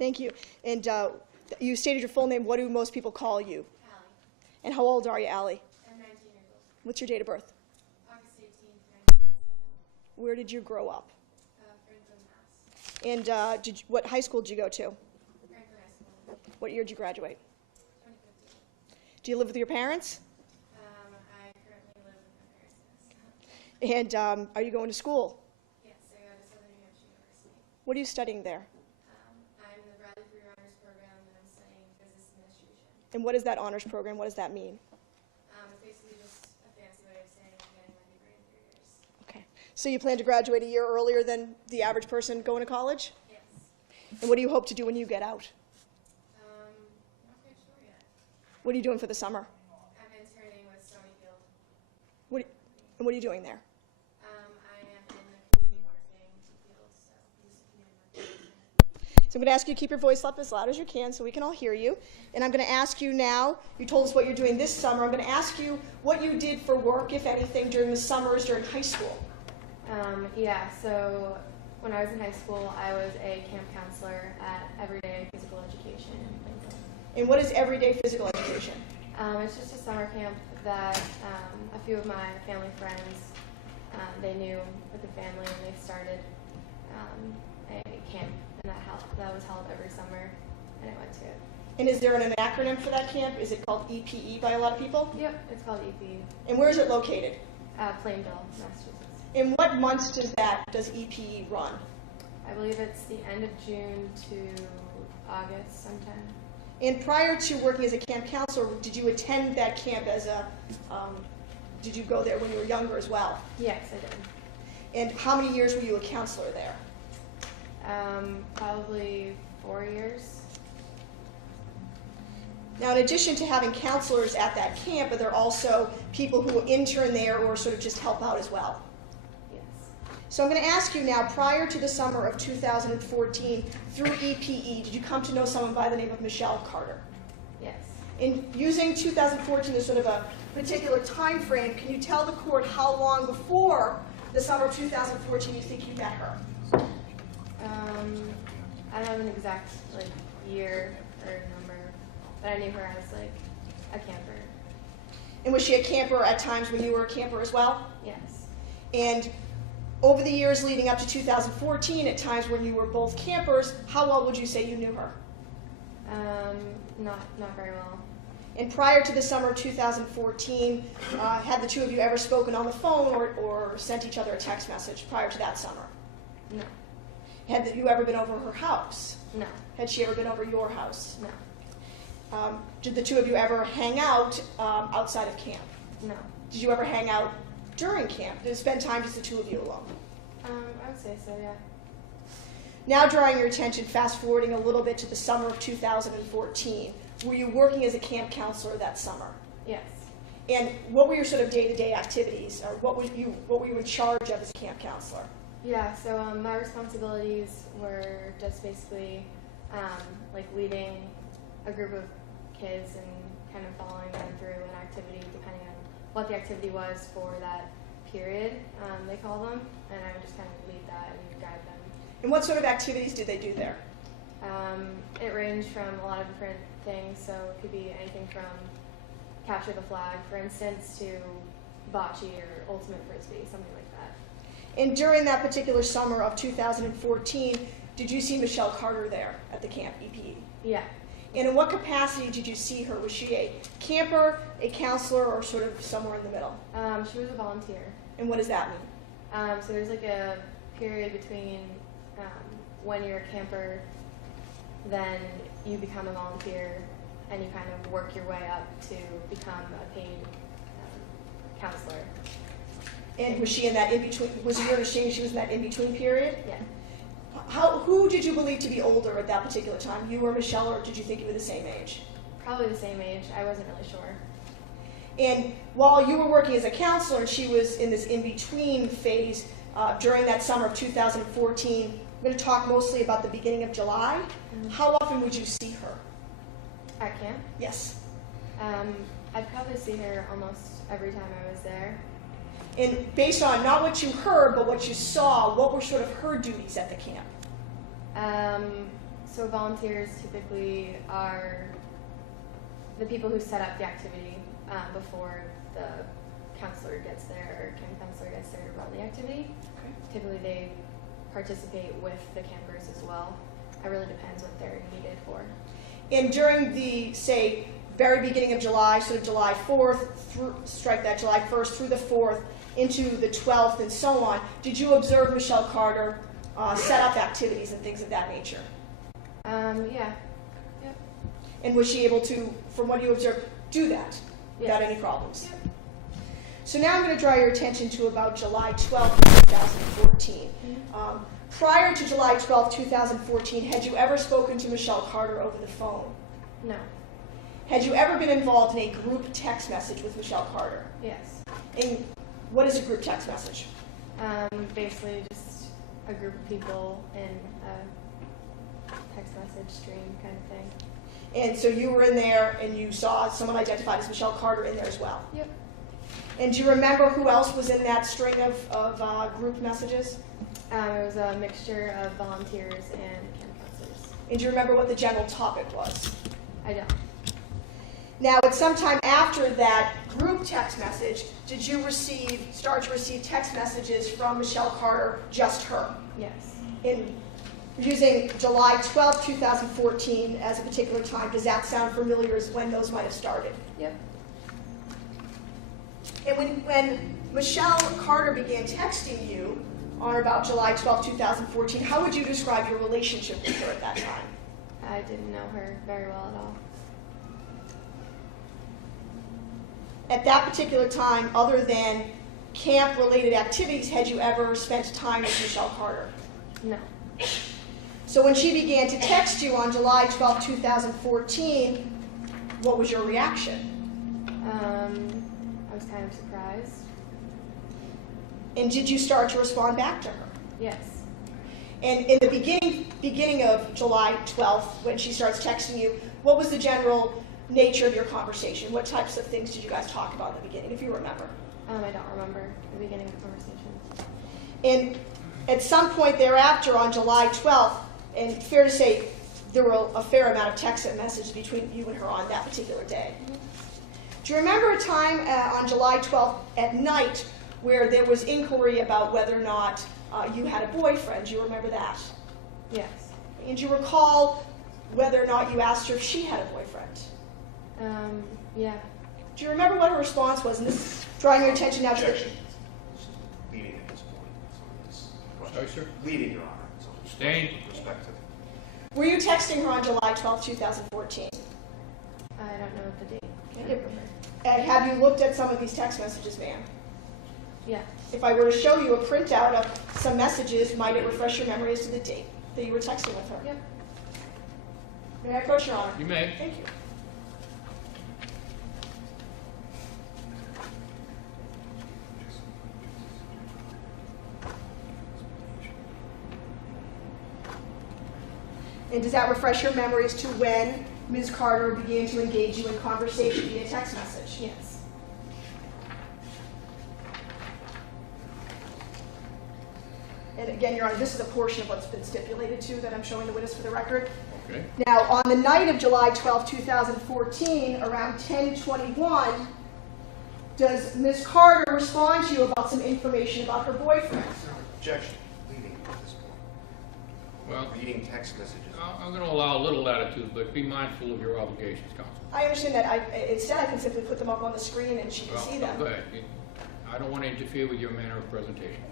Thank you. And you stated your full name. What do most people call you? Allie. And how old are you, Allie? I'm 19 years old. What's your date of birth? August 18th, 1997. Where did you grow up? Franklin, Mass. And what high school did you go to? Franklin High School. What year did you graduate? 2015. Do you live with your parents? I currently live with my parents, yes. And are you going to school? Yes, I go to Southern New Hampshire University. What are you studying there? I'm in the Bradley Career Honors Program, and I'm studying business administration. And what is that honors program? What does that mean? It's basically just a fancy way of saying I'm getting my degree in 3 years. Okay. So you plan to graduate a year earlier than the average person going to college? Yes. And what do you hope to do when you get out? Not quite sure yet. What are you doing for the summer? I'm interning with Stonyfield. And what are you doing there? I am in the community marketing field, so I'm just a community marketing. So I'm going to ask you to keep your voice up as loud as you can so we can all hear you. And I'm going to ask you now, you told us what you're doing this summer. I'm going to ask you what you did for work, if anything, during the summers during high school. So when I was in high school, I was a camp counselor at Everyday Physical Education in Plainfield. And what is everyday physical education? It's just a summer camp that a few of my family friends, they knew with the family, and they started a camp, and that was held every summer, and I went to it. And is there an acronym for that camp? Is it called EPE by a lot of people? Yep, it's called EPE. And where is it located? Plainville, Massachusetts. In what months does EPE run? I believe it's the end of June to August sometime. And prior to working as a camp counselor, did you attend that camp did you go there when you were younger as well? Yes, I did. And how many years were you a counselor there? Probably 4 years. Now, in addition to having counselors at that camp, are there also people who intern there or sort of just help out as well? Yes. So I'm going to ask you now, prior to the summer of 2014, through EPE, did you come to know someone by the name of Michelle Carter? Yes. In using 2014 as sort of a particular time frame, can you tell the court how long before the summer of 2014 you think you met her? I don't have an exact year or number, but I knew her as a camper. And was she a camper at times when you were a camper as well? Yes. And over the years leading up to 2014, at times when you were both campers, how well would you say you knew her? Not very well. And prior to the summer of 2014, had the two of you ever spoken on the phone or sent each other a text message prior to that summer? No. Had you ever been over her house? No. Had she ever been over your house? No. Did the two of you ever hang out outside of camp? No. Did you ever hang out during camp? Did you spend time just the two of you alone? I would say so, yeah. Now drawing your attention, fast forwarding a little bit to the summer of 2014, were you working as a camp counselor that summer? Yes. And what were your sort of day-to-day activities, or what were you in charge of as a camp counselor? Yeah, so my responsibilities were just basically leading a group of kids and kind of following them through an activity depending on what the activity was for that period, they call them, and I would just kind of lead that and guide them. And what sort of activities did they do there? It ranged from a lot of different things, so it could be anything from capture the flag, for instance, to bocce or ultimate frisbee, something like that. And during that particular summer of 2014, did you see Michelle Carter there at the camp, EPE? Yeah. And in what capacity did you see her? Was she a camper, a counselor, or sort of somewhere in the middle? She was a volunteer. And what does that mean? So there's a period between when you're a camper, then you become a volunteer, and you kind of work your way up to become a paid counselor. And was she in that in-between? Was it your understanding she was in that in-between period? Yeah. Who did you believe to be older at that particular time? You or Michelle, or did you think you were the same age? Probably the same age. I wasn't really sure. And while you were working as a counselor and she was in this in-between phase during that summer of 2014, I'm going to talk mostly about the beginning of July. Mm-hmm. How often would you see her? At camp? Yes. I'd probably see her almost every time I was there. And based on not what you heard, but what you saw, what were sort of her duties at the camp? So volunteers typically are the people who set up the activity before the counselor gets there or camp counselor gets there to run the activity. Okay. Typically they participate with the campers as well. It really depends what they're needed for. And during the, say, very beginning of July, sort of July 4th, through, strike that July 1st through the 4th, into the 12th and so on, did you observe Michelle Carter set up activities and things of that nature? Yeah. Yep. And was she able to, from what you observed, do that without Yes. any problems? Yep. So now I'm going to draw your attention to about July 12th, 2014. Prior to July 12th, 2014, had you ever spoken to Michelle Carter over the phone? No. Had you ever been involved in a group text message with Michelle Carter? Yes. And what is a group text message? Basically just a group of people in a text message stream kind of thing. And so you were in there and you saw someone identified as Michelle Carter in there as well. Yep. And do you remember who else was in that string of group messages? It was a mixture of volunteers and camp counselors. And do you remember what the general topic was? I don't. Now, at some time after that group text message, did you start to receive text messages from Michelle Carter, just her? Yes. In using July 12, 2014 as a particular time, does that sound familiar as when those might have started? Yep. And when Michelle Carter began texting you on or about July 12, 2014, how would you describe your relationship with her at that time? I didn't know her very well at all. At that particular time, other than camp-related activities, had you ever spent time with Michelle Carter? No. So when she began to text you on July 12, 2014, what was your reaction? I was kind of surprised. And did you start to respond back to her? Yes. And in the beginning of July 12th, when she starts texting you, what was the general nature of your conversation? What types of things did you guys talk about in the beginning, if you remember? I don't remember the beginning of the conversation. And at some point thereafter, on July 12th, and fair to say, there were a fair amount of text and messages between you and her on that particular day. Do you remember a time on July 12th at night where there was inquiry about whether or not you had a boyfriend? Do you remember that? Yes. And do you recall whether or not you asked her if she had a boyfriend? Yeah. Do you remember what her response was? And this is drawing your attention now to the... Objection. Leading at this point. So this question. Sorry, sir? Leading, Your Honor. So Sustained. Perspective. Were you texting her on July 12, 2014? I don't know what the date. I Okay. don't remember. Have you looked at some of these text messages, ma'am? Yeah. If I were to show you a printout of some messages, might it refresh your memory as to the date that you were texting with her? Yep. May I approach, Your Honor? You may. Thank you. And does that refresh your memory as to when Ms. Carter began to engage you in conversation via text message? Yes. And again, Your Honor, this is a portion of what's been stipulated to that I'm showing the witness for the record. Okay. Now, on the night of July 12, 2014, around 10:21, does Ms. Carter respond to you about some information about her boyfriend? Objection. Leading at this point. Well, Reading text messages. I'm going to allow a little latitude, but be mindful of your obligations, counsel. I understand that. Instead, I can simply put them up on the screen and she can Well, see them. go ahead. I don't want to interfere with your manner of presentation.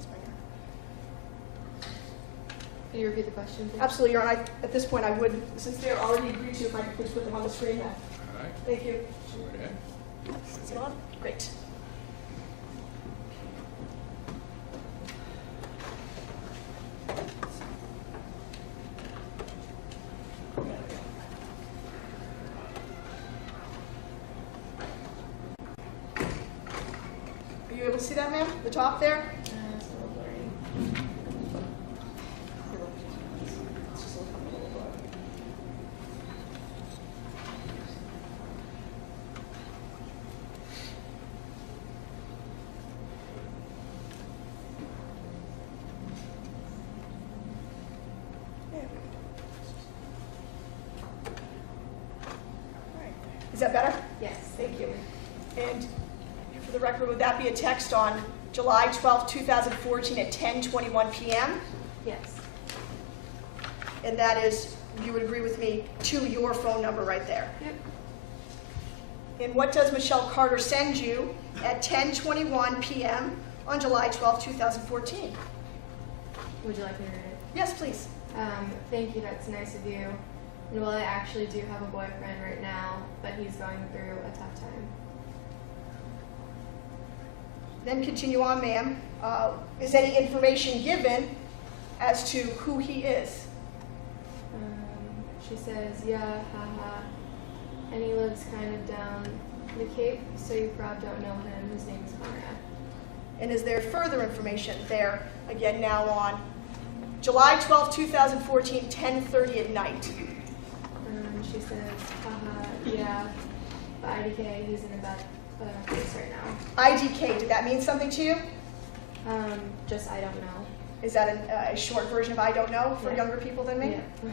Can you repeat the question, please? Absolutely, Your Honor. At this point, I would, since they're already agreed to, if I could please put them on the screen then. All right. Thank you. Go right ahead. Is it on? Great. Are you able to see that, ma'am? The top there? It's a little blurry. It's just a little blurry. There we go. Is that better? Yes. Thank you. And for the record, would that be a text on July 12, 2014 at 10:21 p.m.? Yes. And that is, you would agree with me, to your phone number right there. Yep. And what does Michelle Carter send you at 10:21 p.m. on July 12, 2014? Would you like me to read it? Yes, please. Thank you, that's nice of you. And well, I actually do have a boyfriend right now, but he's going through a tough time. Then continue on, ma'am. Is any information given as to who he is? She says, yeah, haha. And he lives kind of down the Cape, so you probably don't know him. His name is Conrad. And is there further information there, again now on July 12, 2014, 10:30 at night? She says, haha, yeah, but IDK, he's in a bad place right now. IDK, did that mean something to you? Just I don't know. Is that a short version of I don't know for Yeah. younger people than me? Yeah.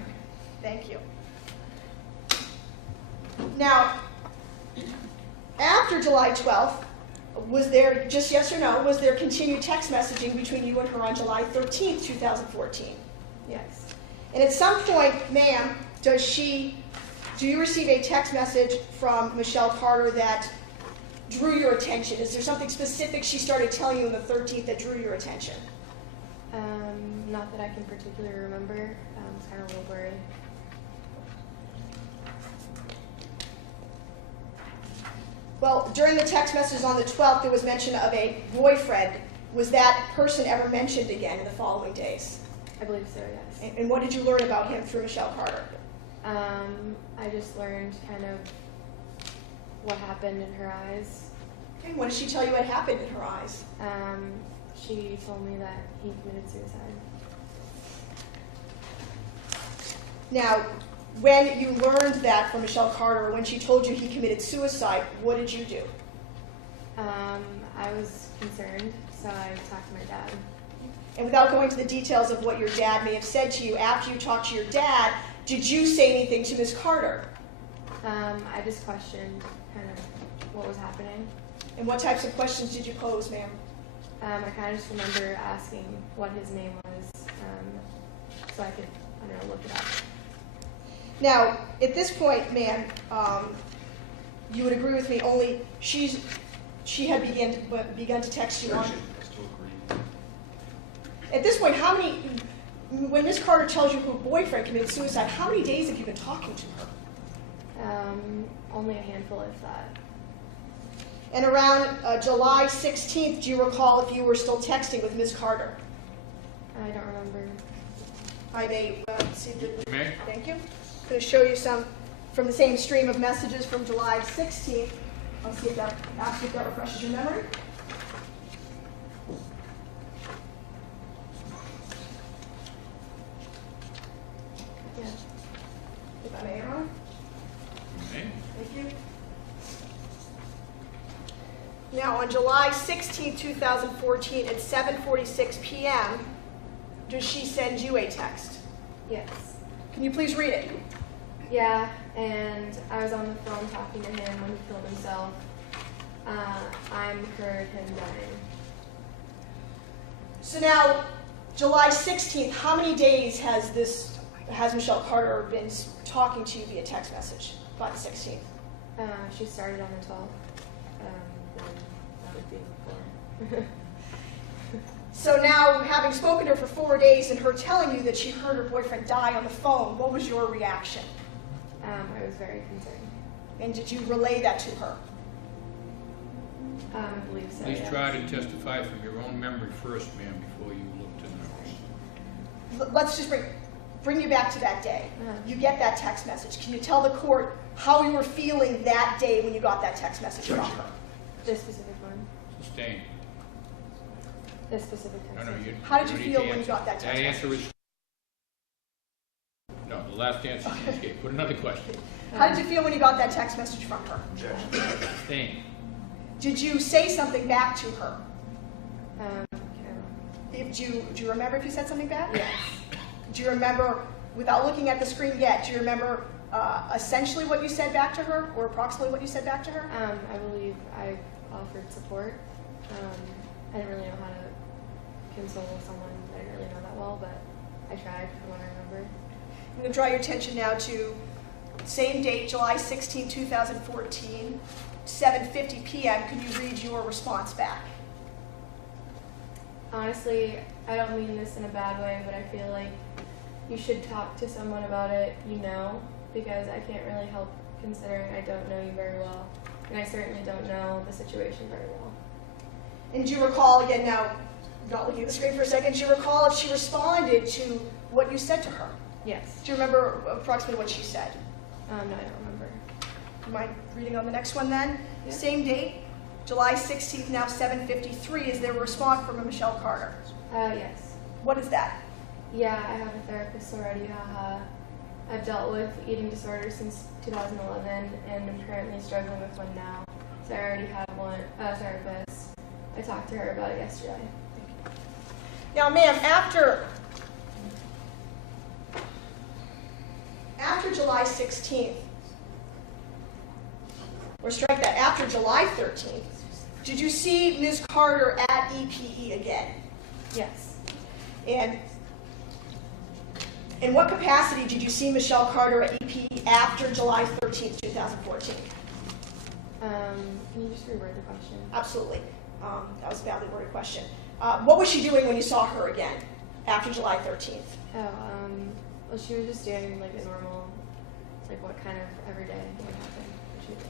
Thank you. Now, after July 12th, was there, just yes or no, was there continued text messaging between you and her on July 13th, 2014? Yes. And at some point, ma'am, do you receive a text message from Michelle Carter that drew your attention? Is there something specific she started telling you on the 13th that drew your attention? Not that I can particularly remember. It's kind of a little blurry. Well, during the text messages on the 12th, there was mention of a boyfriend. Was that person ever mentioned again in the following days? I believe so, yes. And what did you learn about him through Michelle Carter? I just learned kind of what happened in her eyes. Okay, what did she tell you had happened in her eyes? She told me that he committed suicide. Now, when you learned that from Michelle Carter, or when she told you he committed suicide, what did you do? I was concerned, so I talked to my dad. And without going into the details of what your dad may have said to you, after you talked to your dad, did you say anything to Ms. Carter? I just questioned kind of what was happening. And what types of questions did you pose, ma'am? I kind of just remember asking what his name was, so I could, I don't know, look it up. Now, at this point, ma'am, you would agree with me, only she had begun to text you on. I still agree. At this point, when Ms. Carter tells you her boyfriend committed suicide, how many days have you been talking to her? Only a handful, if that. And around July 16th, do you recall if you were still texting with Ms. Carter? I don't remember. I may see if You may? Thank you. I'm going to show you some from the same stream of messages from July 16th. I'll see if that refreshes your memory. Yeah. If I may, Your Honor. Okay. Thank you. Now, on July 16, 2014, at 7:46 p.m., does she send you a text? Yes. Can you please read it? Yeah, and I was on the phone talking to him when he killed himself. I'm heard him dying. So now, July 16th, how many days has Michelle Carter been talking to you via text message by the 16th? She started on the 12th. Then that would be before. So now, having spoken to her for 4 days and her telling you that she heard her boyfriend die on the phone, what was your reaction? I was very concerned. And did you relay that to her? I believe so. Please yes. try to testify from your own memory first, ma'am, before you look to the numbers. Let's just bring you back to that day. Uh-huh. You get that text message. Can you tell the court how you were feeling that day when you got that text message from her? This specific one. Sustained. This specific No, text. no, you. How did you need feel to when you answer. got that text That answer is. No, the last answer you just gave. Put another question. How did you feel when you got that text message from her? Objection. Sustained. Did you say something back to her? Okay. Do you remember if you said something back? Yes. Do you remember, without looking at the screen yet, do you remember essentially what you said back to her, or approximately what you said back to her? I believe I offered support. I didn't really know how to console someone I didn't really know that well, but I tried from what I remember. I'm going to draw your attention now to same date, July 16, 2014, 7:50 p.m. Can you read your response back? Honestly, I don't mean this in a bad way, but I feel like you should talk to someone about it you know, because I can't really help considering I don't know you very well, and I certainly don't know the situation very well. And do you recall, again now, not looking at the screen for a second, do you recall if she responded to what you said to her? Yes. Do you remember approximately what she said? No, I don't remember. You mind reading on the next one then? Yeah. Same date, July 16th, now 7:53. Is there a response from a Michelle Carter? Yes. What is that? Yeah, I have a therapist already, haha. I've dealt with eating disorders since 2011, and I'm currently struggling with one now. So I already have a therapist. I talked to her about it yesterday. Now, ma'am, after July 16th, or strike that, after July 13th, did you see Ms. Carter at EPE again? Yes. And in what capacity did you see Michelle Carter at EPE after July 13th, 2014? Can you just reword the question? Absolutely. That was a badly worded question. What was she doing when you saw her again after July 13th? Well, she was just doing like a normal, like what kind of everyday would happen. What she would do.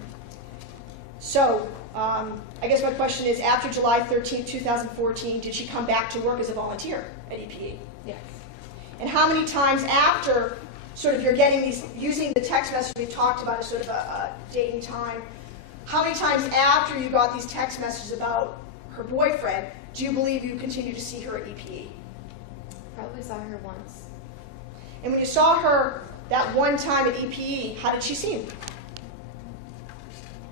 So, I guess my question is, after July 13th, 2014, did she come back to work as a volunteer at EPE? Yes. And how many times after, sort of, you're getting these, using the text message we talked about as sort of a date and time, how many times after you got these text messages about her boyfriend, do you believe you continue to see her at EPE? Probably saw her once. And when you saw her that one time at EPE, how did she seem?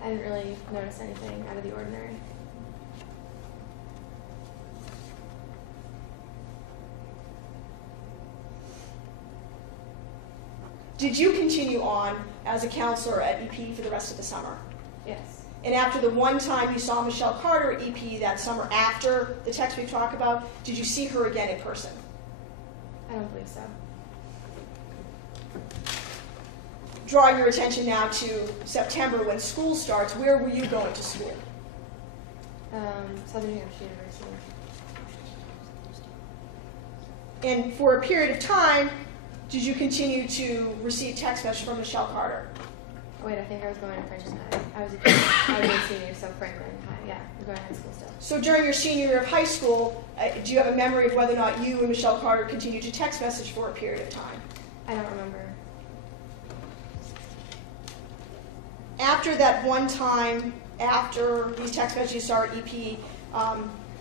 I didn't really notice anything out of the ordinary. Did you continue on as a counselor at EPE for the rest of the summer? Yes. And after the one time you saw Michelle Carter at EPE that summer, after the text we talked about, did you see her again in person? I don't believe so. Drawing your attention now to September when school starts, where were you going to school? Southern New Hampshire University. And for a period of time, did you continue to receive text messages from Michelle Carter? Oh, wait, I think I was going to Franklin High. I was a senior, so Franklin High. Yeah, I'm going to high school still. So during your senior year of high school, do you have a memory of whether or not you and Michelle Carter continued to text message for a period of time? I don't remember. After that one time, after these text messages you saw at EPE,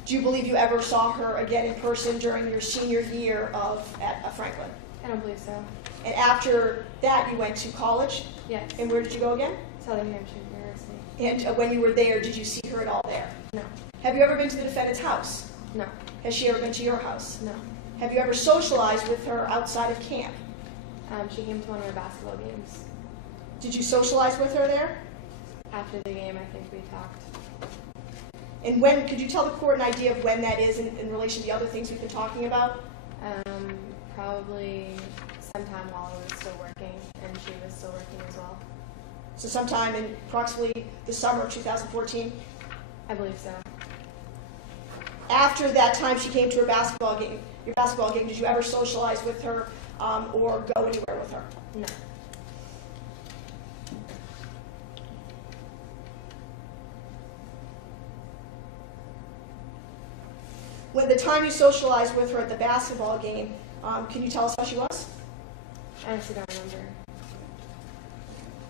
do you believe you ever saw her again in person during your senior year at Franklin? I don't believe so. And after that, you went to college? Yes. And where did you go again? Southern New Hampshire University. And when you were there, did you see her at all there? No. Have you ever been to the defendant's house? No. Has she ever been to your house? No. Have you ever socialized with her outside of camp? She came to one of my basketball games. Did you socialize with her there? After the game, I think we talked. And when, could you tell the court an idea of when that is in relation to the other things we've been talking about? Probably sometime while I was still working, and she was still working as well. So sometime in approximately the summer of 2014? I believe so. After that time she came to her basketball game, your basketball game, did you ever socialize with her or go anywhere with her? No. When the time you socialized with her at the basketball game, can you tell us how she was? I honestly don't remember.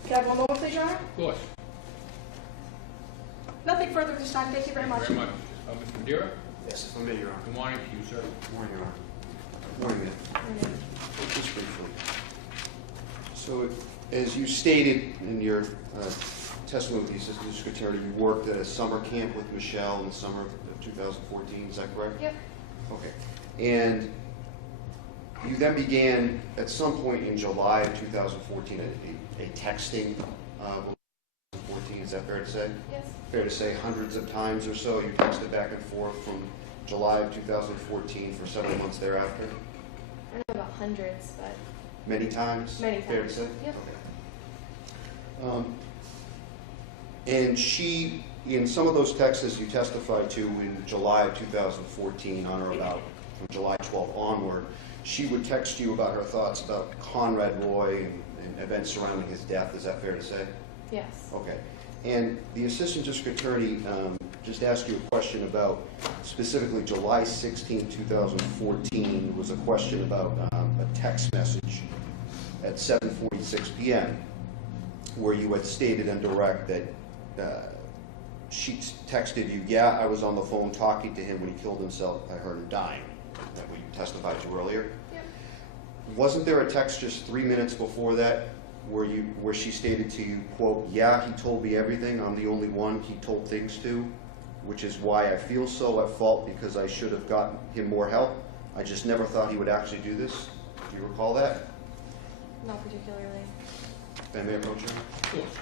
Can I have one moment, please, Your Honor? Of course. Nothing further at this time. Thank you very much. Thank you very much. Mr. Madeira? Yes, if I may, Your Honor. Good morning to you, sir. Good morning, Your Honor. Good morning, ma'am. Just briefly. So, as you stated in your testimony with the Assistant District Attorney, you worked at a summer camp with Michelle in the summer of 2014, is that correct? Yep. Okay. And You then began, at some point in July of 2014, a texting, 14, is that fair to say? Yes. Fair to say hundreds of times or so you texted back and forth from July of 2014 for several months thereafter? I don't know about hundreds, but Many times? Many Fair to times. say? Yep. Okay. And she, in some of those texts as you testified to in July of 2014, on or about from July 12 onward, she would text you about her thoughts about Conrad Roy and events surrounding his death. Is that fair to say? yes. Okay. And the Assistant District Attorney just asked you a question about specifically July 16, 2014 was a question about a text message at 7:46 p.m. where you had stated in direct that she texted you, yeah, I was on the phone talking to him when he killed himself. I heard him dying, that we testified to earlier. Yep. Wasn't there a text just 3 minutes before that where she stated to you, quote, yeah, he told me everything, I'm the only one he told things to, which is why I feel so at fault because I should have gotten him more help. I just never thought he would actually do this. Do you recall that? Not particularly. If I may approach you? Of course.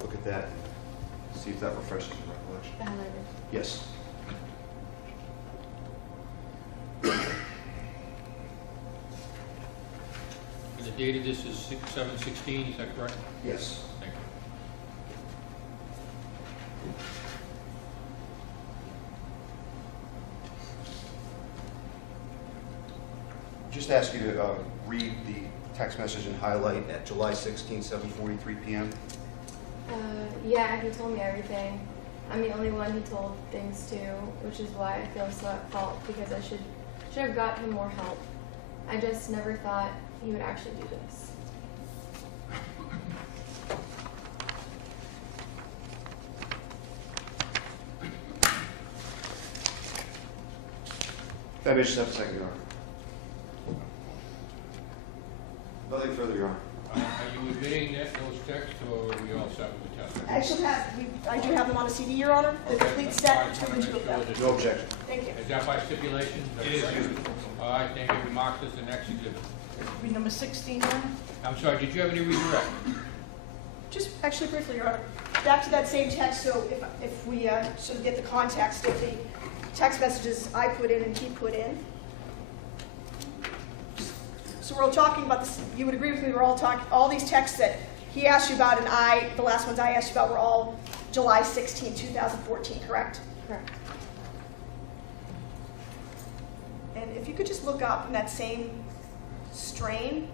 Look at that. See if that refreshes your recollection. The highlighted. Yes. And the date of this is 7/16, is that correct? Yes. Thank you. Just ask you to read the text message and highlight at July 16, 7:43 p.m. Yeah, he told me everything. I'm the only one he told things to, which is why I feel so at fault because I should have got him more help. I just never thought he would actually do this. If I may just have a second, Your Honor. Nothing further, Your Honor. Are you admitting that those texts, or are we all set with the testimony? I do have them on a CD, Your Honor, the complete set between the two of them. No objection. Thank you. Is that by stipulation? Is that correct? All right, thank you. We mark this the next exhibit. Read number 16 now. I'm sorry, did you have any redirect? Just actually briefly, Your Honor, back to that same text, so if we sort of get the context of the text messages I put in and he put in. So we're all talking about this, you would agree with me, we're all talking, all these texts that he asked you about and the last ones I asked you about were all July 16, 2014, correct? Correct. And if you could just look up in that same strain.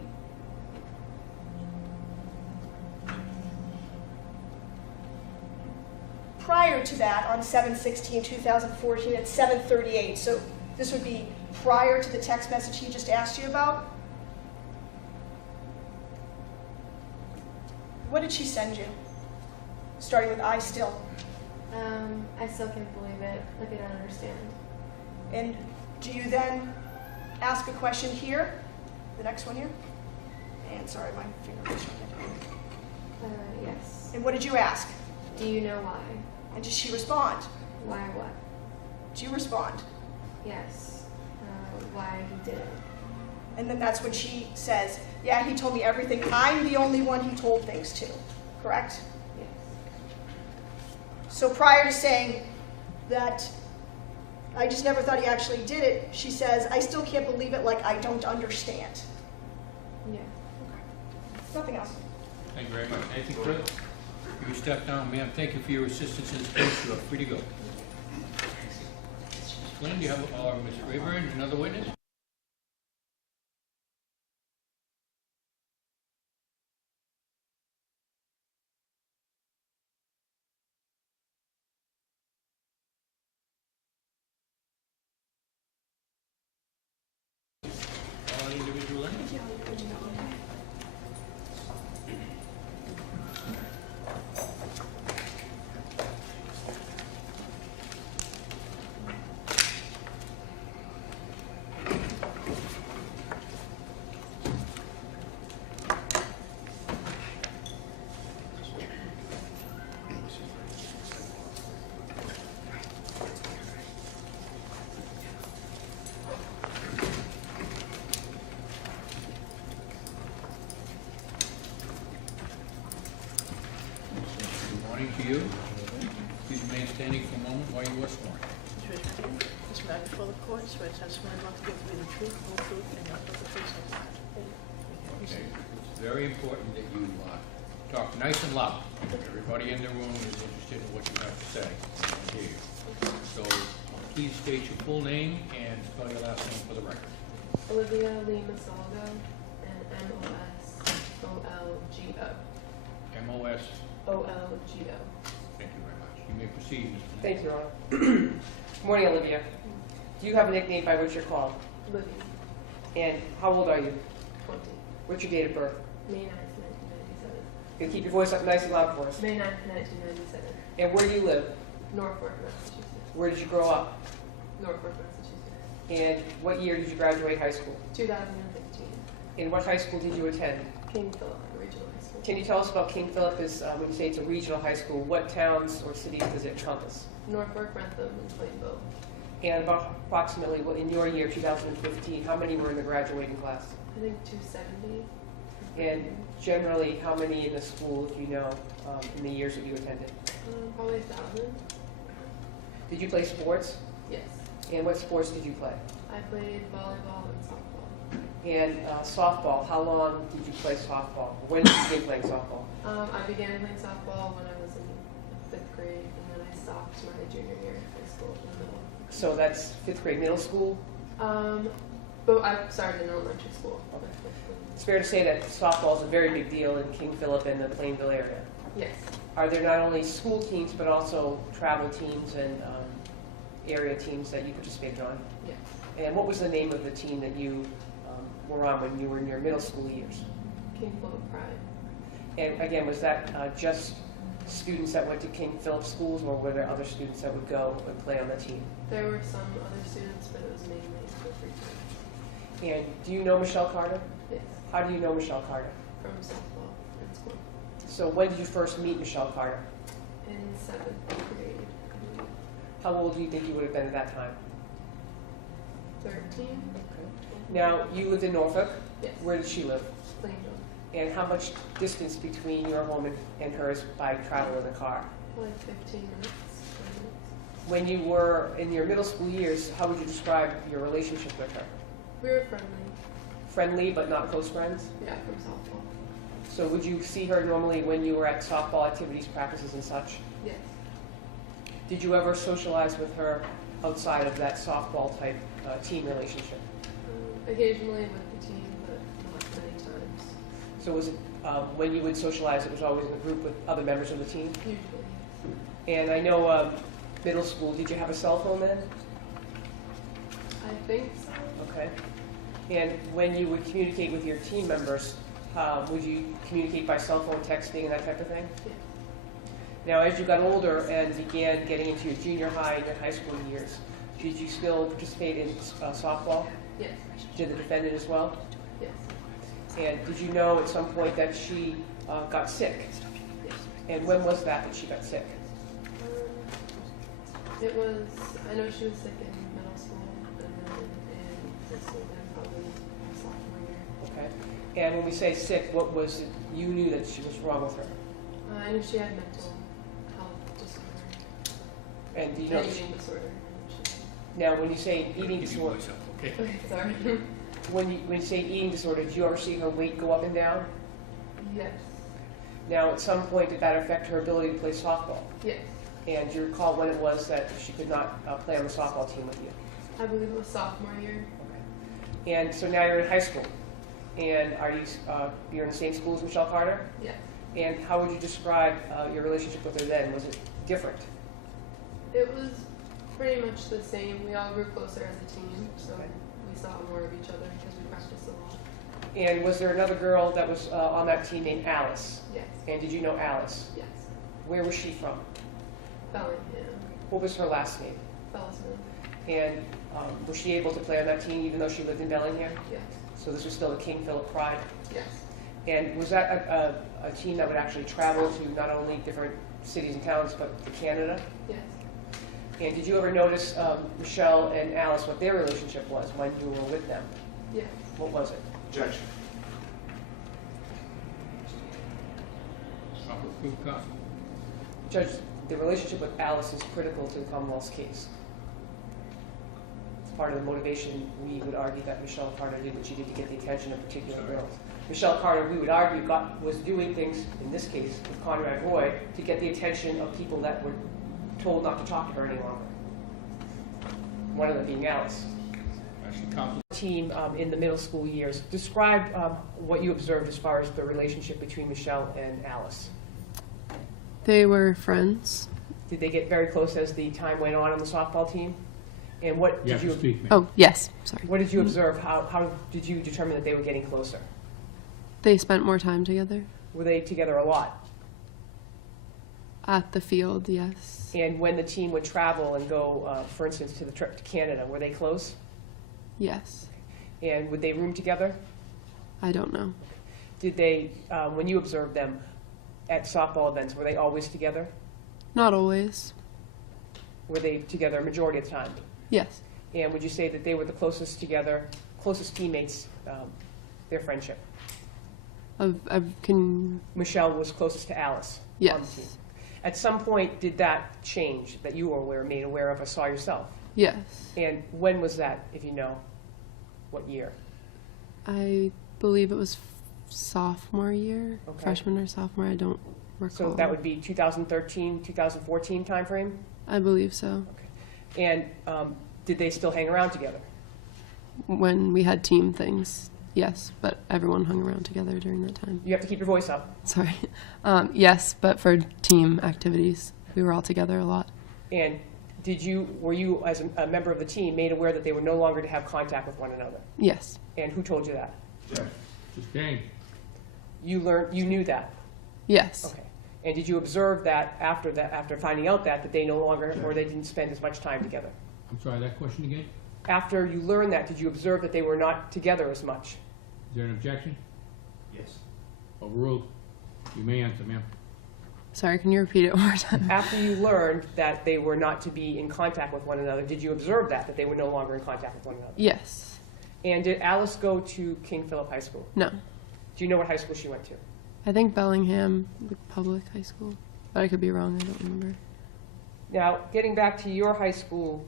Prior to that, on 7/16/2014 at 7:38, so this would be prior to the text message he just asked you about. What did she send you? Starting with I still. I still can't believe it. Like, I don't understand. And do you then ask a question here? The next one here? And sorry, my finger was Yes. And what did you ask? Do you know why? And did she respond? Why what? Did you respond? Yes. Why he did it. And then that's when she says, yeah, he told me everything. I'm the only one he told things to, correct? Yes. So prior to saying that I just never thought he actually did it, she says, I still can't believe it, like I don't understand. Yeah. Nothing else. Thank you very much. Anything further? You step down, ma'am. Thank you for your assistance in this case. You are free to go. Ms. Flynn, do you have, or Ms. Rayburn, another witness? All individual in? Morning to you. Please remain standing for a moment while you are sworn. Raise your hand. This matter before the court, swear testimony about to give you the truth, whole truth, and nothing but the truth, so help you God. Okay, it's very important that you talk nice and loud. Everybody in the room is interested in what you have to say. They want to hear you. So please state your full name and spell your last name for the record. Olivia Lee Masalgo, and M-O-S-O-L-G-O. M-O-S. O-L-G-O. Thank you very much. You may proceed, Mr. Knapp. Thank you, Your Honor. Good morning, Olivia. Do you have a nickname by which you're called? Livy, And how old are you? 20. What's your date of birth? May 9th, 1997. You keep your voice up nice and loud for us. May 9th, 1997. And where do you live? Norfolk, Massachusetts. Where did you grow up? Norfolk, Massachusetts. And what year did you graduate high school? 2015. And what high school did you attend? King Philip Regional High School. Can you tell us about King Philip? When you say it's a regional high school, what towns or cities does it encompass? Norfolk, Rentham, and Plainville. And about approximately, well, in your year, 2015, how many were in the graduating class? I think 270. And generally, how many in the school, if you know, in the years that you attended? Probably 1,000. Did you play sports? Yes. And what sports did you play? I played volleyball and softball. And softball, how long did you play softball? When did you begin playing softball? I began playing softball when I was in 5th grade, and then I stopped my junior year of high school in the middle. So that's 5th grade, middle school. But I started in elementary school. It's fair to say that softball is a very big deal in King Philip and the Plainville area. Yes. Are there not only school teams, but also travel teams and area teams that you participated on? Yes. And what was the name of the team that you were on when you were in your middle school years? King Philip Pride. And again, was that just students that went to King Philip schools, or were there other students that would go and play on the team? There were some other students, but it was mainly for free time. And do you know Michelle Carter? Yes. How do you know Michelle Carter? From softball in school. So when did you first meet Michelle Carter? In 7th grade. How old do you think you would have been at that time? 13. Now, you lived in Norfolk. Yes. Where did she live? Plainville. And how much distance between your home and hers by travel in the car? Like 15 minutes. 20 minutes. When you were in your middle school years, how would you describe your relationship with her? We were friendly. Friendly, but not close friends? Yeah, from softball. So would you see her normally when you were at softball activities, practices, and such? Yes. Did you ever socialize with her outside of that softball type team relationship? Occasionally with the team, but not many times. So was it, when you would socialize, it was always in a group with other members of the team? Usually. And I know middle school, did you have a cell phone then? I think so. Okay. And when you would communicate with your team members, would you communicate by cell phone, texting, and that type of thing? Yeah. Now, as you got older and began getting into your junior high and your high school years, did you still participate in softball? Yes. Did the defendant as well? Yes. And did you know at some point that she got sick? Yes. And when was that she got sick? It was, I know she was sick in middle school, and then in high school, then probably my sophomore year. Okay. And when we say sick, what was it you knew that she was wrong with her? I knew she had mental health disorder, And do you know? eating disorder. Now, when you say eating Keep your disorder, voice up, okay? Okay, sorry. when you say eating disorder, did you ever see her weight go up and down? Yes. Now, at some point, did that affect her ability to play softball? Yes. And do you recall when it was that she could not play on the softball team with you? I believe it was sophomore year. Okay. And so now you're in high school, and are you you're in the same school as Michelle Carter? Yes. And how would you describe your relationship with her then? Was it different? It was pretty much the same. We all grew closer as a team, so Okay. we saw more of each other because we practiced a lot. And was there another girl that was on that team named Alice? Yes. And did you know Alice? Yes. Where was she from? Bellingham. What was her last name? Bellisman. And was she able to play on that team even though she lived in Bellingham? Yes. So this was still a King Philip Pride? Yes. And was that a team that would actually travel to not only different cities and towns, but to Canada? Yes. And did you ever notice Michelle and Alice, what their relationship was when you were with them? Yes. What was it? Objection. Proper proof, counsel. Judge, the relationship with Alice is critical to the Commonwealth's case. It's part of the motivation we would argue that Michelle Carter did what she did to get the attention of particular girls. Michelle Carter, we would argue, was doing things, in this case, with Conrad Roy, to get the attention of people that were told not to talk to her any longer. One of them being Alice. Team in the middle school years. Describe what you observed as far as the relationship between Michelle and Alice. They were friends. Did they get very close as the time went on the softball team? And what You did have to you speak, ma'am. Oh, yes, sorry. what did you observe? How did you determine that they were getting closer? They spent more time together. Were they together a lot? At the field, yes. And when the team would travel and go, for instance, to the trip to Canada, were they close? Yes. And would they room together? I don't know. Did they, when you observed them at softball events, were they always together? Not always. Were they together a majority of the time? Yes. And would you say that they were the closest together, closest teammates, their friendship? Can, Michelle was closest to Alice on the yes. team. At some point, did that change that you were made aware of or saw yourself? Yes. And when was that, if you know? What year? I believe it was sophomore year, Okay. freshman or sophomore, I don't recall. So that would be 2013, 2014 timeframe? I believe so. And did they still hang around together? When we had team things, yes, but everyone hung around together during that time. You have to keep your voice up. Sorry. Yes, but for team activities, we were all together a lot. And were you, as a member of the team, made aware that they were no longer to have contact with one another? Yes. And who told you that? Sustained. You knew that? Yes. Okay. And did you observe that after finding out that they no longer, or they didn't spend as much time together? I'm sorry, that question again? After you learned that, did you observe that they were not together as much? Is there an objection? Yes. Overruled. You may answer, ma'am. Sorry, can you repeat it one more time? After you learned that they were not to be in contact with one another, did you observe that they were no longer in contact with one another? Yes. And did Alice go to King Philip High School? No. Do you know what high school she went to? I think Bellingham, the public high school. But I could be wrong, I don't remember. Now, getting back to your high school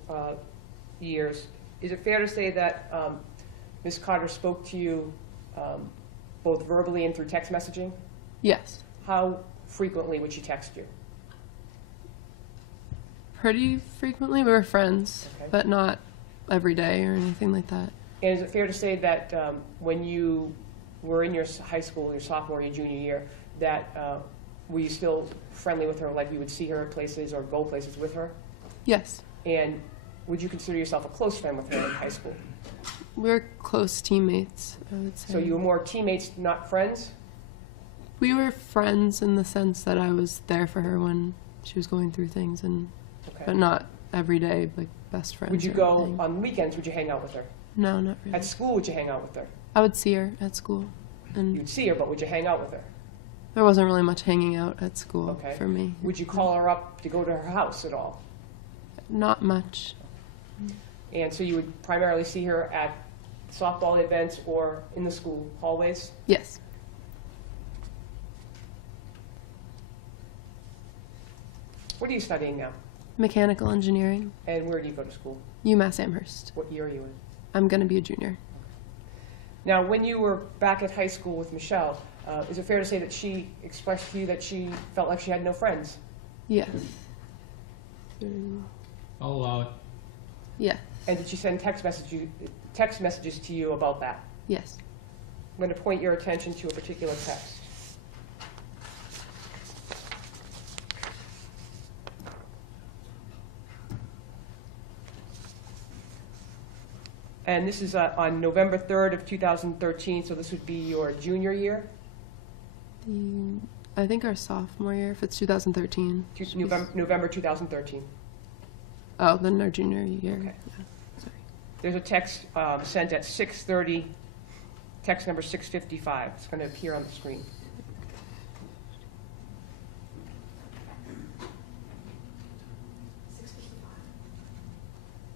years, is it fair to say that Ms. Carter spoke to you both verbally and through text messaging? Yes. How frequently would she text you? Pretty frequently. We were friends, Okay. but not every day or anything like that. And is it fair to say that when you were in your high school, your sophomore, your junior year, that were you still friendly with her, like you would see her at places or go places with her? Yes. And would you consider yourself a close friend with her in high school? We were close teammates, I would say. So you were more teammates, not friends? We were friends in the sense that I was there for her when she was going through things, Okay. but not every day, like best friends. Would you or go anything. on weekends? Would you hang out with her? No, not really. At school, would you hang out with her? I would see her at school, and You'd see her, but would you hang out with her? there wasn't really much hanging out at school Okay. for me. Would you call her up to go to her house at all? Not much. And so you would primarily see her at softball events or in the school hallways? Yes. What are you studying now? Mechanical engineering, And where do you go to school? UMass Amherst. What year are you in? I'm going to be a junior. Now, when you were back at high school with Michelle, is it fair to say that she expressed to you that she felt like she had no friends? Yes. I'll allow it. Yes. And did she send text messages to you about that? Yes. I'm going to point your attention to a particular text. And this is on November 3rd of 2013, so this would be your junior year? I think our sophomore year, if it's 2013. November 2013. Oh, then our junior year. Okay. Yeah. Sorry. There's a text sent at 6:30, text number 655. It's going to appear on the screen.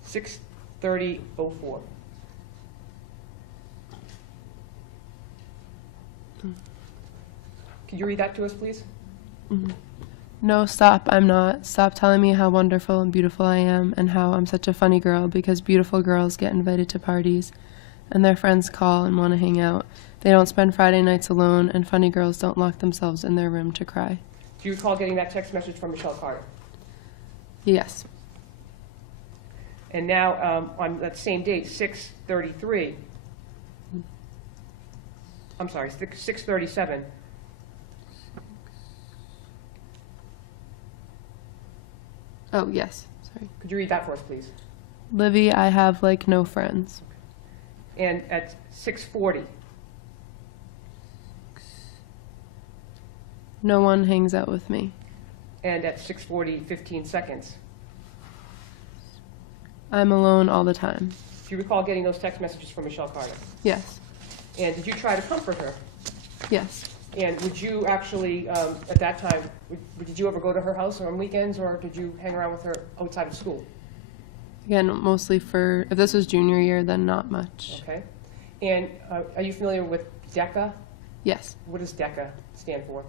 $6:30:04. Could you read that to us, please? Mhm. No, stop, I'm not. Stop telling me how wonderful and beautiful I am and how I'm such a funny girl because beautiful girls get invited to parties and their friends call and want to hang out. They don't spend Friday nights alone and funny girls don't lock themselves in their room to cry. Do you recall getting that text message from Michelle Carter? Yes. And now, on that same date, 6:33, I'm sorry, 6:37, Oh, yes. Sorry. could you read that for us, please? Livy, I have like no friends. And at 6:40, No one hangs out with me. and at 6:40, 15 seconds. I'm alone all the time. Do you recall getting those text messages from Michelle Carter? Yes. And did you try to comfort her? Yes. And would you actually, at that time, did you ever go to her house on weekends, or did you hang around with her outside of school? Again, mostly for, if this was junior year, then not much. Okay. And are you familiar with DECA? Yes. What does DECA stand for?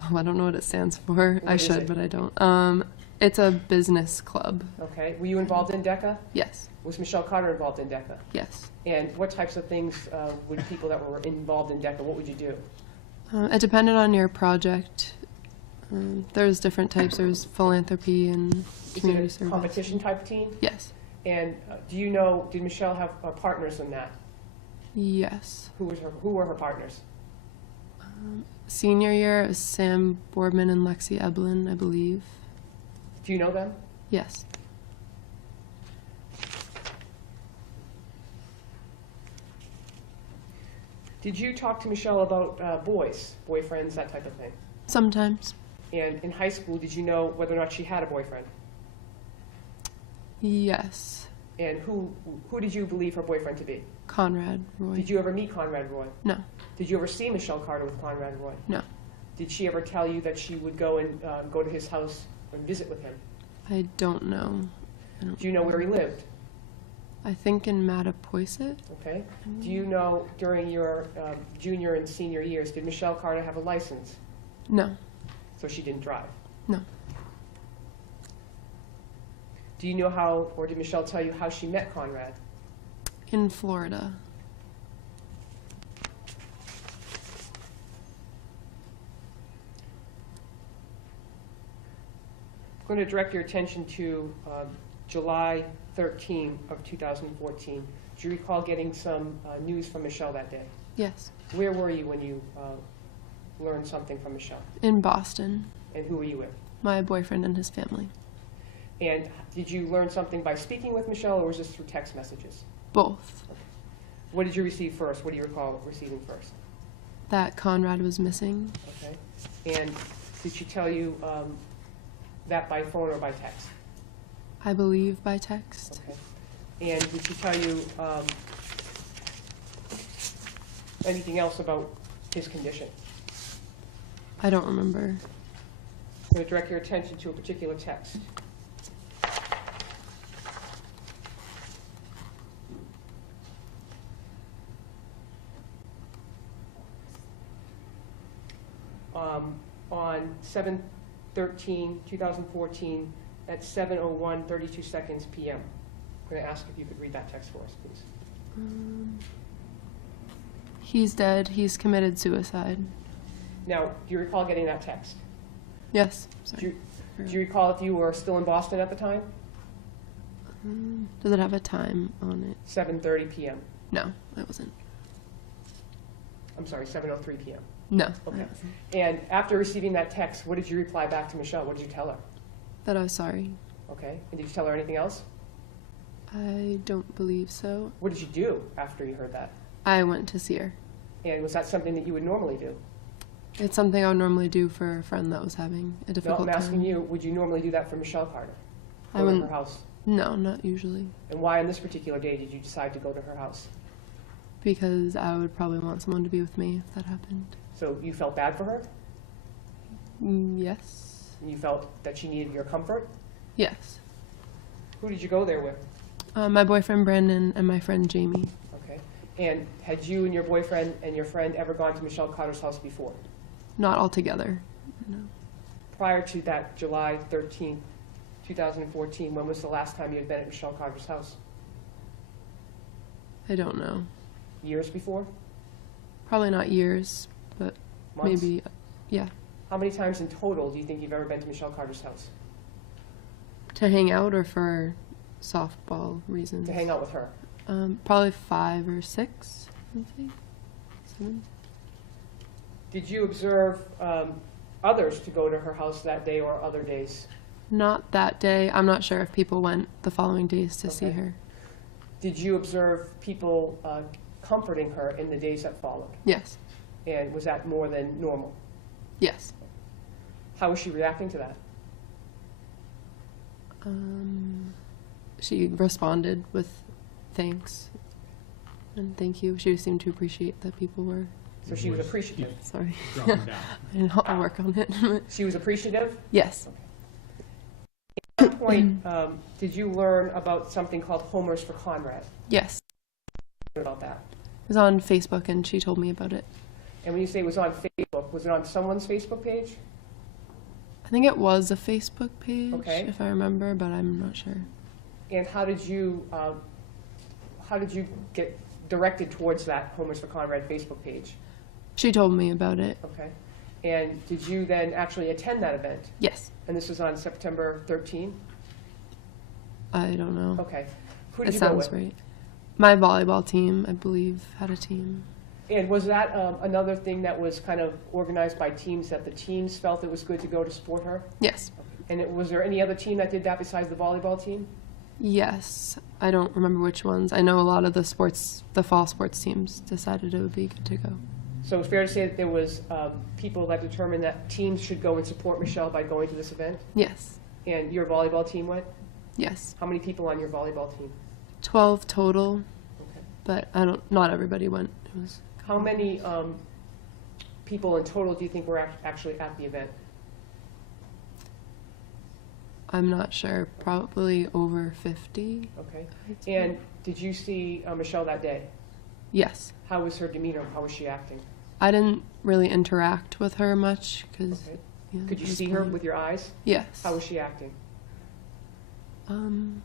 Oh, I don't know what it stands for. What I is should, it? but I don't. It's a business club. Okay. Were you involved in DECA? Yes. Was Michelle Carter involved in DECA? Yes. And what types of things would people that were involved in DECA, what would you do? It depended on your project. There's different types. There's philanthropy and Is community it a service. competition type team? Yes. And do you know, did Michelle have partners in that? Yes. Who were her partners? Senior year is Sam Boardman and Lexi Eblin, I believe. Do you know them? Yes. Did you talk to Michelle about boys, boyfriends, that type of thing? Sometimes. And in high school, did you know whether or not she had a boyfriend? Yes. And who did you believe her boyfriend to be? Conrad Roy. Did you ever meet Conrad Roy? No. Did you ever see Michelle Carter with Conrad Roy? No. Did she ever tell you that she would go to his house and visit with him? I don't know. Do you know where he lived? I think in Mattapoisett. Okay. Do you know during your junior and senior years, did Michelle Carter have a license? No. So she didn't drive? No. Do you know how, or did Michelle tell you how she met Conrad? In Florida. I'm going to direct your attention to July 13 of 2014. Do you recall getting some news from Michelle that day? Yes. Where were you when you learned something from Michelle? In Boston. And who were you with? My boyfriend and his family. And did you learn something by speaking with Michelle, or was this through text messages? Both. What did you receive first? What do you recall receiving first? That Conrad was missing. Okay. And did she tell you that by phone or by text? I believe by text. Okay. And did she tell you anything else about his condition? I don't remember. I'm going to direct your attention to a particular text. On 7/13/2014 at 7:01, 32 seconds p.m. I'm going to ask if you could read that text for us, please. He's dead. He's committed suicide. Now, do you recall getting that text? Yes. Do Sorry. you recall if you were still in Boston at the time? Does it have a time on it? 7:30 p.m. No, I wasn't. I'm sorry, 7:03 p.m. No. Okay. And after receiving that text, what did you reply back to Michelle? What did you tell her? That I was sorry. Okay. And did you tell her anything else? I don't believe so. What did you do after you heard that? I went to see her. And was that something that you would normally do? It's something I would normally do for a friend that was having a No, difficult I'm asking time. you, would you normally do that for Michelle Carter? I Go to her wouldn't. house? No, not usually. And why on this particular day did you decide to go to her house? Because I would probably want someone to be with me if that happened. So you felt bad for her? Yes. You felt that she needed your comfort? Yes. Who did you go there with? My boyfriend Brandon and my friend Jamie. Okay. And had you and your boyfriend and your friend ever gone to Michelle Carter's house before? Not all together. No. prior to that July 13th, 2014, when was the last time you had been at Michelle Carter's house? I don't know. Years before? Probably not years, but Months? maybe, yeah. How many times in total do you think you've ever been to Michelle Carter's house? To hang out or for softball reasons? To hang out with her? Probably 5 or 6, I'd say. 7. Did you observe others to go to her house that day or other days? Not that day. I'm not sure if people went the following days to see Okay. her. Did you observe people comforting her in the days that followed? Yes. And was that more than normal? Yes. How was she reacting to that? She responded with thanks and thank you. She seemed to appreciate that people were. So she was appreciative. Sorry. Dropping down. I'll work on it. She was appreciative? Yes. At what point did you learn about something called Homers for Conrad? Yes. What about that? It was on Facebook and she told me about it. And when you say it was on Facebook, was it on someone's Facebook page? I think it was a Facebook page, Okay. if I remember, but I'm not sure. And how did you get directed towards that Homers for Conrad Facebook page? She told me about it. Okay. And did you then actually attend that event? Yes. And this was on September 13? I don't know. Okay. Who It did you go sounds with? right. My volleyball team, I believe, had a team. And was that another thing that was kind of organized by teams, that the teams felt it was good to go to support her? Yes. And was there any other team that did that besides the volleyball team? Yes. I don't remember which ones. I know a lot of the fall sports teams decided it would be good to go. So it's fair to say that there was people that determined that teams should go and support Michelle by going to this event? Yes. And your volleyball team went? Yes. How many people on your volleyball team? 12 total, Okay. but not everybody went. It was How many people in total do you think were actually at the event? I'm not sure, probably over 50. Okay. And did you see Michelle that day? Yes. How was her demeanor? How was she acting? I didn't really interact with her much because. Okay. Yeah, Could you I was see her playing. with your eyes? Yes. How was she acting? I'm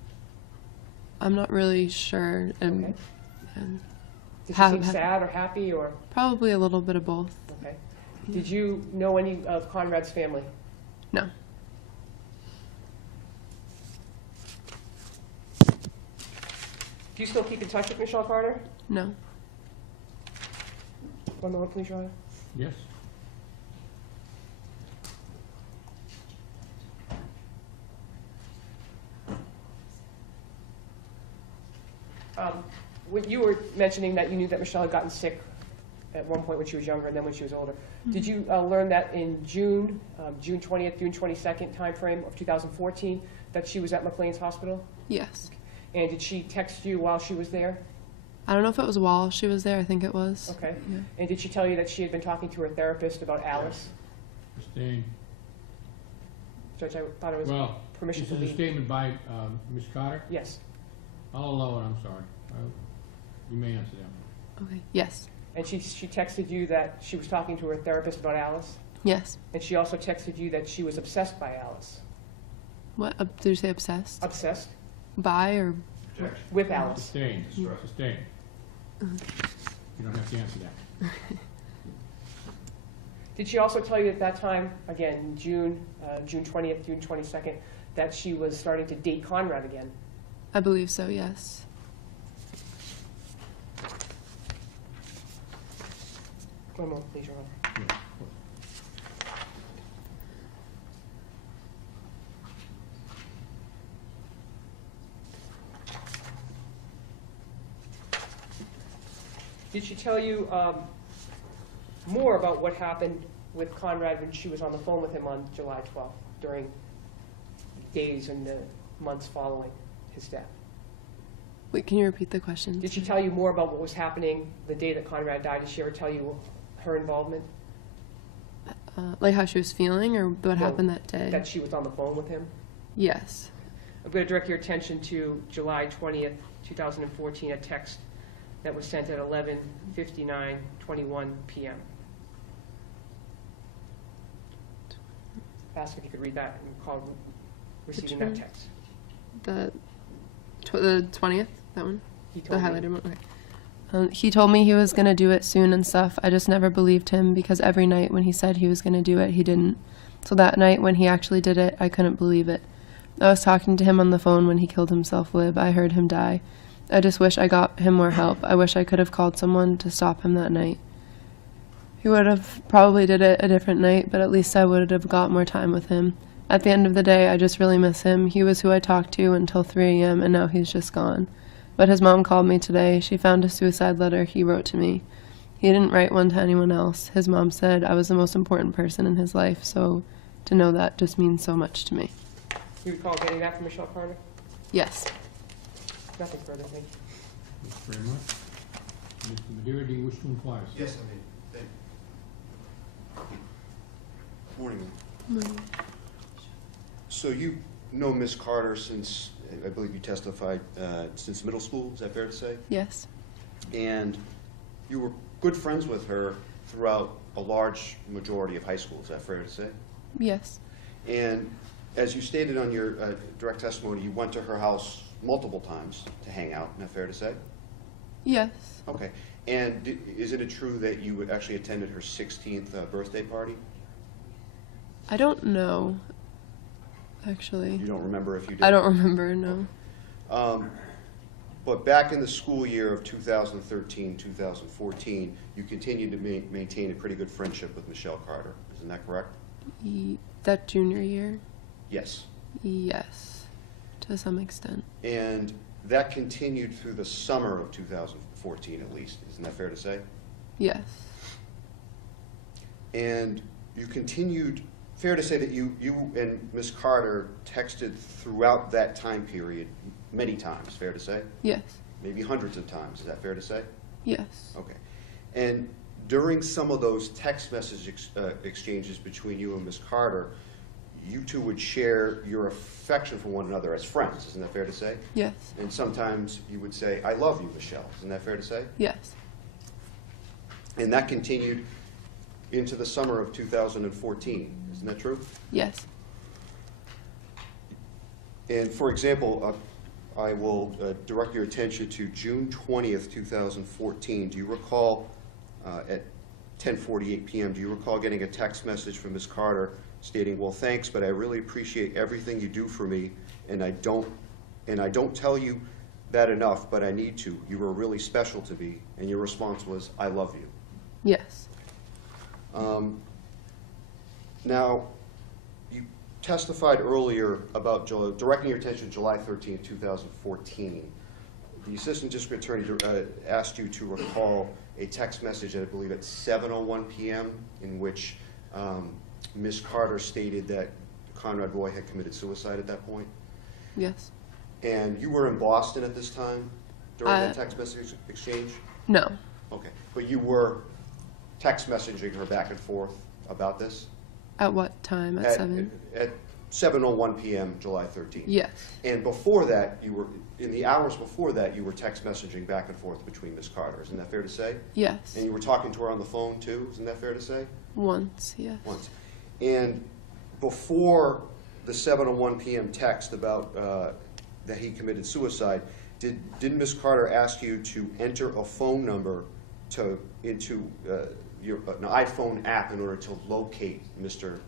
not really sure. Okay. And Did she seem sad or happy or? probably a little bit of both. Okay. Did you know any of Conrad's family? No. Do you still keep in touch with Michelle Carter? No. One moment, please, Your Honor. Yes? When you were mentioning that you knew that Michelle had gotten sick at one point when she was younger and then when she was older. Did you learn that in June 20th, June 22nd timeframe of 2014, that she was at McLean's Hospital? Yes. And did she text you while she was there? I don't know if it was while she was there. I think it was. Okay. Yeah. And did she tell you that she had been talking to her therapist about Alice? Christine, Judge, I thought it was well, permission this to is a leave. statement by Ms. Carter. Yes. I'll allow it, I'm sorry. You may answer that. Okay. Yes. And she texted you that she was talking to her therapist about Alice? Yes. And she also texted you that she was obsessed by Alice. What? Did you say obsessed? Obsessed By or? with Alice. Sustained, sustained. You don't have to answer that. Did she also tell you at that time, again, June 20th, June 22nd, that she was starting to date Conrad again? I believe so. Yes. One moment, please, Your Honor. Yeah, of course. Did she tell you more about what happened with Conrad when she was on the phone with him on July 12th, during days and the months following his death? Wait, can you repeat the question? Did she tell you more about what was happening the day that Conrad died? Did she ever tell you her involvement? Like how she was feeling or what No, happened that day? That she was on the phone with him? Yes. I'm going to direct your attention to July 20th, 2014, a text that was sent at 11:59:21 p.m. ask if you could read that and recall receiving Which that one? text. The 20th, that one? He The told me. highlighted one? Okay. He told me he was going to do it soon and stuff. I just never believed him because every night when he said he was going to do it, he didn't. So that night when he actually did it, I couldn't believe it. I was talking to him on the phone when he killed himself, Lib. I heard him die. I just wish I got him more help. I wish I could have called someone to stop him that night. He would have probably did it a different night, but at least I would have got more time with him. At the end of the day, I just really miss him. He was who I talked to until 3 a.m., and now he's just gone. But his mom called me today. She found a suicide letter he wrote to me. He didn't write one to anyone else. His mom said I was the most important person in his life, so to know that just means so much to me. You recall getting that from Michelle Carter? Yes. Nothing further, thank you. Thank you very much. Mr. Madeira, do you wish to inquire? sir? Yes, Morning. ma'am. So you know Miss Carter since, I believe you testified, since middle school, is that fair to say? Yes. And you were good friends with her throughout a large majority of high school, is that fair to say? Yes. And as you stated on your direct testimony, you went to her house multiple times to hang out, is that fair to say? Yes. Okay. And is it true that you actually attended her 16th birthday party? I don't know, actually. You don't remember if you did? I don't remember, no. But back in the school year of 2013, 2014, you continued to maintain a pretty good friendship with Michelle Carter. Isn't that correct? That junior year? Yes. Yes, to some extent. And that continued through the summer of 2014 at least. Isn't that fair to say? Yes. And you continued, fair to say that you and Miss Carter texted throughout that time period many times, fair to say? Yes. Maybe hundreds of times, is that fair to say? Yes. Okay. And during some of those text message exchanges between you and Miss Carter, you two would share your affection for one another as friends, isn't that fair to say? Yes. And sometimes you would say, I love you, Michelle, isn't that fair to say? Yes. And that continued into the summer of 2014, isn't that true? Yes. And for example, I will direct your attention to June 20th, 2014. Do you recall at 10:48 p.m., do you recall getting a text message from Ms. Carter stating, well, thanks, but I really appreciate everything you do for me, and I don't tell you that enough, but I need to. You were really special to me, and your response was, I love you. Yes. Now, you testified earlier about directing your attention to July 13th, 2014. The assistant district attorney asked you to recall a text message, I believe, at 7:01 p.m., in which Ms. Carter stated that Conrad Roy had committed suicide at that point. Yes. And you were in Boston at this time during that text message exchange? No. Okay. But you were text messaging her back and forth about this? At what time? At 7? At 7:01 p.m., July 13th. Yes. And before that, in the hours before that, you were text messaging back and forth between Ms. Carter. Isn't that fair to say? Yes. And you were talking to her on the phone, too? Isn't that fair to say? Once, yes. Once. And before the 7:01 p.m. text about that he committed suicide, didn't Ms. Carter ask you to enter a phone number into an iPhone app in order to locate Mr.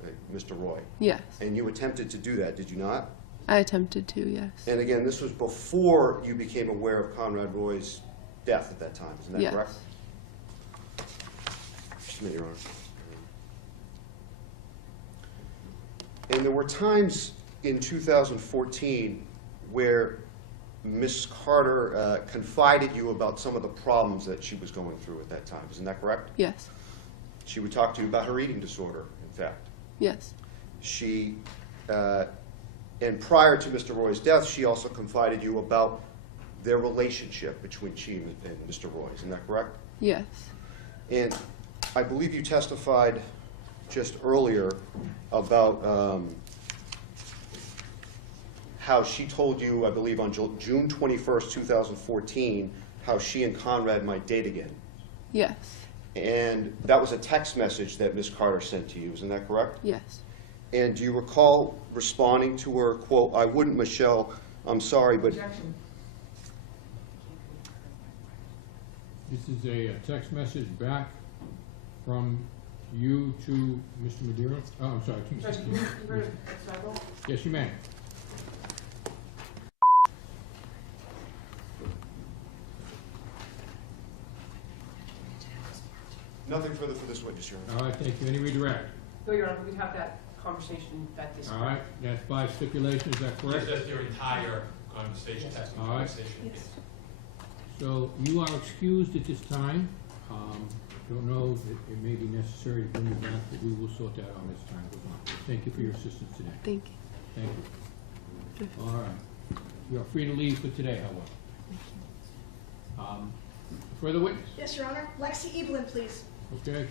Roy? Yes. And you attempted to do that, did you not? I attempted to, yes. And again, this was before you became aware of Conrad Roy's death at that time, isn't that Yes. correct? Just a minute, Your Honor. And there were times in 2014 where Ms. Carter confided you about some of the problems that she was going through at that time, isn't that correct? Yes. She would talk to you about her eating disorder, in fact. Yes. She, and prior to Mr. Roy's death, she also confided you about their relationship between she and Mr. Roy, isn't that correct? Yes. And I believe you testified just earlier about how she told you, I believe on June 21st, 2014, how she and Conrad might date again. Yes. And that was a text message that Ms. Carter sent to you, isn't that correct? Yes. And do you recall responding to her, quote, "I wouldn't, Michelle, I'm sorry, but..." This is a text message back from you to Mr. Madeira. Oh, I'm sorry. to Mr. Yes, you may. Nothing further for this witness, Your Honor. All right, thank you. Any redirect? No, Your Honor, we have that conversation at this All point. right, that's by stipulation, is that correct? Just as your entire conversation, testing All right. conversation. Yes. So you are excused at this time. Don't know if it may be necessary to bring you back, but we will sort that out as time goes on. Thank you for your assistance today. Thank you. Thank you. All right. You are free to leave for today, however. Further witness? Yes, Your Honor. Lexi Evelyn, please. Okay.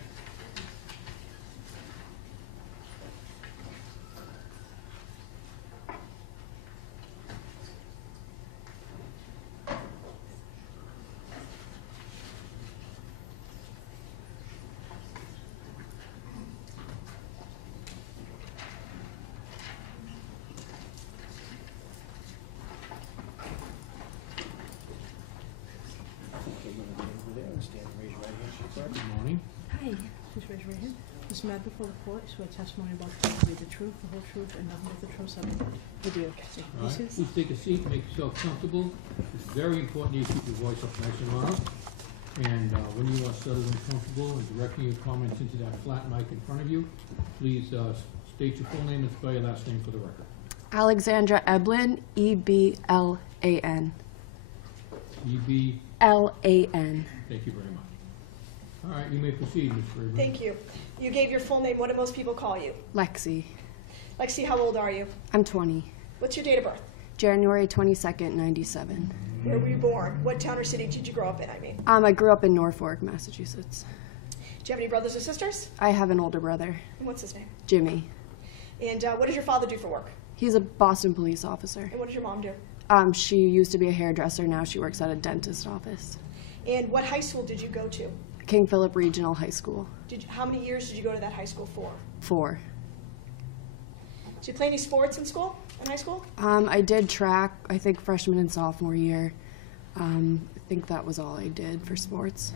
Good morning. Hi, please raise your right hand. This matter before the court, swear testimony about the truth, will be the truth, the whole truth, and nothing but the truth, so help you God. Video. All right, please take a seat, make yourself comfortable. It's very important that you keep your voice up nice and loud. And when you are settled and comfortable and directing your comments into that flat mic in front of you, please state your full name and spell your last name for the record. Alexandra Eblin, E-B-L-A-N. E.B. L-A-N. Thank you very much. All right, you may proceed, Ms. Fraser. Thank you. You gave your full name. What do most people call you? Lexi. Lexi, how old are you? I'm 20. What's your date of birth? January 22nd, 97. Where were you born? What town or city did you grow up in, I mean? I grew up in Norfolk, Massachusetts. Do you have any brothers or sisters? I have an older brother, And what's his name? Jimmy. And what does your father do for work? He's a Boston police officer. And what does your mom do? She used to be a hairdresser, now she works at a dentist office. And what high school did you go to? King Philip Regional High School. How many years did you go to that high school for? 4. Did you play any sports in school, in high school? I did track, I think freshman and sophomore year. I think that was all I did for sports.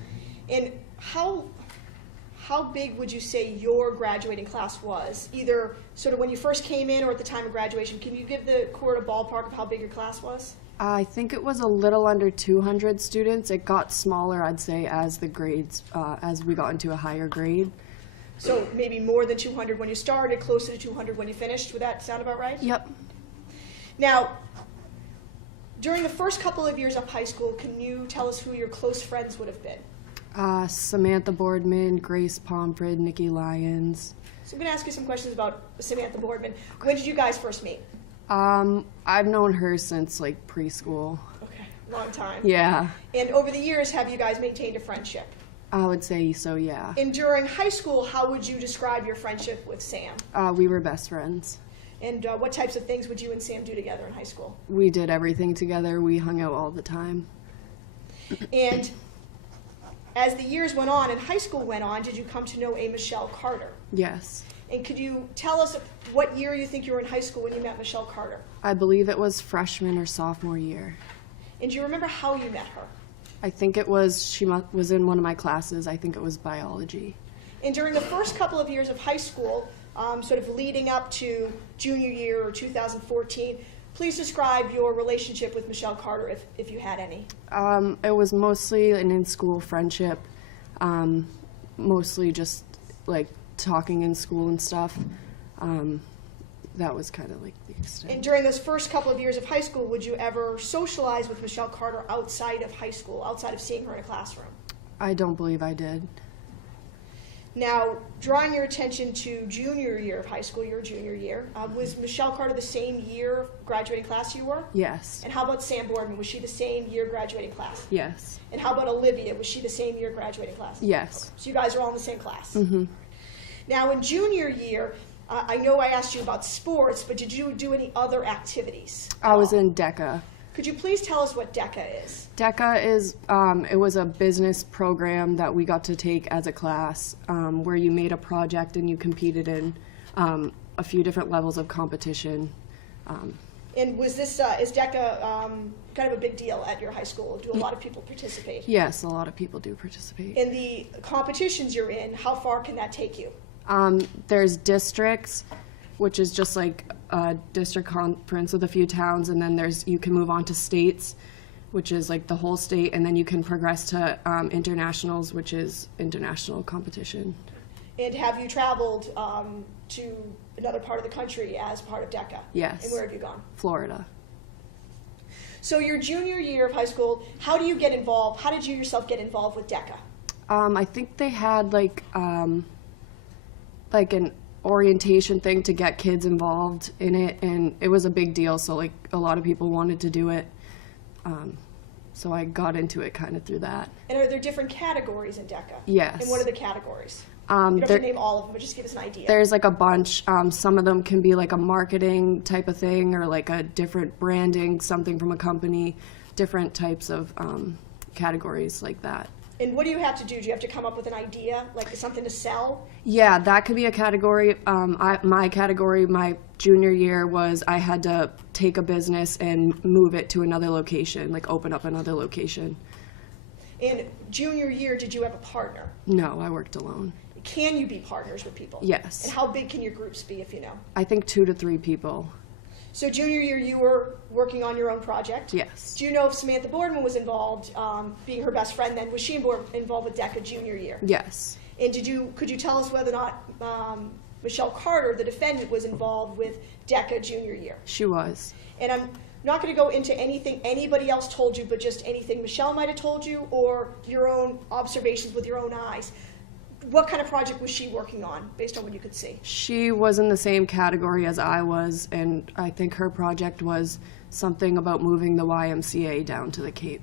And how big would you say your graduating class was? Either sort of when you first came in or at the time of graduation. Can you give the court a ballpark of how big your class was? I think it was a little under 200 students. It got smaller, I'd say, as the grades, as we got into a higher grade. So maybe more than 200 when you started, closer to 200 when you finished. Would that sound about right? Yep. Now, during the first couple of years of high school, can you tell us who your close friends would have been? Samantha Boardman, Grace Pomfret, Nikki Lyons. So I'm going to ask you some questions about Samantha Boardman. When did you guys first meet? I've known her since like preschool. Okay, long time. Yeah, And over the years, have you guys maintained a friendship? I would say so, yeah. And during high school, how would you describe your friendship with Sam? We were best friends. And what types of things would you and Sam do together in high school? We did everything together. We hung out all the time. And as the years went on and high school went on, did you come to know a Michelle Carter? Yes. And could you tell us what year you think you were in high school when you met Michelle Carter? I believe it was freshman or sophomore year. And do you remember how you met her? I think it was, she was in one of my classes. I think it was biology. And during the first couple of years of high school, sort of leading up to junior year or 2014, please describe your relationship with Michelle Carter, if you had any. It was mostly an in-school friendship, mostly just like talking in school and stuff. That was kind of like the extent. And during those first couple of years of high school, would you ever socialize with Michelle Carter outside of high school, outside of seeing her in a classroom? I don't believe I did. Now, drawing your attention to junior year of high school, your junior year, was Michelle Carter the same year graduating class you were? Yes. And how about Sam Boardman? Was she the same year graduating class? Yes. And how about Olivia? Was she the same year graduating class? Yes. So you guys are all in the same class? Mm-hmm. Now, in junior year, I know I asked you about sports, but did you do any other activities? I was in DECA. Could you please tell us what DECA is? DECA is, it was a business program that we got to take as a class, where you made a project and you competed in a few different levels of competition. And was this, is DECA kind of a big deal at your high school? Do a lot of people participate? Yes, a lot of people do participate. In the competitions you're in, how far can that take you? There's districts, which is just like a district conference with a few towns, and then you can move on to states, which is like the whole state, and then you can progress to internationals, which is international competition. And have you traveled to another part of the country as part of DECA? Yes. And where have you gone? Florida. So your junior year of high school, how do you get involved? How did you yourself get involved with DECA? I think they had like an orientation thing to get kids involved in it, and it was a big deal, so like a lot of people wanted to do it. So I got into it kind of through that. And are there different categories in DECA? Yes. And what are the categories? You don't have to name all of them, but just give us an idea. There's like a bunch. Some of them can be like a marketing type of thing, or like a different branding, something from a company, different types of categories like that. And what do you have to do? Do you have to come up with an idea, like something to sell? Yeah, that could be a category. My category, my junior year, was I had to take a business and move it to another location, like open up another location. And junior year, did you have a partner? No, I worked alone. Can you be partners with people? Yes. And how big can your groups be, if you know? I think 2 to 3 people. So junior year, you were working on your own project. Yes. Do you know if Samantha Boardman was involved, being her best friend then? Was she involved with DECA junior year? Yes. And could you tell us whether or not Michelle Carter, the defendant, was involved with DECA junior year? She was. And I'm not going to go into anything anybody else told you, but just anything Michelle might have told you or your own observations with your own eyes. What kind of project was she working on, based on what you could see? She was in the same category as I was, and I think her project was something about moving the YMCA down to the Cape.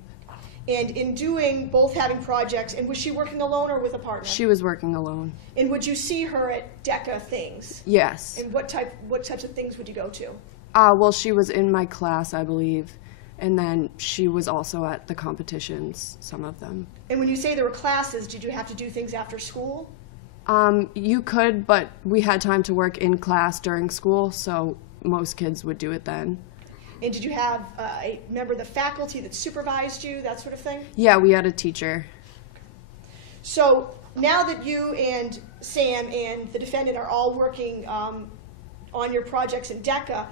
And in doing both having projects, and was she working alone or with a partner? She was working alone. And would you see her at DECA things? Yes. And what types of things would you go to? Well, she was in my class, I believe, and then she was also at the competitions, some of them. And when you say there were classes, did you have to do things after school? You could, but we had time to work in class during school, so most kids would do it then. And did you have a member of the faculty that supervised you, that sort of thing? Yeah, we had a teacher. So now that you and Sam and the defendant are all working on your projects in DECA,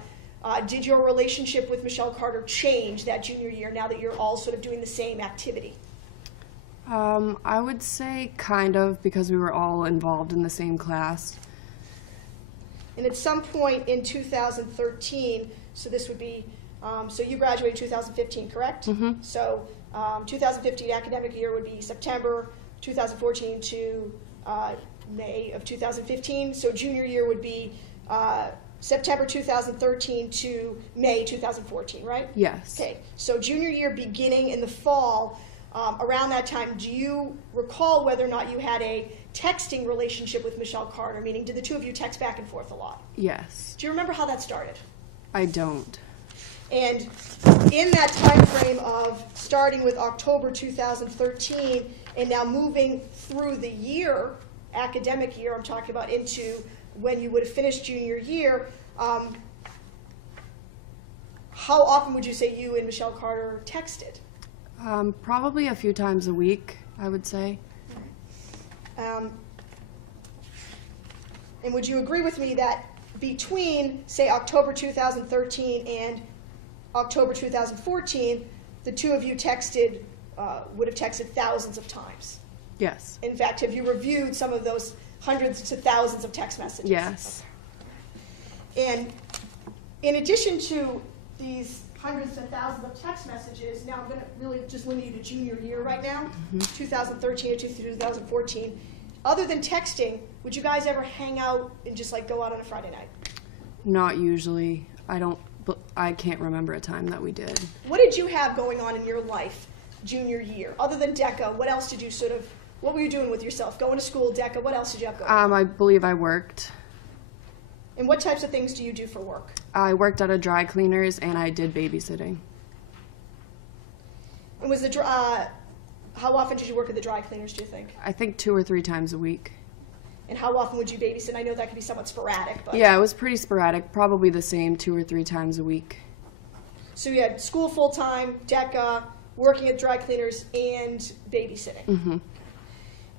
did your relationship with Michelle Carter change that junior year now that you're all sort of doing the same activity? I would say kind of, because we were all involved in the same class. And at some point in 2013, so this would be, so you graduated 2015, correct? Mm-hmm. So 2015 academic year would be September 2014 to May of 2015. So junior year would be September 2013 to May 2014, right? Yes. Okay, so junior year beginning in the fall, around that time, do you recall whether or not you had a texting relationship with Michelle Carter? Meaning, did the two of you text back and forth a lot? Yes. Do you remember how that started? I don't. And in that time frame of starting with October 2013 and now moving through the year, academic year I'm talking about, into when you would have finished junior year, how often would you say you and Michelle Carter texted? Probably a few times a week, I would say. And would you agree with me that between, say, October 2013 and October 2014, the two of you texted, would have texted thousands of times? Yes. In fact, have you reviewed some of those hundreds to thousands of text messages? Yes. And in addition to these hundreds to thousands of text messages, now I'm going to really just limit you to junior year right now, 2013 to 2014. Other than texting, would you guys ever hang out and just like go out on a Friday night? Not usually. I can't remember a time that we did. What did you have going on in your life junior year? Other than DECA, what else did you what were you doing with yourself? Going to school, DECA, what else did you have going on? I believe I worked. And what types of things do you do for work? I worked at a dry cleaners and I did babysitting. And was how often did you work at the dry cleaners, do you think? I think 2 or 3 times a week. And how often would you babysit? I know that can be somewhat sporadic, but. Yeah, it was pretty sporadic, probably the same 2 or 3 times a week. So you had school full-time, DECA, working at dry cleaners, and babysitting. Hmm.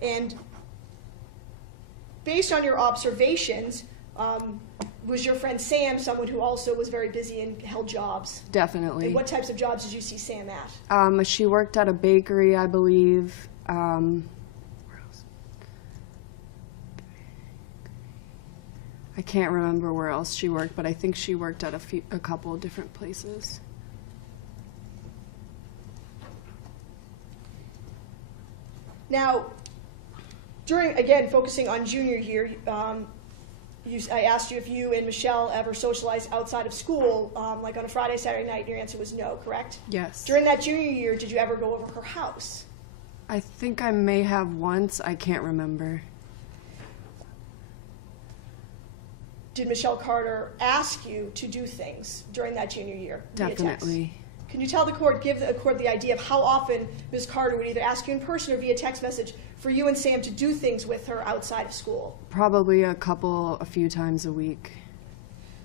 And based on your observations, was your friend Sam someone who also was very busy and held jobs? Definitely. And what types of jobs did you see Sam at? She worked at a bakery, I believe. Where else? I can't remember where else she worked, but I think she worked at a couple of different places. Now, during, again, focusing on junior year, I asked you if you and Michelle ever socialized outside of school, like on a Friday, Saturday night, and your answer was no, correct? Yes. During that junior year, did you ever go over her house? I think I may have once. I can't remember. Did Michelle Carter ask you to do things during that junior year? Via text? Definitely. Can you tell the court, give the court the idea of how often Ms. Carter would either ask you in person or via text message for you and Sam to do things with her outside of school? Probably a few times a week.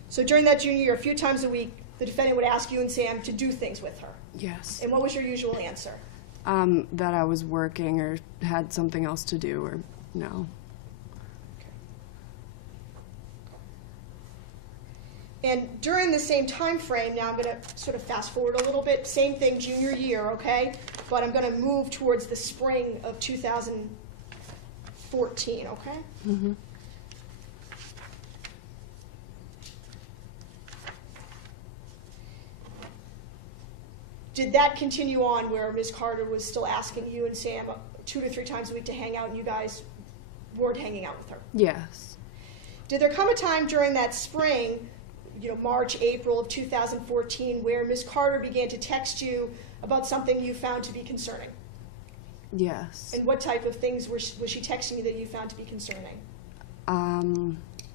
So during that junior year, a few times a week, the defendant would ask you and Sam to do things with her. Yes. And what was your usual answer? That I was working or had something else to do or no. And during the same time frame, now I'm going to sort of fast forward a little bit, same thing junior year, okay? But I'm going to move towards the spring of 2014, okay? Mm-hmm. Did that continue on where Ms. Carter was still asking you and Sam 2 to 3 times a week to hang out and you guys weren't hanging out with her? Yes. Did there come a time during that spring, March, April of 2014, where Ms. Carter began to text you about something you found to be concerning? Yes. And what type of things was she texting you that you found to be concerning?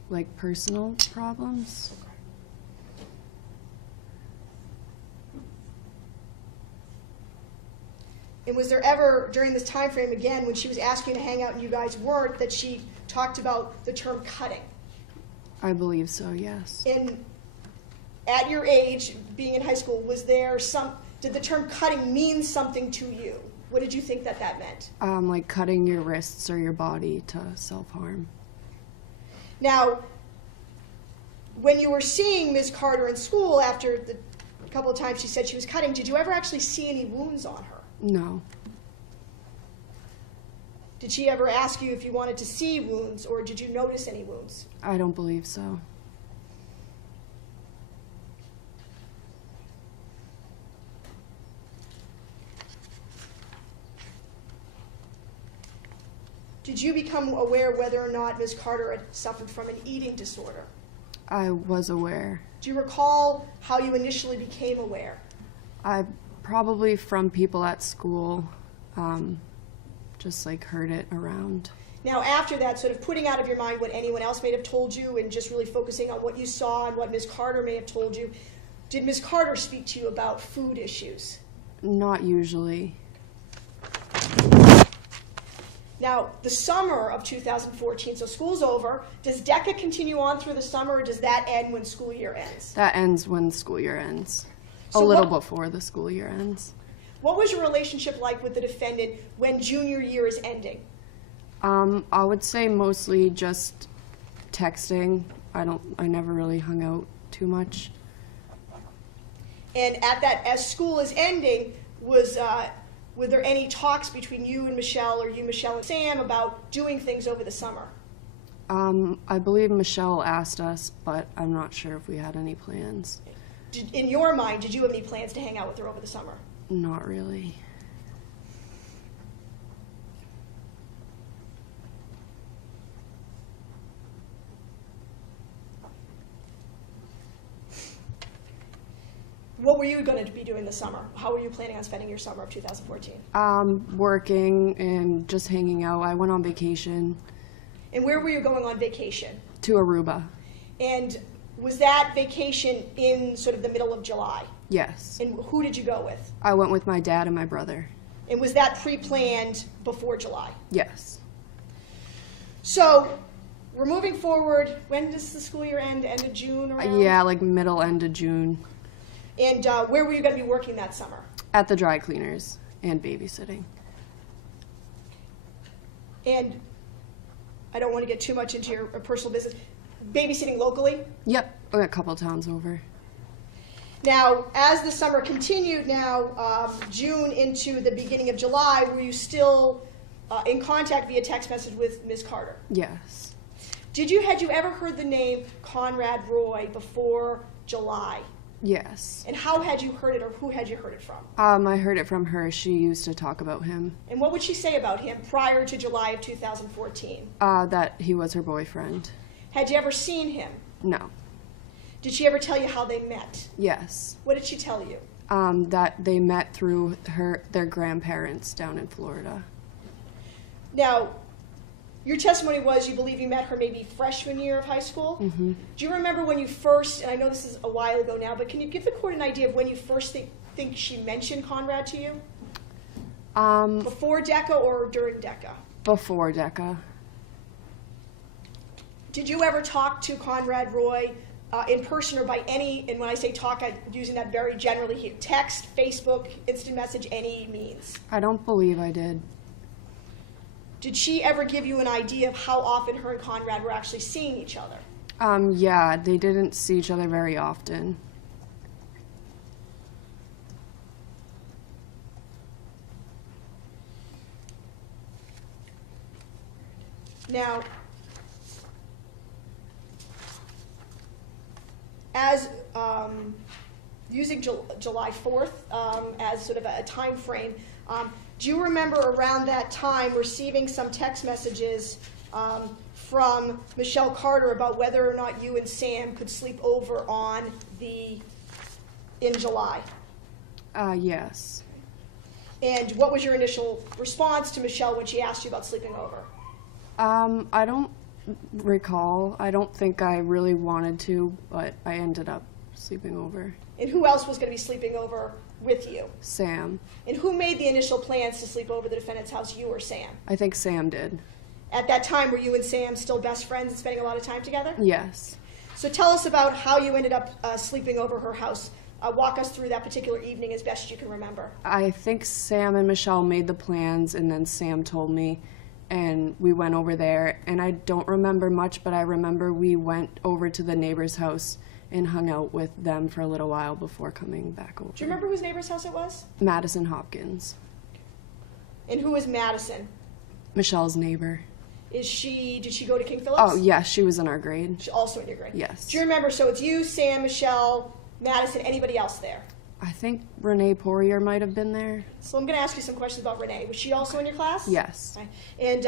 Like personal problems. And was there ever, during this time frame, again, when she was asking you to hang out and you guys weren't, that she talked about the term cutting? I believe so, yes. And at your age, being in high school, did the term cutting mean something to you? What did you think that meant? Like cutting your wrists or your body to self-harm. Now, when you were seeing Ms. Carter in school after the couple of times she said she was cutting, did you ever actually see any wounds on her? No. Did she ever ask you if you wanted to see wounds, or did you notice any wounds? I don't believe so. Did you become aware whether or not Ms. Carter had suffered from an eating disorder? I was aware. Do you recall how you initially became aware? I probably from people at school, just like heard it around. Now, after that, sort of putting out of your mind what anyone else may have told you and just really focusing on what you saw and what Ms. Carter may have told you, did Ms. Carter speak to you about food issues? Not usually. Now, the summer of 2014, so school's over. Does DECA continue on through the summer, or does that end when school year ends? That ends when the school year ends. So a little what- before the school year ends. What was your relationship like with the defendant when junior year is ending? I would say mostly just texting. I never really hung out too much. And at that, as school is ending, were there any talks between you and Michelle, or you, Michelle, and Sam about doing things over the summer? I believe Michelle asked us, but I'm not sure if we had any plans. In your mind, did you have any plans to hang out with her over the summer? Not really. What were you going to be doing this summer? How were you planning on spending your summer of 2014? Working and just hanging out. I went on vacation And where were you going on vacation? to Aruba. And was that vacation in sort of the middle of July? Yes. And who did you go with? I went with my dad and my brother. And was that pre-planned before July? Yes. So we're moving forward. When does the school year end? End of June around? Yeah, like middle end of June And where were you going to be working that summer? at the dry cleaners and babysitting. And I don't want to get too much into your personal business. Babysitting locally? Yep, a couple towns over. Now, as the summer continued now, June into the beginning of July, were you still in contact via text message with Ms. Carter? Yes. Had you ever heard the name Conrad Roy before July? Yes. And how had you heard it, or who had you heard it from? I heard it from her. She used to talk about him. And what would she say about him prior to July of 2014? That he was her boyfriend. Had you ever seen him? No. Did she ever tell you how they met? Yes. What did she tell you? That they met through their grandparents down in Florida. Now, your testimony was you believe you met her maybe freshman year of high school? Mm-hmm. Do you remember when you first, and I know this is a while ago now, but can you give the court an idea of when you first think she mentioned Conrad to you? Before DECA or during DECA? Before DECA. Did you ever talk to Conrad Roy in person or by any, and when I say talk, I'm using that very generally here, text, Facebook, instant message, any means? I don't believe I did. Did she ever give you an idea of how often her and Conrad were actually seeing each other? Yeah, they didn't see each other very often. Now, as using July 4th as sort of a time frame, do you remember around that time receiving some text messages from Michelle Carter about whether or not you and Sam could sleep over in July? Yes. And what was your initial response to Michelle when she asked you about sleeping over? I don't recall. I don't think I really wanted to, but I ended up sleeping over. And who else was going to be sleeping over with you? Sam. And who made the initial plans to sleep over the defendant's house, you or Sam? I think Sam did. At that time, were you and Sam still best friends and spending a lot of time together? Yes. So tell us about how you ended up sleeping over her house. Walk us through that particular evening as best you can remember. I think Sam and Michelle made the plans, and then Sam told me, and we went over there. And I don't remember much, but I remember we went over to the neighbor's house and hung out with them for a little while before coming back over. Do you remember whose neighbor's house it was? Madison Hopkins. And who was Madison? Michelle's neighbor. Did she go to King Phillips? Oh, yeah, she was in our grade. She's also in your grade? Yes. Do you remember, so it's you, Sam, Michelle, Madison, anybody else there? I think Renee Poirier might have been there. So I'm going to ask you some questions about Renee. Was she also in your class? Yes. Okay. And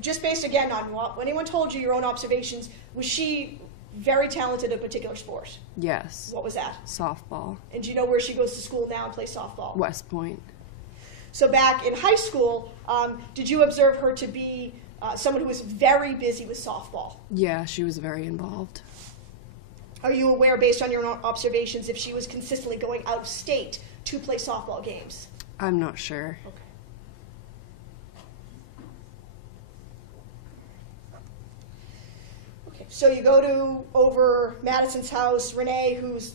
just based again on what anyone told you, your own observations, was she very talented at a particular sport? Yes. What was that? Softball. And do you know where she goes to school now and plays softball? West Point. So back in high school, did you observe her to be someone who was very busy with softball? Yeah, she was very involved. Are you aware, based on your own observations, if she was consistently going out of state to play softball games? I'm not sure. Okay. Okay. So you go to over Madison's house. Renee, who's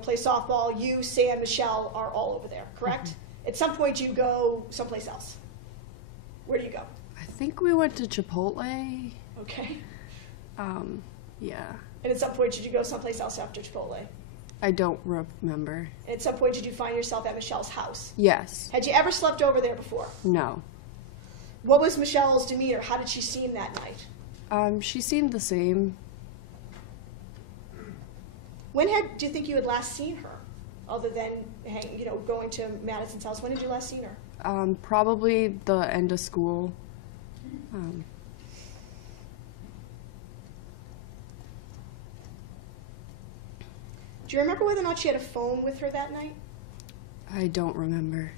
plays softball. You, Sam, Michelle are all over there. Correct? Mm-hmm. At some point, you go someplace else. Where do you go? I think we went to Chipotle. Okay. Yeah. And at some point, did you go someplace else after Chipotle? I don't remember. And at some point, did you find yourself at Michelle's house? Yes. Had you ever slept over there before? No. What was Michelle's demeanor? How did she seem that night? She seemed the same. When do you think you had last seen her, other than going to Madison's house? When did you last seen her? Probably the end of school. Do you remember whether or not she had a phone with her that night? I don't remember.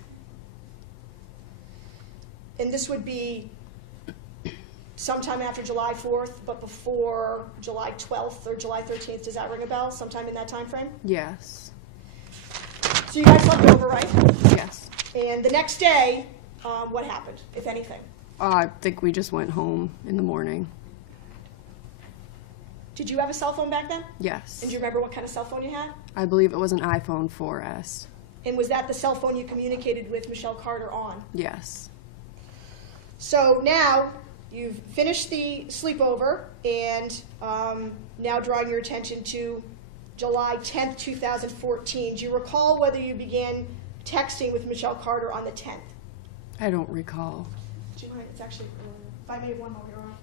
And this would be sometime after July 4th, but before July 12th or July 13th. Does that ring a bell? Sometime in that time frame? Yes. So you guys slept over, right? Yes. And the next day, what happened, if anything? I think we just went home in the morning. Did you have a cell phone back then? Yes. And do you remember what kind of cell phone you had? I believe it was an iPhone 4S. And was that the cell phone you communicated with Michelle Carter on? Yes. So now you've finished the sleepover, and now drawing your attention to July 10th, 2014. Do you recall whether you began texting with Michelle Carter on the 10th? I don't recall. Do you mind? It's actually, if I may have one while we were on.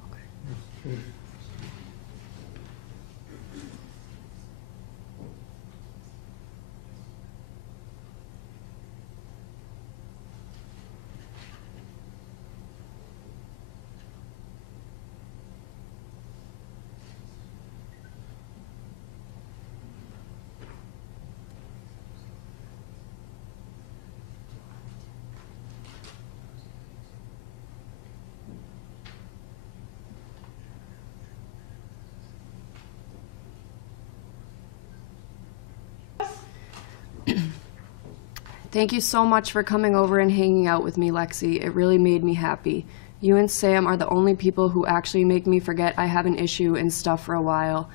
Thank you so much for coming over and hanging out with me, Lexi. It really made me happy. You and Sam are the only people who actually make me forget I have an issue and stuff for a while.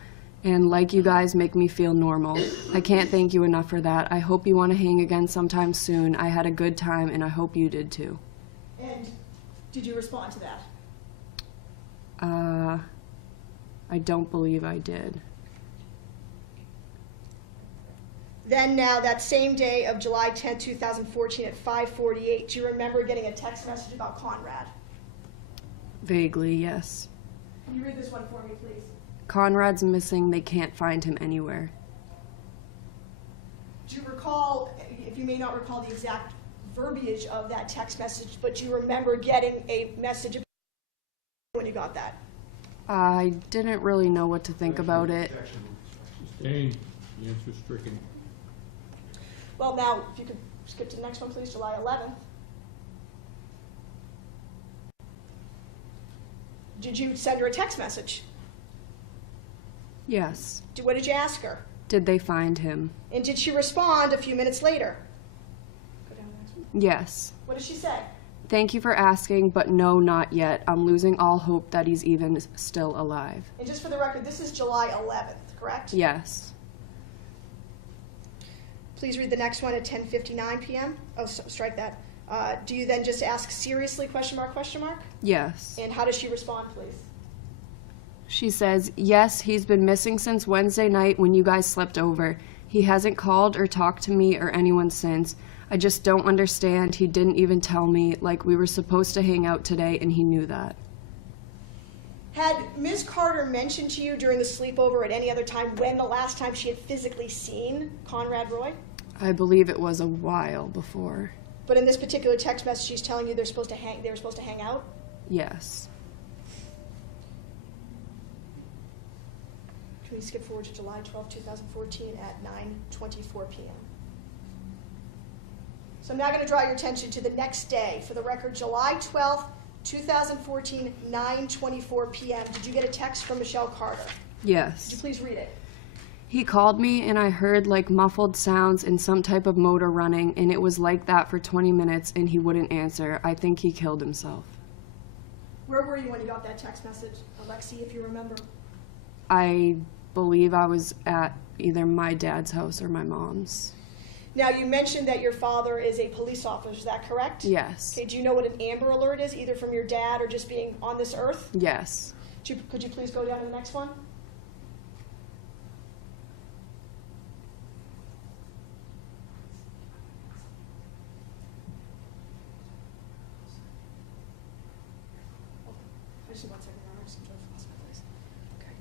And like you guys, make me feel normal. I can't thank you enough for that. I hope you want to hang again sometime soon. I had a good time, and I hope you did too. And did you respond to that? I don't believe I did. Then now, that same day of July 10th, 2014 at 5:48, do you remember getting a text message about Conrad? Vaguely, yes. Can you read this one for me, please? Conrad's missing. They can't find him anywhere. Do you recall, if you may not recall the exact verbiage of that text message, but do you remember getting a message when you got that? I didn't really know what to think about it. Sustained. The answer is stricken. Well, now, if you could skip to the next one, please, July 11th. Did you send her a text message? Yes. What did you ask her? Did they find him? And did she respond a few minutes later? Go down to the next one. Yes. What did she say? Thank you for asking, but no, not yet. I'm losing all hope that he's even still alive. And just for the record, this is July 11th, correct? Yes. Please read the next one at 10:59 p.m. Oh, strike that. Do you then just ask seriously, question mark, question mark? Yes. And how does she respond, please? She says, yes, he's been missing since Wednesday night when you guys slept over. He hasn't called or talked to me or anyone since. I just don't understand. He didn't even tell me, like we were supposed to hang out today, and he knew that. Had Ms. Carter mentioned to you during the sleepover at any other time when the last time she had physically seen Conrad Roy? I believe it was a while before. But in this particular text message, she's telling you they were supposed to hang out? Yes. Can we skip forward to July 12, 2014 at 9:24 p.m.? So I'm now going to draw your attention to the next day. For the record, July 12, 2014, 9:24 p.m. Did you get a text from Michelle Carter? Yes. Could you please read it? He called me and I heard like muffled sounds and some type of motor running, and it was like that for 20 minutes and he wouldn't answer. I think he killed himself. Where were you when you got that text message, Alexi, if you remember? I believe I was at either my dad's house or my mom's. Now, you mentioned that your father is a police officer, is that correct? Yes. Okay, do you know what an Amber Alert is, either from your dad or just being on this earth? Yes. Could you please go down to the next one? Just 1 second, Your Honor. Some sort of lost my place. Okay.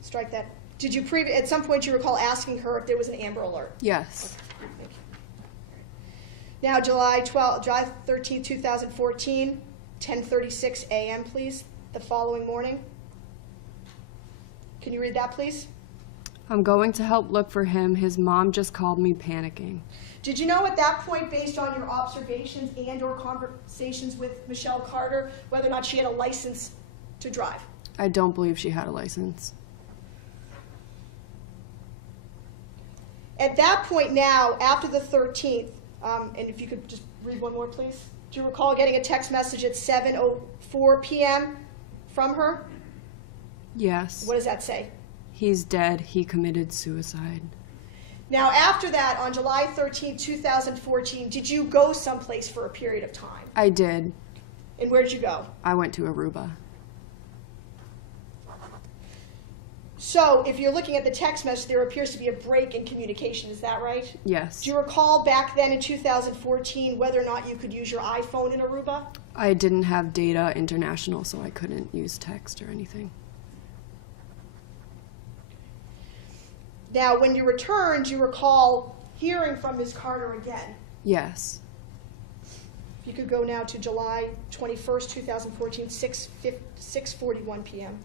Strike that. Did you at some point you recall asking her if there was an Amber Alert? Yes. Okay, thank you. Now, July 13th, 2014, 10:36 a.m., please, the following morning. Can you read that, please? I'm going to help look for him. His mom just called me panicking. Did you know at that point, based on your observations and or conversations with Michelle Carter, whether or not she had a license to drive? I don't believe she had a license. At that point now, after the 13th, and if you could just read one more, please. Do you recall getting a text message at 7:04 p.m. from her? Yes. What does that say? He's dead. He committed suicide. Now, after that, on July 13, 2014, did you go someplace for a period of time? I did. And where did you go? I went to Aruba. So, if you're looking at the text message, there appears to be a break in communication. Is that right? Yes. Do you recall back then in 2014 whether or not you could use your iPhone in Aruba? I didn't have data international, so I couldn't use text or anything. Now, when you returned, do you recall hearing from Ms. Carter again? Yes. If you could go now to July 21st, 2014, 6:41 p.m.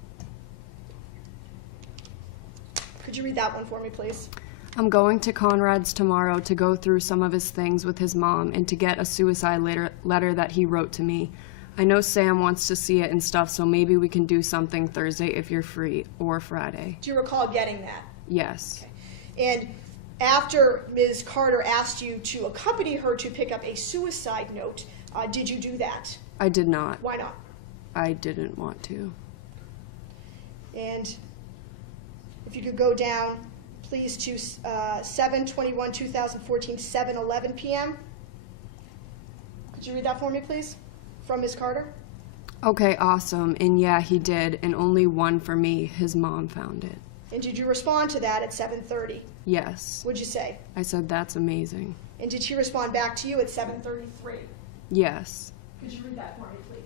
Could you read that one for me, please? I'm going to Conrad's tomorrow to go through some of his things with his mom and to get a suicide letter that he wrote to me. I know Sam wants to see it and stuff, so maybe we can do something Thursday if you're free, or Friday. Do you recall getting that? Yes. And after Ms. Carter asked you to accompany her to pick up a suicide note, did you do that? I did not. Why not? I didn't want to. And if you could go down, please, to 7/21/2014, 7:11 p.m. Could you read that for me, please, from Ms. Carter? Okay, awesome. And yeah, he did, and only one for me. His mom found it. And did you respond to that at 7:30? Yes. What'd you say? I said, that's amazing. And did she respond back to you at 7:33? Yes. Could you read that for me, please?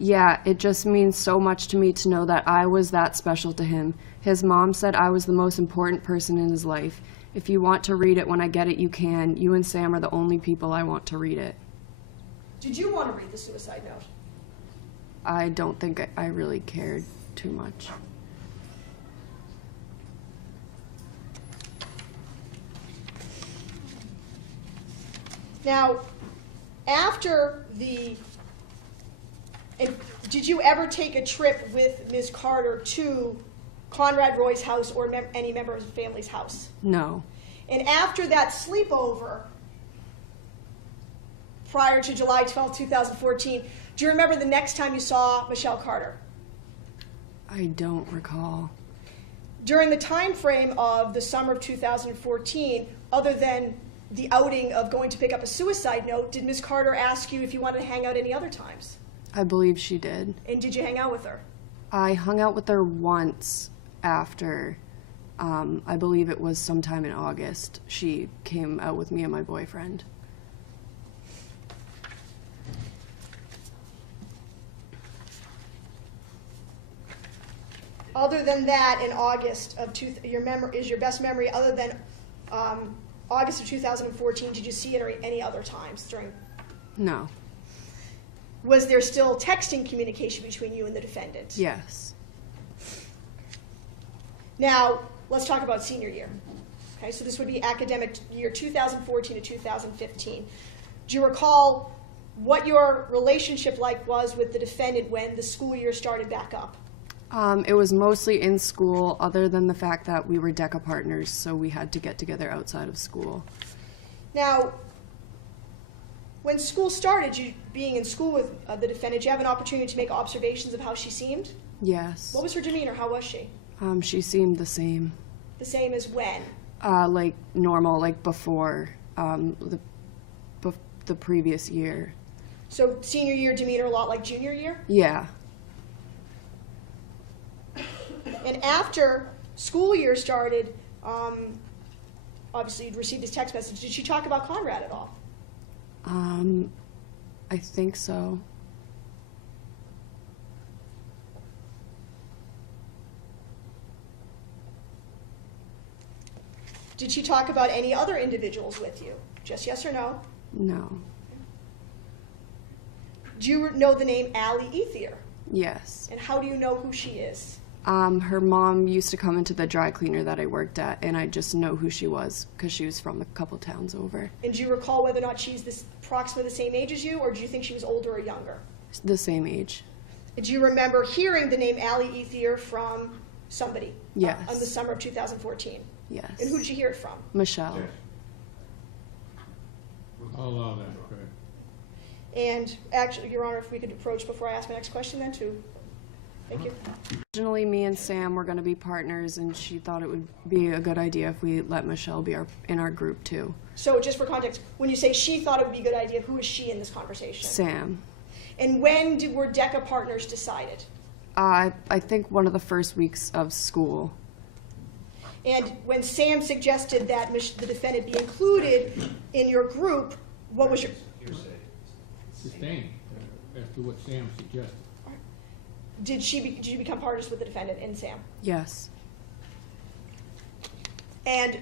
Yeah, it just means so much to me to know that I was that special to him. His mom said I was the most important person in his life. If you want to read it when I get it, you can. You and Sam are the only people I want to read it. Did you want to read the suicide note? I don't think I really cared too much. Now, after did you ever take a trip with Ms. Carter to Conrad Roy's house or any member of his family's house? No. And after that sleepover, prior to July 12, 2014, do you remember the next time you saw Michelle Carter? I don't recall. During the time frame of the summer of 2014, other than the outing of going to pick up a suicide note, did Ms. Carter ask you if you wanted to hang out any other times? I believe she did. And did you hang out with her? I hung out with her once after, I believe it was sometime in August. She came out with me and my boyfriend. Other than that, in August of your best memory, other than August of 2014, did you see it or any other times during? No. Was there still texting communication between you and the defendant? Yes. Now, let's talk about senior year. Okay, so this would be academic year 2014 to 2015. Do you recall what your relationship was with the defendant when the school year started back up? It was mostly in school, other than the fact that we were DECA partners, so we had to get together outside of school. Now, when school started, you being in school with the defendant, did you have an opportunity to make observations of how she seemed? Yes. What was her demeanor? How was she? She seemed the same. The same as when? Like normal, like before the previous year. So senior year demeanor a lot like junior year? Yeah. And after school year started, obviously you'd received this text message. Did she talk about Conrad at all? I think so. Did she talk about any other individuals with you? Just yes or no? No. Do you know the name Allie Ethier? Yes. And how do you know who she is? Her mom used to come into the dry cleaner that I worked at, and I just know who she was because she was from a couple towns over. And do you recall whether or not she's approximately the same age as you, or do you think she was older or younger? The same age. Do you remember hearing the name Allie Ethier from somebody? Yes. In the summer of 2014? Yes. And who did you hear it from? Michelle. I'll allow that, go ahead. And actually, Your Honor, if we could approach before I ask my next question then to Thank you. Originally, me and Sam were going to be partners, and she thought it would be a good idea if we let Michelle be in our group too. So just for context, when you say she thought it would be a good idea, who is she in this conversation? Sam. And when were DECA partners decided? I think one of the first weeks of school. And when Sam suggested that the defendant be included in your group, what was your... Sustained, as to what Sam suggested. Did you become partners with the defendant and Sam? Yes. And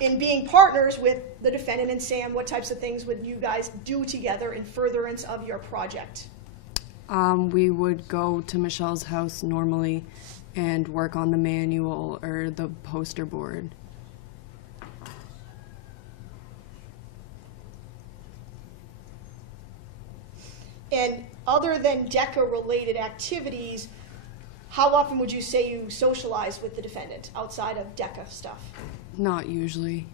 in being partners with the defendant and Sam, what types of things would you guys do together in furtherance of your project? We would go to Michelle's house normally and work on the manual or the poster board. And other than DECA-related activities, how often would you say you socialize with the defendant outside of DECA stuff? Not usually.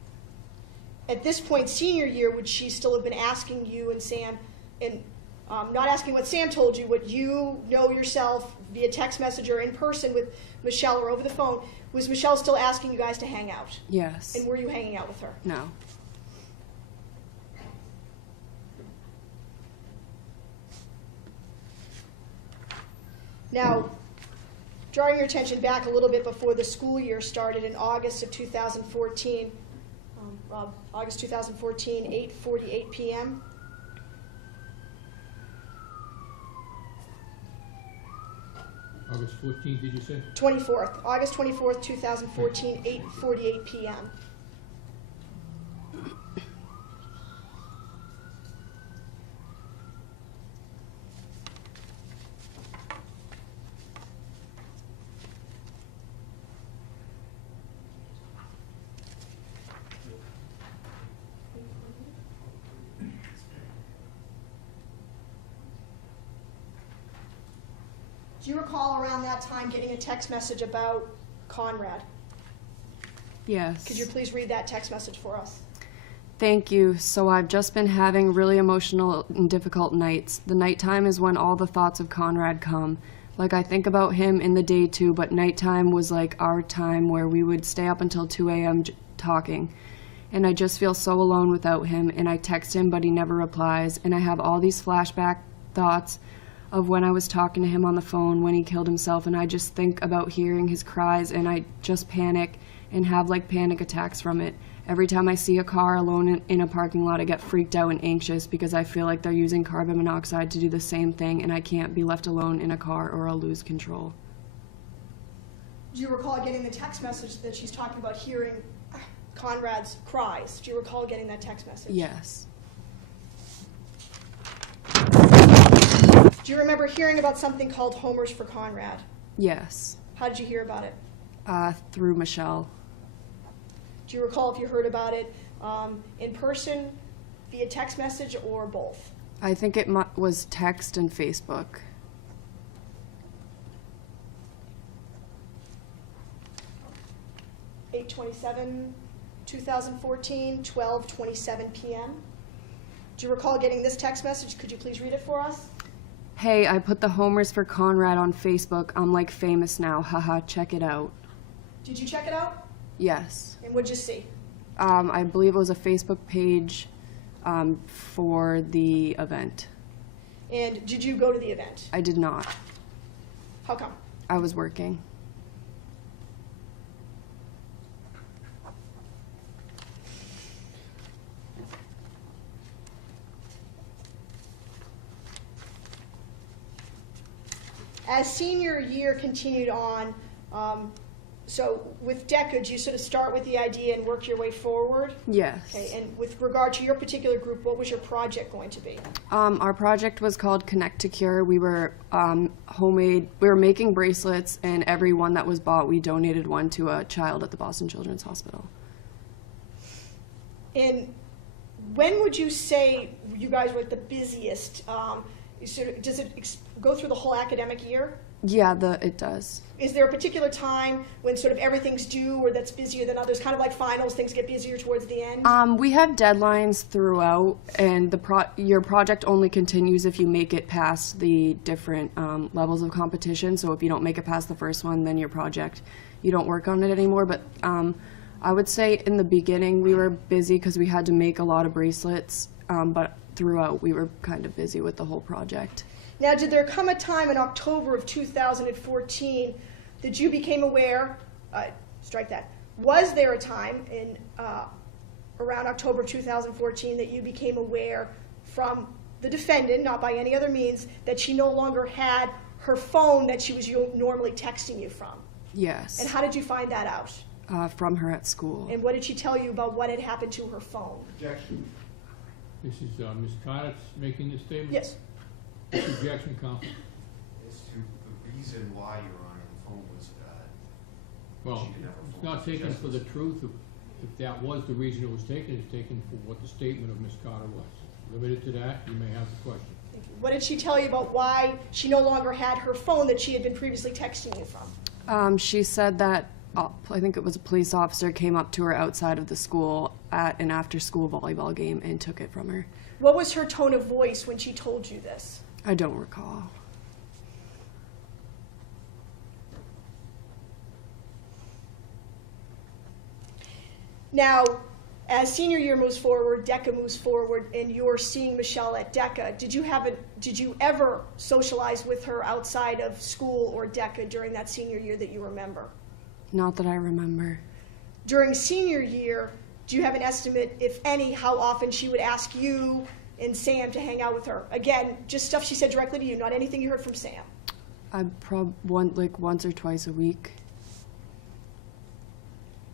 At this point, senior year, would she still have been asking you and Sam, and not asking what Sam told you, what you know yourself via text message or in person with Michelle or over the phone? Was Michelle still asking you guys to hang out? Yes. And were you hanging out with her? No. Now, drawing your attention back a little bit before the school year started in August of 2014, Rob, August 2014, 8:48 p.m. August 14th, did you say? 24th, August 24th, 2014, 8:48 p.m. Do you recall around that time getting a text message about Conrad? Yes. Could you please read that text message for us? Thank you. So I've just been having really emotional and difficult nights. The nighttime is when all the thoughts of Conrad come. Like, I think about him in the day too, but nighttime was like our time where we would stay up until 2 a.m. talking. And I just feel so alone without him, and I text him, but he never replies. And I have all these flashback thoughts of when I was talking to him on the phone when he killed himself, and I just think about hearing his cries, and I just panic and have like panic attacks from it. Every time I see a car alone in a parking lot, I get freaked out and anxious because I feel like they're using carbon monoxide to do the same thing, and I can't be left alone in a car or I'll lose control. Do you recall getting the text message that she's talking about hearing Conrad's cries? Do you recall getting that text message? Yes. Do you remember hearing about something called Homers for Conrad? Yes. How did you hear about it? Through Michelle. Do you recall if you heard about it in person, via text message, or both? I think it was text and Facebook. (8/27/2014, 12:27 p.m.). Do you recall getting this text message? Could you please read it for us? Hey, I put the Homers for Conrad on Facebook. I'm like famous now. Haha, check it out. Did you check it out? Yes. And what'd you see? I believe it was a Facebook page for the event. And did you go to the event? I did not. How come? I was working. As senior year continued on, so with DECA, did you sort of start with the idea and work your way forward? Yes. Okay, and with regard to your particular group, what was your project going to be? Our project was called Connect to Cure. We were we were making bracelets, and every one that was bought, we donated one to a child at the Boston Children's Hospital. And when would you say you guys were at the busiest? Does it go through the whole academic year? Yeah, it does. Is there a particular time when sort of everything's due or that's busier than others, kind of like finals, things get busier towards the end? We have deadlines throughout, and your project only continues if you make it past the different levels of competition. So if you don't make it past the first one, then your project, you don't work on it anymore. But I would say in the beginning we were busy because we had to make a lot of bracelets, but throughout we were kind of busy with the whole project. Now, did there come a time in October of 2014 that you became aware, strike that, was there a time in around October 2014 that you became aware from the defendant, not by any other means, that she no longer had her phone that she was normally texting you from? Yes. And how did you find that out? From her at school. And what did she tell you about what had happened to her phone? Objection. This is Ms. Cottis making this statement? Yes. Objection, counsel. As to the reason why, Your Honor, the phone was, Well, she didn't have her it's phone. not taken for the truth. If that was the reason it was taken, it's taken for what the statement of Ms. Carter was. Limited to that, you may have the question. Thank you. What did she tell you about why she no longer had her phone that she had been previously texting you from? She said that I think it was a police officer came up to her outside of the school at an after-school volleyball game and took it from her. What was her tone of voice when she told you this? I don't recall. Now, as senior year moves forward, DECA moves forward, and you're seeing Michelle at DECA, did you ever socialize with her outside of school or DECA during that senior year that you remember? Not that I remember. During senior year, do you have an estimate, if any, how often she would ask you and Sam to hang out with her? Again, just stuff she said directly to you, not anything you heard from Sam. Once or twice a week.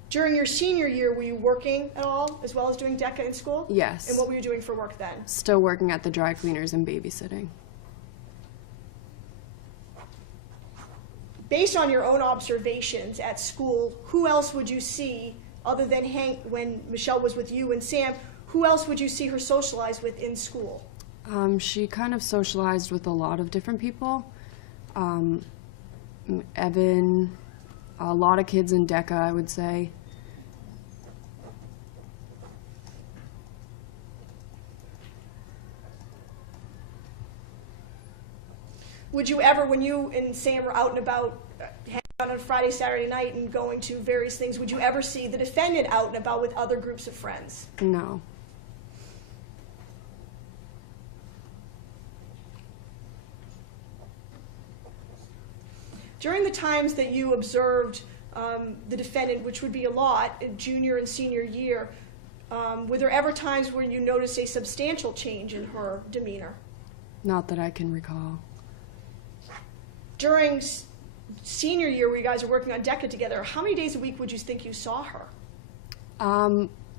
During your senior year, were you working at all, as well as doing DECA in school? Yes. And what were you doing for work then? Still working at the dry cleaners and babysitting. Based on your own observations at school, who else would you see, other than Hank, when Michelle was with you and Sam, who else would you see her socialize with in school? She kind of socialized with a lot of different people. Evan, a lot of kids in DECA, I would say. Would you ever, when you and Sam were out and about, hanging out on Friday, Saturday night and going to various things, would you ever see the defendant out and about with other groups of friends? No. During the times that you observed the defendant, which would be a lot, in junior and senior year, were there ever times where you noticed a substantial change in her demeanor? Not that I can recall. During senior year, where you guys are working on DECA together, how many days a week would you think you saw her?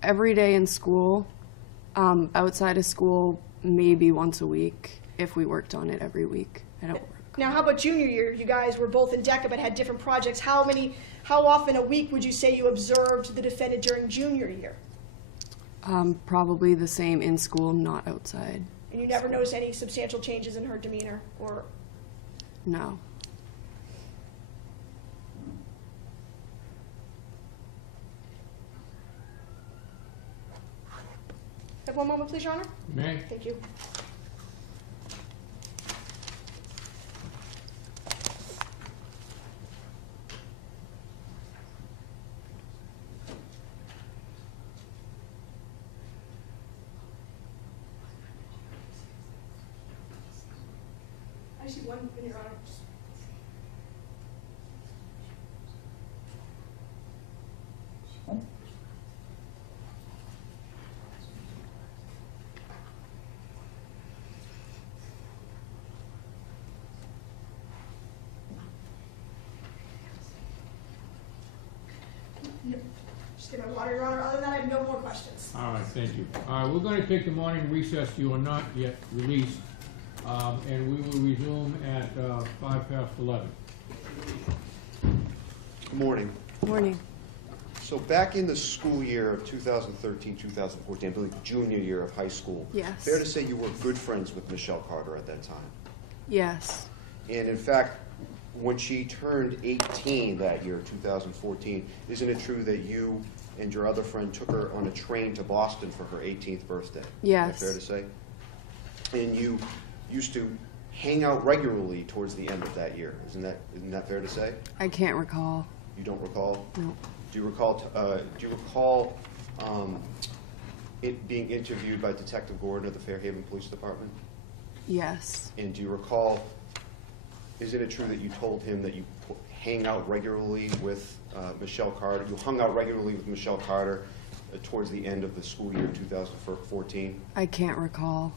Every day in school. Outside of school, maybe once a week if we worked on it every week. I don't. Now, how about junior year? You guys were both in DECA but had different projects. How often a week would you say you observed the defendant during junior year? Probably the same in school, not outside. And you never noticed any substantial changes in her demeanor or? No. Have one moment, please, Your Honor. May? Thank you. I see one minute, Your Honor. Just get my water, Your Honor. Other than that, I have no more questions. All right, thank you. All right, we're going to take the morning recess. You are not yet released, and we will resume at 11:05. Good morning. Morning. So back in the school year of 2013, 2014, I believe junior year of high school. Yes. Fair to say you were good friends with Michelle Carter at that time. Yes. And in fact, when she turned 18 that year, 2014, isn't it true that you and your other friend took her on a train to Boston for her 18th birthday? Yes. Is that fair to say? And you used to hang out regularly towards the end of that year. Isn't that fair to say? I can't recall. You don't recall? No. Do you recall it being interviewed by Detective Gordon of the Fairhaven Police Department? Yes. And do you recall, isn't it true that you told him that you hang out regularly with Michelle Carter? You hung out regularly with Michelle Carter towards the end of the school year 2014? I can't recall.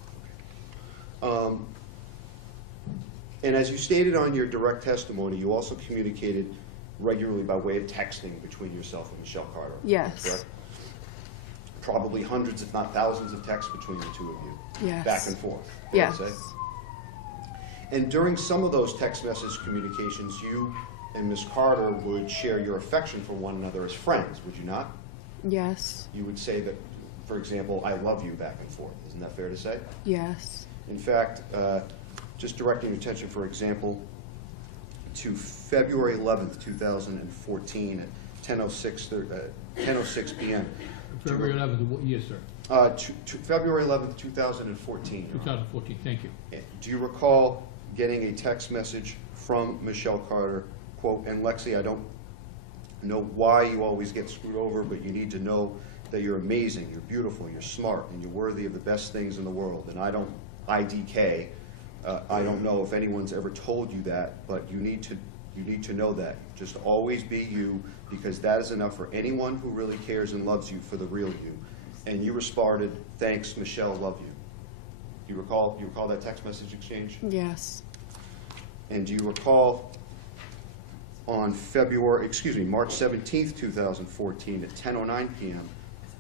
And as you stated on your direct testimony, you also communicated regularly by way of texting between yourself and Michelle Carter. Yes. Correct? Probably hundreds, if not thousands, of texts between the two of you. Yes. Back and forth. fair to Yes. say? And during some of those text message communications, you and Miss Carter would share your affection for one another as friends, would you not? Yes. You would say that, for example, I love you back and forth. Isn't that fair to say? Yes. In fact, just directing your attention, for example, to February 11th, 2014 at 10:06 p.m. February 11th, what year, sir? February 11th, 2014. Your Honor. 2014, thank you. Do you recall getting a text message from Michelle Carter, quote, "And Lexi, I don't know why you always get screwed over, but you need to know that you're amazing, you're beautiful, you're smart, and you're worthy of the best things in the world. And I don't know if anyone's ever told you that, but you need to know that. Just always be you, because that is enough for anyone who really cares and loves you for the real you." And you responded, "Thanks, Michelle, love you." Do you recall that text message exchange? Yes. And do you recall on March 17th, 2014 at 10:09 p.m.,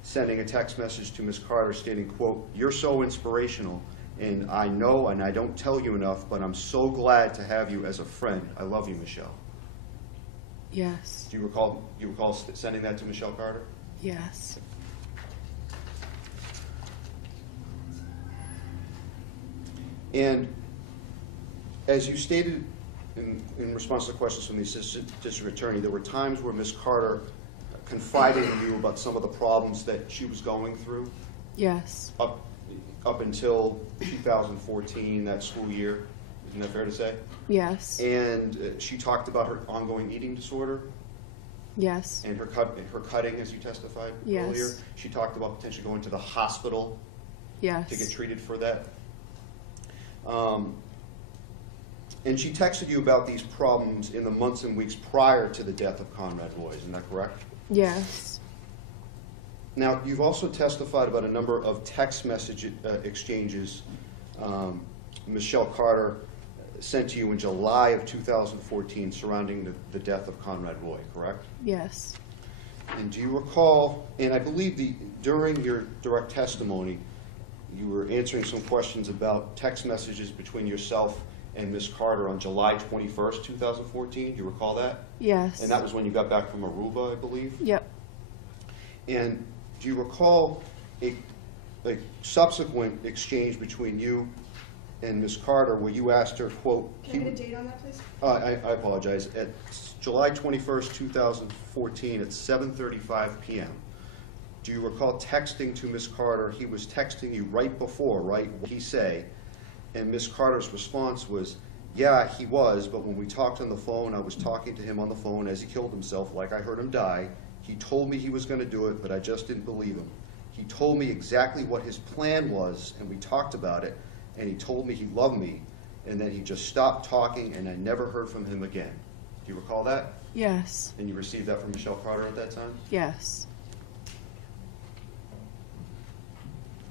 sending a text message to Ms. Carter stating, quote, "You're so inspirational, and I know and I don't tell you enough, but I'm so glad to have you as a friend. I love you, Michelle." Yes. Do you recall sending that to Michelle Carter? Yes. And as you stated in response to questions from the Assistant District Attorney, there were times where Ms. Carter confided in you about some of the problems that she was going through Yes. up until 2014, that school year. Isn't that fair to say? Yes. And she talked about her ongoing eating disorder Yes. and her cutting, as you testified Yes. earlier. She talked about potentially going to the hospital to get Yes. treated for that. And she texted you about these problems in the months and weeks prior to the death of Conrad Roy. Isn't that correct? Yes. Now, you've also testified about a number of text message exchanges Michelle Carter sent to you in July of 2014 surrounding the death of Conrad Roy, correct? Yes. And do you recall, and I believe during your direct testimony, you were answering some questions about text messages between yourself and Ms. Carter on July 21st, 2014. Do you recall that? Yes. And that was when you got back from Aruba, I believe? Yep. And do you recall a subsequent exchange between you and Ms. Carter where you asked her, quote, Can I get a date on that, please? I apologize, at July 21st, 2014 at 7:35 p.m. Do you recall texting to Ms. Carter, he was texting you right before, right, what he say, and Ms. Carter's response was, "Yeah, he was, but when we talked on the phone, I was talking to him on the phone as he killed himself, like I heard him die. He told me he was going to do it, but I just didn't believe him. He told me exactly what his plan was, and we talked about it, and he told me he loved me, and then he just stopped talking, and I never heard from him again." Do you recall that? Yes. And you received that from Michelle Carter at that time? Yes.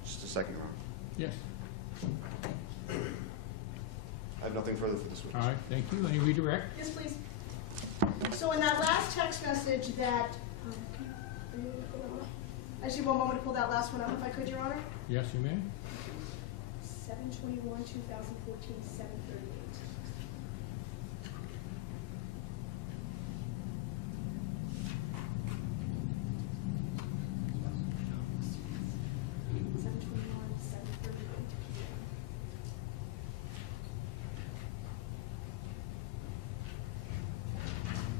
Just a second, Your Honor. Yes. I have nothing further for this witness. All right, thank you. Any redirect? Yes, please. So in that last text message that, I just need one moment to pull that last one up, if I could, Your Honor. Yes, you may. 7/21/2014, 7:38.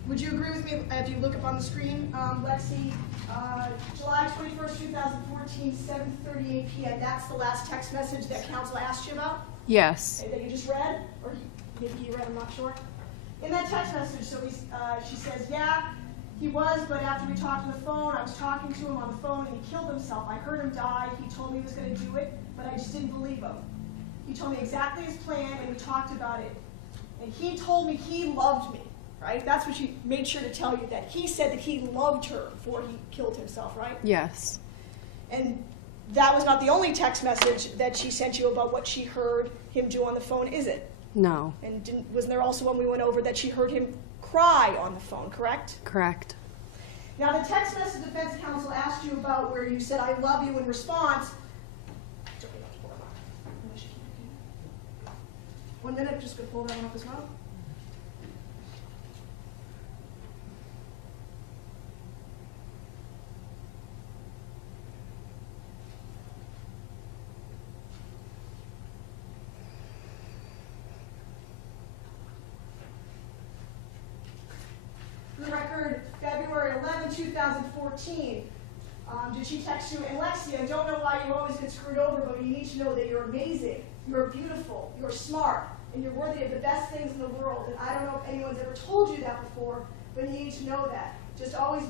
Would you agree with me if you look up on the screen, Lexi, July 21st, 2014, 7:38 p.m., that's the last text message that council asked you about? Yes. Okay, that you just read, or maybe you read, I'm not sure. In that text message, so she says, yeah, he was, but after we talked on the phone, I was talking to him on the phone, and he killed himself. I heard him die. He told me he was going to do it, but I just didn't believe him. He told me exactly his plan, and we talked about it. And he told me he loved me, right? That's what she made sure to tell you, that he said that he loved her before he killed himself, right? Yes. And that was not the only text message that she sent you about what she heard him do on the phone, is it? No. And wasn't there also one we went over that she heard him cry on the phone, correct? Correct. Now, the text message defense counsel asked you about where you said, I love you in response. One minute, I'm just going to pull that one up as well. For the record, February 11, 2014, did she text you? And Lexi, I don't know why you always get screwed over, but you need to know that you're amazing, you're beautiful, you're smart, and you're worthy of the best things in the world. And I don't know if anyone's ever told you that before, but you need to know that. Just always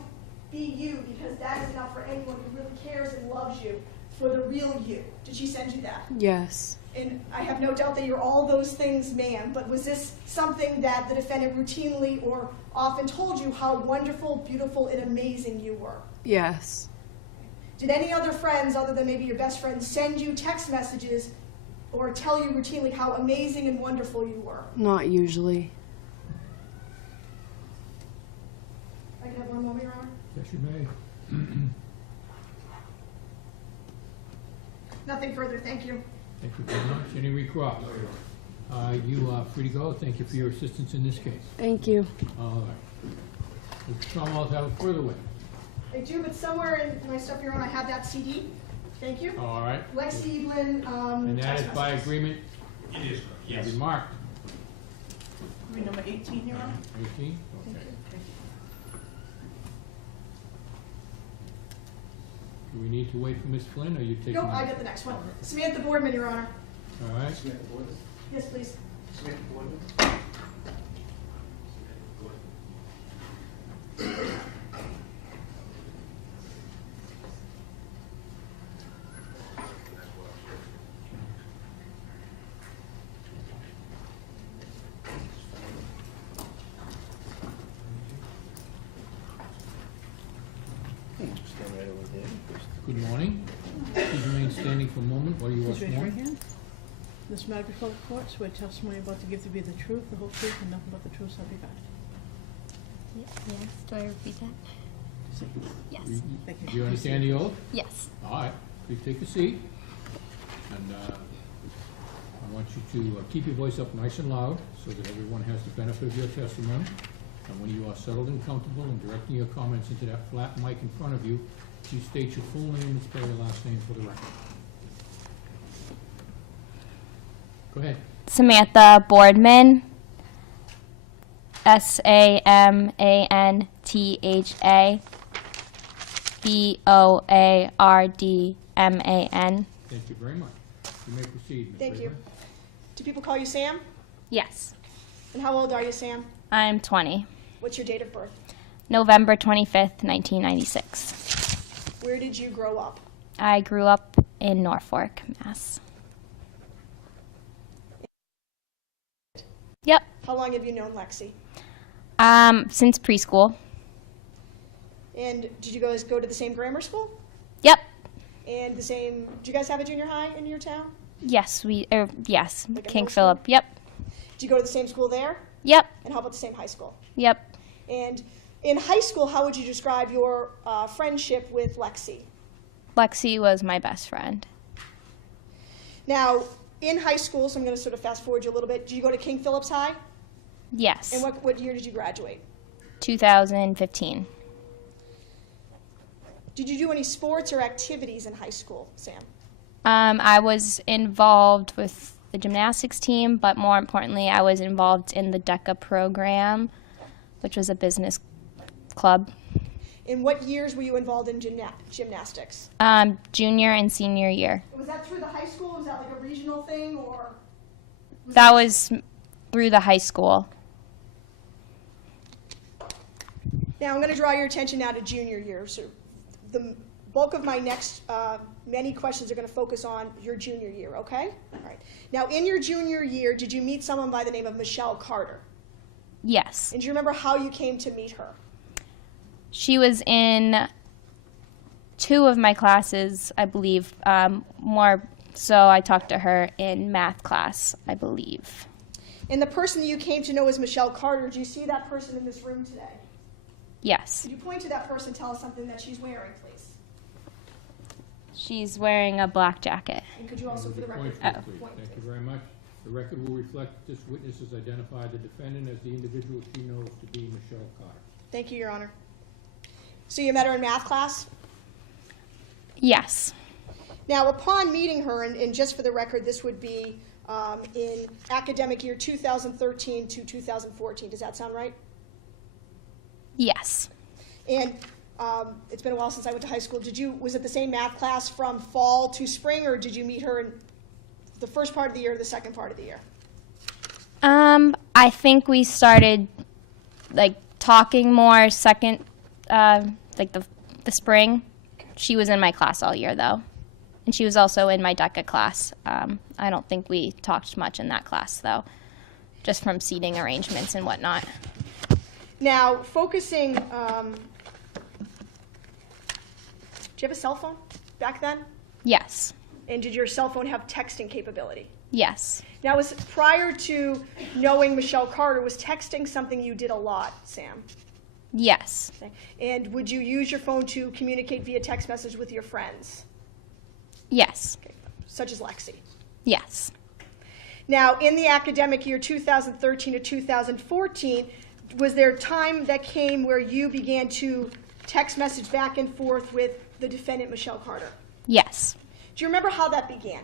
be you, because that is enough for anyone who really cares and loves you for the real you. Did she send you that? Yes. And I have no doubt that you're all those things, ma'am, but was this something that the defendant routinely or often told you how wonderful, beautiful, and amazing you were? Yes. Did any other friends, other than maybe your best friend, send you text messages or tell you routinely how amazing and wonderful you were? Not usually. I can have one moment, Your Honor? Yes, you may. Nothing further, thank you. Thank you very much. Any recross? You are free to go. Thank you for your assistance in this case. Thank you. All right. Mr. Cromwell, have a further witness. I do, but somewhere in my stuff, Your Honor, I have that CD. Thank you. All right. Lex Evelyn, And that text is by messages. agreement? It is, yes. Be marked. Are we number 18, Your Honor? 18? Okay. Do we need to wait for Ms. Flynn, or are you taking? Nope, I got the next one. Samantha Boardman, Your Honor. All right. Yes, please. Good morning. Please remain standing for a moment while you are Please raise your right sworn. hand. This matter before the court, swear testimony you're about to give to be the truth, the whole truth, and nothing but the truth, so help you God. Yes. Do I repeat that? Say Yes. Thank you. Do you understand the oath? Yes. All right, please take a seat. And I want you to keep your voice up nice and loud so that everyone has the benefit of your testimony. And when you are settled and comfortable in directing your comments into that flat mic in front of you, you state your full name and spell your last name for the record. Go ahead. Samantha Boardman. Samantha Boardman. Thank you very much. You may proceed, Ms. Thank you. Raven. Do people call you Sam? Yes. And how old are you, Sam? I'm 20. What's your date of birth? November 25th, 1996. Where did you grow up? I grew up in Norfolk, Mass. Yep. How long have you known Lexi? Since preschool. And did you guys go to the same grammar school? Yep. And the same, do you guys have a junior high in your town? Yes, yes, Like a King middle Philip. Yep. Did you go to the same school there? Yep. And how about the same high school? Yep. And in high school, how would you describe your friendship with Lexi? Lexi was my best friend. Now, in high school, so I'm going to sort of fast forward you a little bit, did you go to King Philip's High? Yes. And what year did you graduate? 2015. Did you do any sports or activities in high school, Sam? I was involved with the gymnastics team, but more importantly, I was involved in the DECA program, which was a business club. In what years were you involved in gymnastics? Junior and senior year. Was that through the high school? Was that like a regional thing, or? That was through the high school. Now, I'm going to draw your attention now to junior year. So the bulk of my next many questions are going to focus on your junior year, okay? All right. Now, in your junior year, did you meet someone by the name of Michelle Carter? Yes. And do you remember how you came to meet her? She was in 2 of my classes, I believe. More so, I talked to her in math class, I believe. And the person that you came to know as Michelle Carter, do you see that person in this room today? Yes. Could you point to that person and tell us something that she's wearing, please? She's wearing a black jacket. And could you also, for the record, Point, please. point, Thank you please? very much. The record will reflect that this witness has identified the defendant as the individual she knows to be Michelle Carter. Thank you, Your Honor. So you met her in math class? Yes. Now, upon meeting her, and just for the record, this would be in academic year 2013 to 2014. Does that sound right? Yes. And it's been a while since I went to high school. Was it the same math class from fall to spring, or did you meet her in the first part of the year or the second part of the year? I think we started like talking more second, like the spring. She was in my class all year though, and she was also in my DECA class. I don't think we talked much in that class though, just from seating arrangements and whatnot. Now, focusing, do you have a cell phone back then? Yes. And did your cell phone have texting capability? Yes. Now, was prior to knowing Michelle Carter, was texting something you did a lot, Sam? Yes. Okay. And would you use your phone to communicate via text message with your friends, Yes. such as Lexi? Yes. Now, in the academic year 2013 to 2014, was there time that came where you began to text message back and forth with the defendant, Michelle Carter? Yes. Do you remember how that began?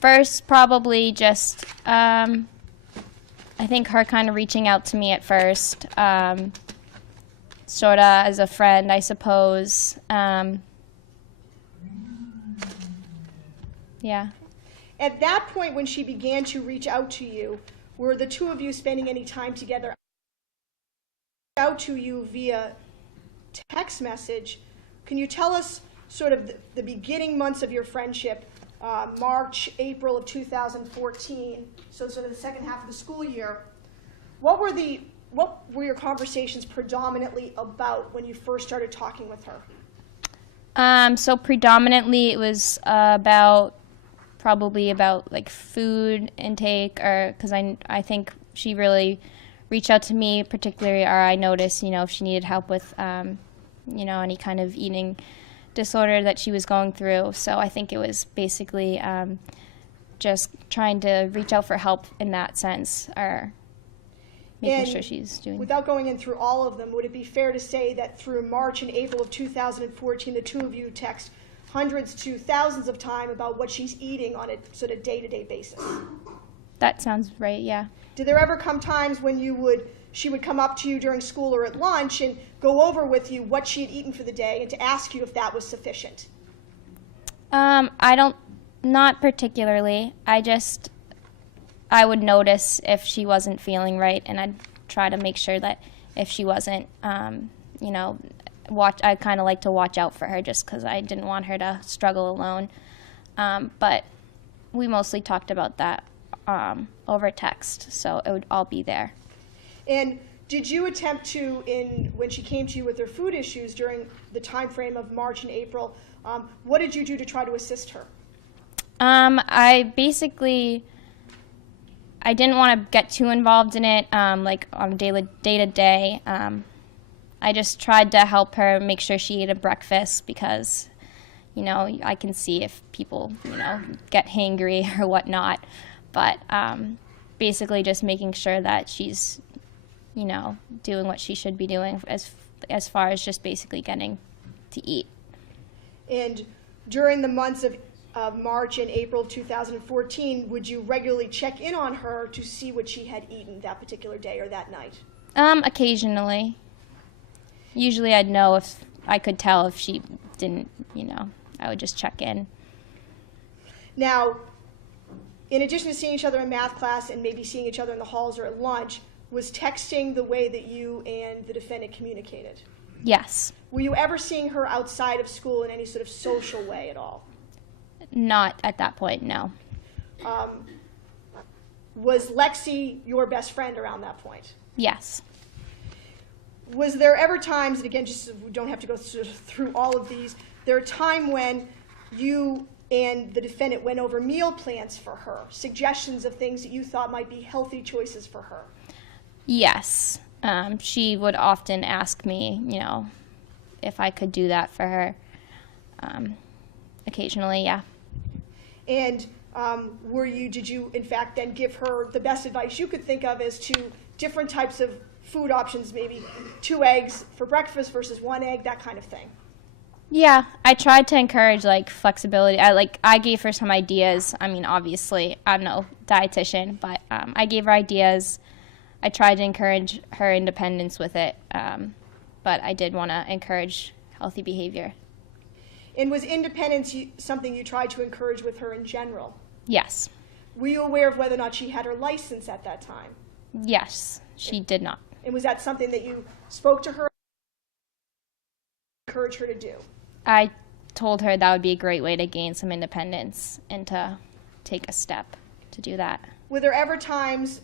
First, probably just, I think her kind of reaching out to me at first, sort of as a friend, I suppose. Yeah. At that point, when she began to reach out to you, were the two of you spending any time together? Out to you via text message. Can you tell us sort of the beginning months of your friendship, March, April of 2014, so sort of the second half of the school year? What were your conversations predominantly about when you first started talking with her? So predominantly it was probably about like food intake, or because I think she really reached out to me particularly, or I noticed, if she needed help with, any kind of eating disorder that she was going through. So I think it was basically just trying to reach out for help in that sense, or making sure she's doing. Without going in through all of them, would it be fair to say that through March and April of 2014, the two of you text hundreds to thousands of times about what she's eating on a sort of day-to-day basis? That sounds right, yeah. Did there ever come times when she would come up to you during school or at lunch and go over with you what she had eaten for the day and to ask you if that was sufficient? Not particularly. I would notice if she wasn't feeling right, and I'd try to make sure that if she wasn't, I kind of like to watch out for her just because I didn't want her to struggle alone. But we mostly talked about that over text, so it would all be there. And did you attempt to, when she came to you with her food issues during the time frame of March and April, what did you do to try to assist her? I didn't want to get too involved in it, like on day-to-day. I just tried to help her make sure she ate a breakfast because, I can see if people, get hangry or whatnot. But basically just making sure that she's, doing what she should be doing as far as just basically getting to eat. And during the months of of March and April of 2014, would you regularly check in on her to see what she had eaten that particular day or that night? Occasionally. Usually I'd know if I could tell if she didn't, I would just check in. Now, in addition to seeing each other in math class and maybe seeing each other in the halls or at lunch, was texting the way that you and the defendant communicated? Yes. Were you ever seeing her outside of school in any sort of social way at all? Not at that point, no. Was Lexi your best friend around that point? Yes. Was there ever times, and again, just so we don't have to go through all of these, there a time when you and the defendant went over meal plans for her, suggestions of things that you thought might be healthy choices for her? Yes. She would often ask me, if I could do that for her. Occasionally, yeah. And did you in fact then give her the best advice you could think of as to different types of food options, maybe 2 eggs for breakfast versus 1 egg, that kind of thing? Yeah, I tried to encourage flexibility. I gave her some ideas. I mean, obviously, I'm no dietitian, but I gave her ideas. I tried to encourage her independence with it, but I did want to encourage healthy behavior. And was independence something you tried to encourage with her in general? Yes. Were you aware of whether or not she had her license at that time? Yes, she did not. And was that something that you spoke to her, encourage her to do? I told her that would be a great way to gain some independence and to take a step to do that. Were there ever times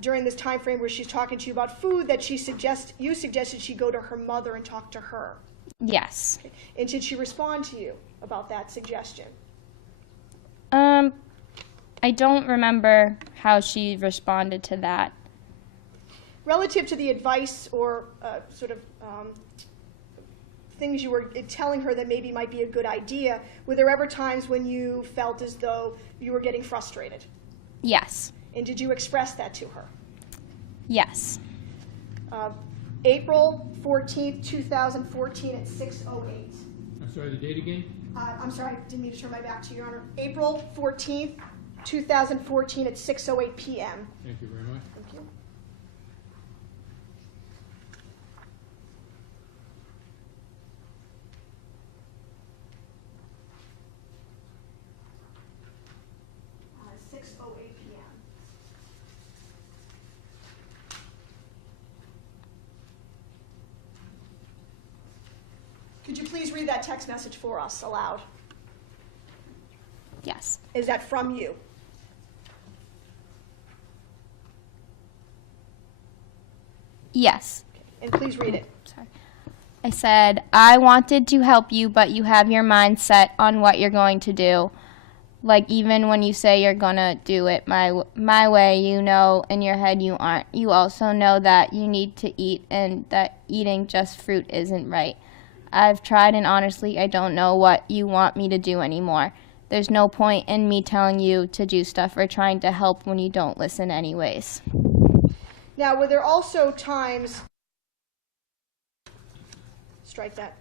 during this time frame where she's talking to you about food that you suggested she go to her mother and talk to her? Yes. And did she respond to you about that suggestion? I don't remember how she responded to that. Relative to the advice or things you were telling her that maybe might be a good idea, were there ever times when you felt as though you were getting frustrated? Yes. And did you express that to her? Yes. April 14th, 2014 at 6:08. I'm sorry, the date again? I'm sorry, I didn't mean to turn my back to you, Your Honor. April 14th, 2014 at 6:08 p.m. Thank you very much. Thank you. Uh, 6:08 p.m. Could you please read that text message for us aloud? Yes. Is that from you? Yes. And please read it. Sorry. I said, I wanted to help you, but you have your mind set on what you're going to do. Even when you say you're going to do it my way, in your head you aren't. You also know that you need to eat and that eating just fruit isn't right. I've tried and honestly, I don't know what you want me to do anymore. There's no point in me telling you to do stuff or trying to help when you don't listen anyways. Now, were there also times, strike that.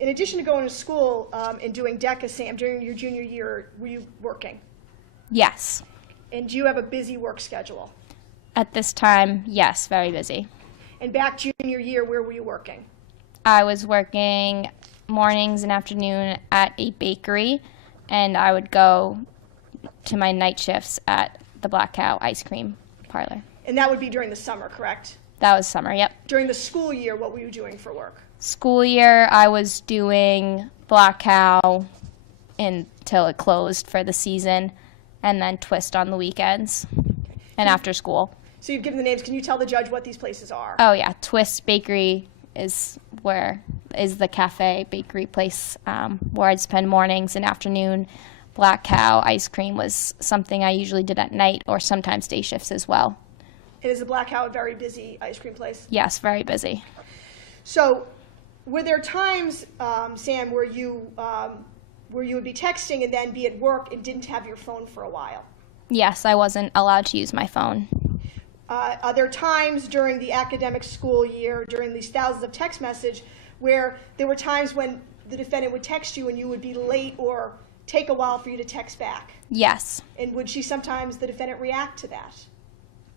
In addition to going to school and doing DECA, Sam, during your junior year, were you working? Yes. And do you have a busy work schedule? At this time, yes, very busy. And back junior year, where were you working? I was working mornings and afternoon at a bakery, and I would go to my night shifts at the Black Cow ice cream parlor. And that would be during the summer, correct? That was summer, yep. During the school year, what were you doing for work? School year, I was doing Black Cow until it closed for the season, and then Twist on the weekends and after school. So you've given the names. Can you tell the judge what these places are? Oh, yeah. Twist Bakery is the cafe bakery place where I'd spend mornings and afternoon. Black Cow ice cream was something I usually did at night or sometimes day shifts as well. And is the Black Cow a very busy ice cream place? Yes, very busy. So were there times, Sam, where you would be texting and then be at work and didn't have your phone for a while? Yes, I wasn't allowed to use my phone. Are there times during the academic school year, during these thousands of text message, where there were times when the defendant would text you and you would be late or take a while for you to text back? Yes. And would she sometimes, the defendant, react to that?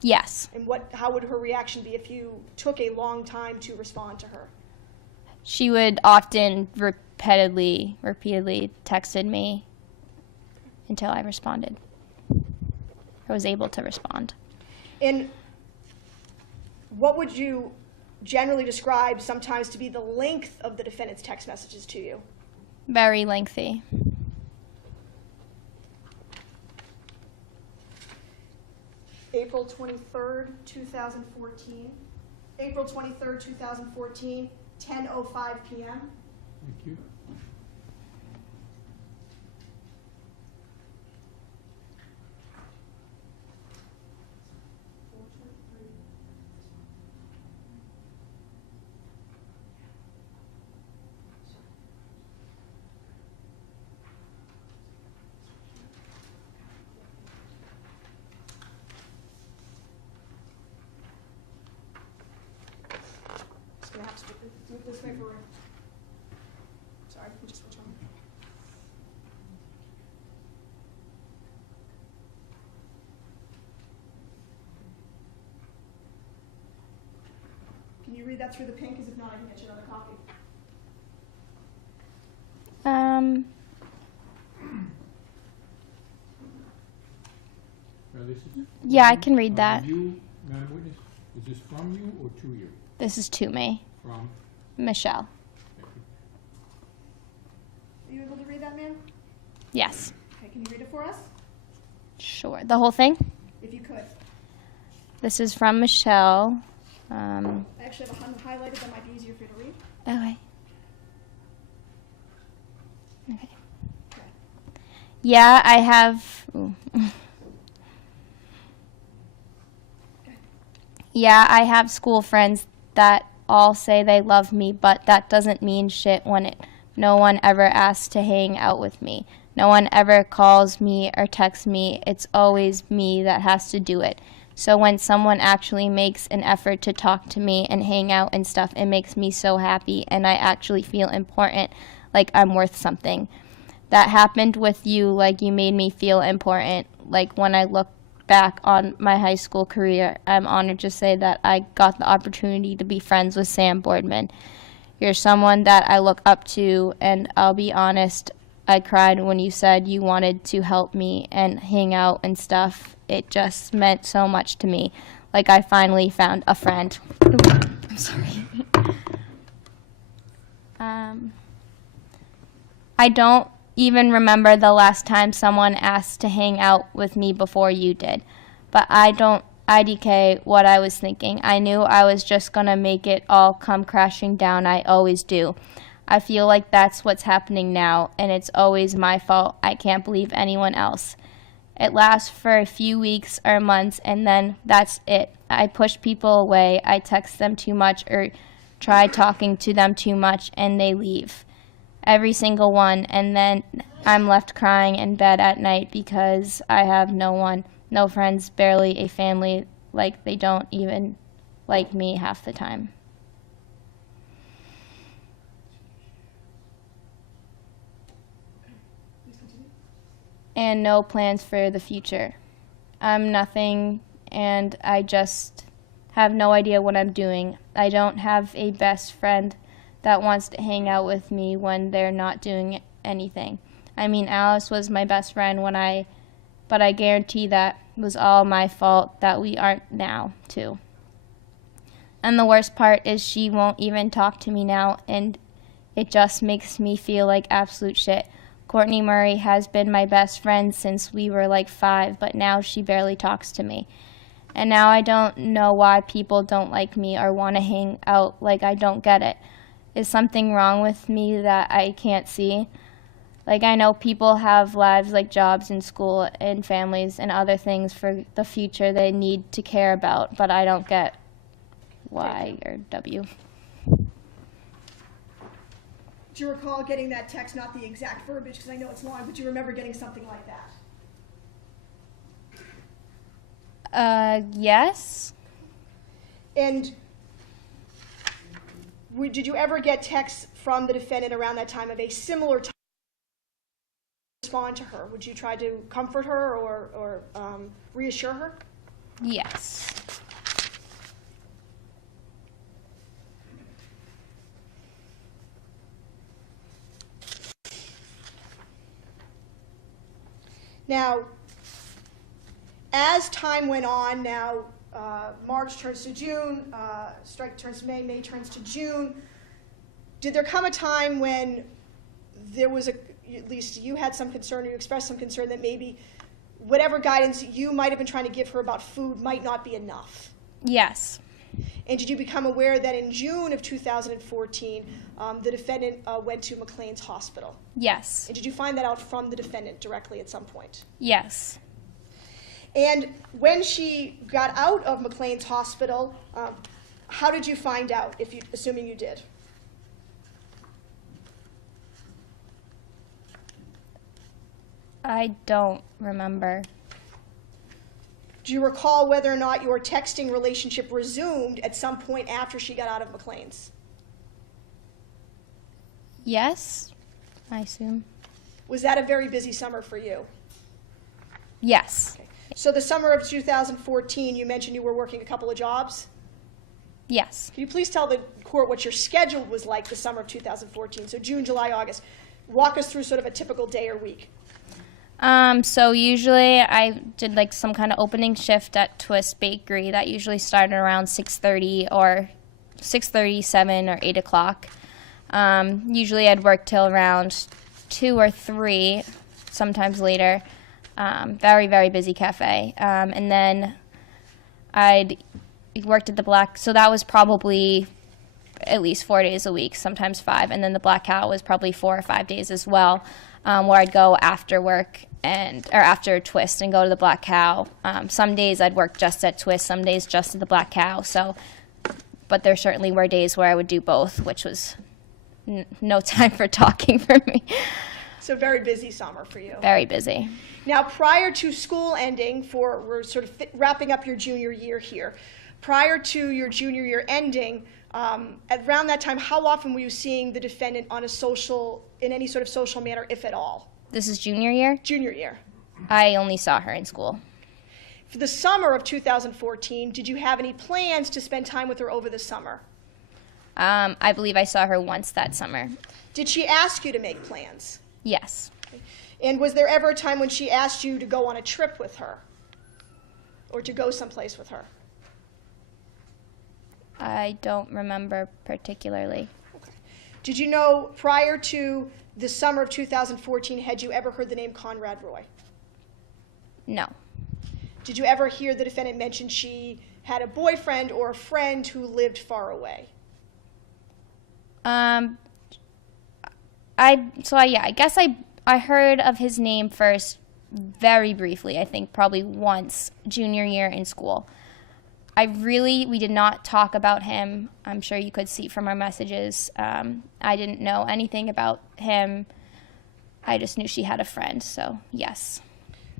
Yes. And how would her reaction be if you took a long time to respond to her? She would often repeatedly texted me until I responded. I was able to respond. And what would you generally describe sometimes to be the length of the defendant's text messages to you? Very lengthy. April 23rd, 2014. April 23rd, 2014, 10:05 p.m. Thank you. Just gonna have to move this way for. Sorry, we just switch on. Can you read that through the pink? Because if not, I can get you another copy. This is Yeah, I can read that. You, Madam Witness, is this from you or to you? This is to me, From? Michelle. Thank you. Are you able to read that, ma'am? Yes. Okay, can you read it for us? Sure. The whole thing? If you could. This is from Michelle. I actually have a highlighted that might be easier for you to read. Okay. Okay. Yeah, I have. Ooh. Yeah, I have school friends that all say they love me, but that doesn't mean shit when no one ever asks to hang out with me. No one ever calls me or texts me. It's always me that has to do it. So when someone actually makes an effort to talk to me and hang out and stuff, it makes me so happy, and I actually feel important, like I'm worth something. That happened with you, like you made me feel important. Like when I look back on my high school career, I'm honored to say that I got the opportunity to be friends with Sam Boardman. You're someone that I look up to, and I'll be honest, I cried when you said you wanted to help me and hang out and stuff. It just meant so much to me. Like I finally found a friend. I'm sorry. I don't even remember the last time someone asked to hang out with me before you did. But I don't IDK what I was thinking. I knew I was just gonna make it all come crashing down. I always do. I feel like that's what's happening now, and it's always my fault. I can't believe anyone else. It lasts for a few weeks or months, and then that's it. I push people away, I text them too much or try talking to them too much, and they leave. Every single one, and then I'm left crying in bed at night because I have no one, no friends, barely a family, like they don't even like me half the time. And no plans for the future. I'm nothing, and I just have no idea what I'm doing. I don't have a best friend that wants to hang out with me when they're not doing anything. I mean, Alice was my best friend but I guarantee that was all my fault that we aren't now, too. And the worst part is she won't even talk to me now, and it just makes me feel like absolute shit. Courtney Murray has been my best friend since we were like 5, but now she barely talks to me. And now I don't know why people don't like me or want to hang out, like I don't get it. Is something wrong with me that I can't see? Like I know people have lives like jobs and school and families and other things for the future they need to care about, but I don't get why or W. Do you recall getting that text, not the exact verbiage because I know it's long, but do you remember getting something like that? Yes. And did you ever get texts from the defendant around that time of a similar type of respond to her? Would you try to comfort her or reassure her? Yes. Now, as time went on, now March turns to June, strike turns to May, May turns to June. Did there come a time when there was at least you had some concern, or you expressed some concern that maybe whatever guidance you might have been trying to give her about food might not be enough? Yes. And did you become aware that in June of 2014, the defendant went to McLean's Hospital? Yes. And did you find that out from the defendant directly at some point? Yes. And when she got out of McLean's Hospital, how did you find out, assuming you did? I don't remember. Do you recall whether or not your texting relationship resumed at some point after she got out of McLean's? Yes, I assume. Was that a very busy summer for you? Yes. Okay. So the summer of 2014, you mentioned you were working a couple of jobs. Yes. Can you please tell the court what your schedule was like the summer of 2014? So June, July, August. Walk us through sort of a typical day or week. So usually I did like some kind of opening shift at Twist Bakery that usually started around 6:30 or 6:30, 7 or 8 o'clock. Usually I'd work till around 2 or 3, sometimes later. Very, very busy cafe. And then I'd worked at the Black, so that was probably at least 4 days a week, sometimes 5. And then the Black Cow was probably 4 or 5 days as well, where I'd go after work or after Twist and go to the Black Cow. Some days I'd work just at Twist, some days just at the Black Cow. So, but there certainly were days where I would do both, which was no time for talking for me. So very busy summer for you. Very busy. Now, prior to school ending, we're sort of wrapping up your junior year here. Prior to your junior year ending, around that time, how often were you seeing the defendant in any sort of social manner, if at all? This is junior year? Junior year. I only saw her in school. For the summer of 2014, did you have any plans to spend time with her over the summer? I believe I saw her once that summer. Did she ask you to make plans? Yes. And was there ever a time when she asked you to go on a trip with her or to go someplace with her? I don't remember particularly. Okay. Did you know prior to the summer of 2014, had you ever heard the name Conrad Roy? No. Did you ever hear the defendant mention she had a boyfriend or a friend who lived far away? I guess I heard of his name first very briefly, I think probably once junior year in school. We did not talk about him. I'm sure you could see from our messages. I didn't know anything about him. I just knew she had a friend, so yes.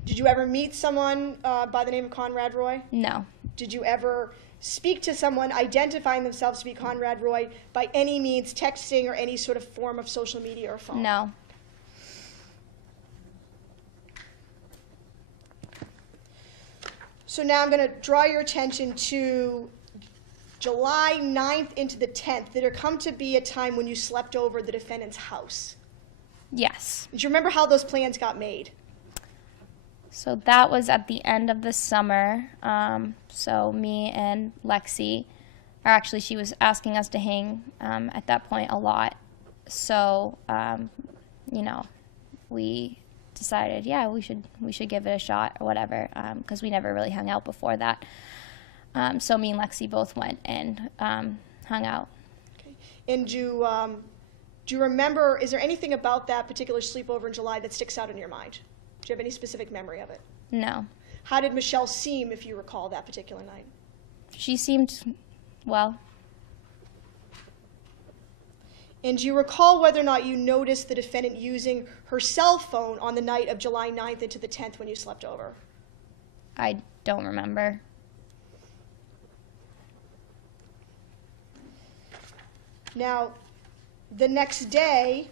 Did you ever meet someone by the name of Conrad Roy? No. Did you ever speak to someone identifying themselves to be Conrad Roy by any means, texting or any sort of form of social media or phone? No. So now I'm going to draw your attention to July 9th into the 10th. Did there come to be a time when you slept over at the defendant's house? Yes. Do you remember how those plans got made? So that was at the end of the summer. So me and Lexi, or actually she was asking us to hang at that point a lot. So, we decided, yeah, we should give it a shot or whatever, because we never really hung out before that. So me and Lexi both went and hung out. Okay. And do you remember, is there anything about that particular sleepover in July that sticks out in your mind? Do you have any specific memory of it? No. How did Michelle seem, if you recall, that particular night? She seemed well. And do you recall whether or not you noticed the defendant using her cell phone on the night of July 9th into the 10th when you slept over? I don't remember. Now, the next day,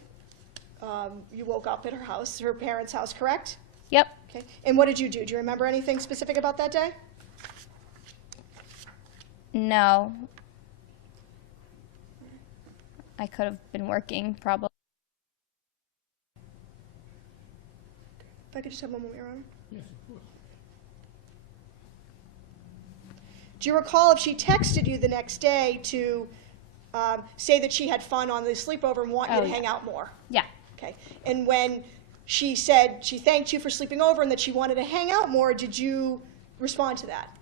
you woke up at her parents' house, correct? Yep. Okay. And what did you do? Do you remember anything specific about that day? No. I could have been working, probably. If I could just have one moment, Your Honor. Yes, of course. Do you recall if she texted you the next day to say that she had fun on the sleepover and want you to hang out more? Yeah. Okay. And when she said she thanked you for sleeping over and that she wanted to hang out more, did you respond to that?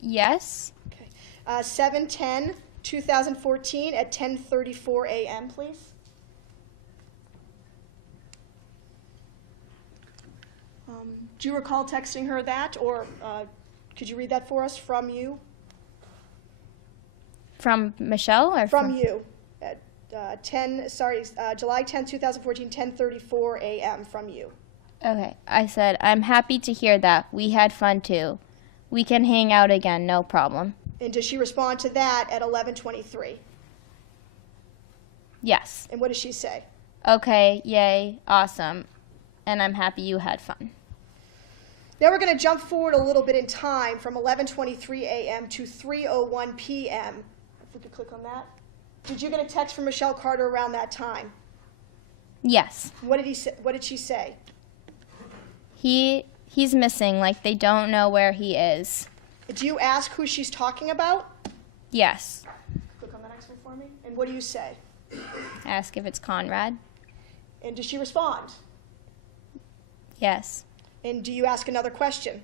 Yes. Okay. 7/10/2014 at 10:34 a.m., please. Do you recall texting her that, or could you read that for us from you? From Michelle or From you. At July 10th, 2014, 10:34 a.m. from you. Okay. I said, I'm happy to hear that. We had fun too. We can hang out again, no problem. And does she respond to that at 11:23? Yes. And what does she say? Okay, yay, awesome. And I'm happy you had fun. Now we're going to jump forward a little bit in time from 11:23 a.m. to 3:01 p.m. If we could click on that. Did you get a text from Michelle Carter around that time? Yes. What did he say? What did she say? He's missing, like they don't know where he is. Do you ask who she's talking about? Yes. Click on the next one for me. And what do you say? Ask if it's Conrad. And does she respond? Yes. And do you ask another question?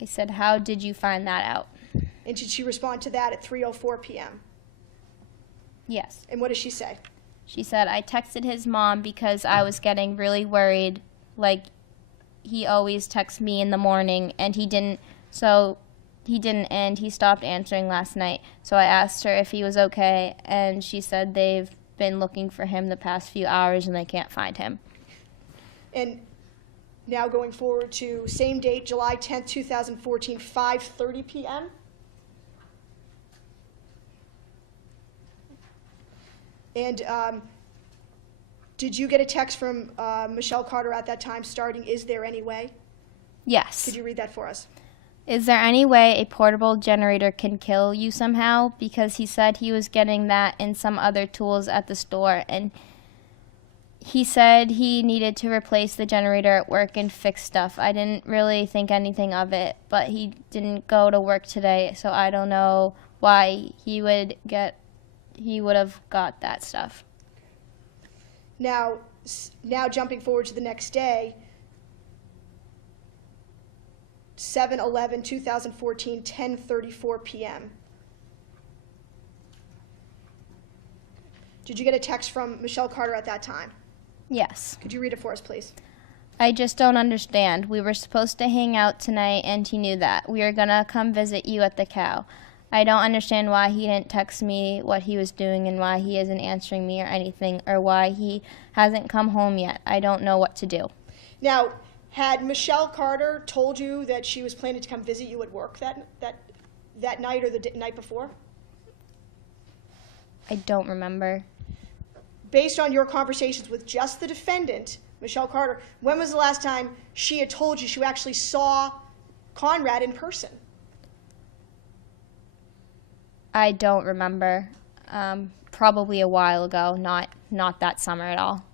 I said, how did you find that out? And did she respond to that at 3:04 p.m.? Yes. And what does she say? She said, I texted his mom because I was getting really worried. Like, he always texts me in the morning, and he didn't, and he stopped answering last night. So I asked her if he was okay, and she said they've been looking for him the past few hours, and they can't find him. And now going forward to same date, July 10th, 2014, 5:30 p.m. And did you get a text from Michelle Carter at that time starting, "Is there any way"? Yes. Could you read that for us? Is there any way a portable generator can kill you somehow? Because he said he was getting that and some other tools at the store, and he said he needed to replace the generator at work and fix stuff. I didn't really think anything of it, but he didn't go to work today, so I don't know why he would have got that stuff. Now jumping forward to the next day, 7/11/2014, 10:34 p.m. Did you get a text from Michelle Carter at that time? Yes. Could you read it for us, please? I just don't understand. We were supposed to hang out tonight, and he knew that. We were going to come visit you at the cow. I don't understand why he didn't text me what he was doing and why he isn't answering me or anything, or why he hasn't come home yet. I don't know what to do. Now, had Michelle Carter told you that she was planning to come visit you at work that night or the night before? I don't remember. Based on your conversations with just the defendant, Michelle Carter, when was the last time she had told you she actually saw Conrad in person? I don't remember. Probably a while ago, not that summer at all.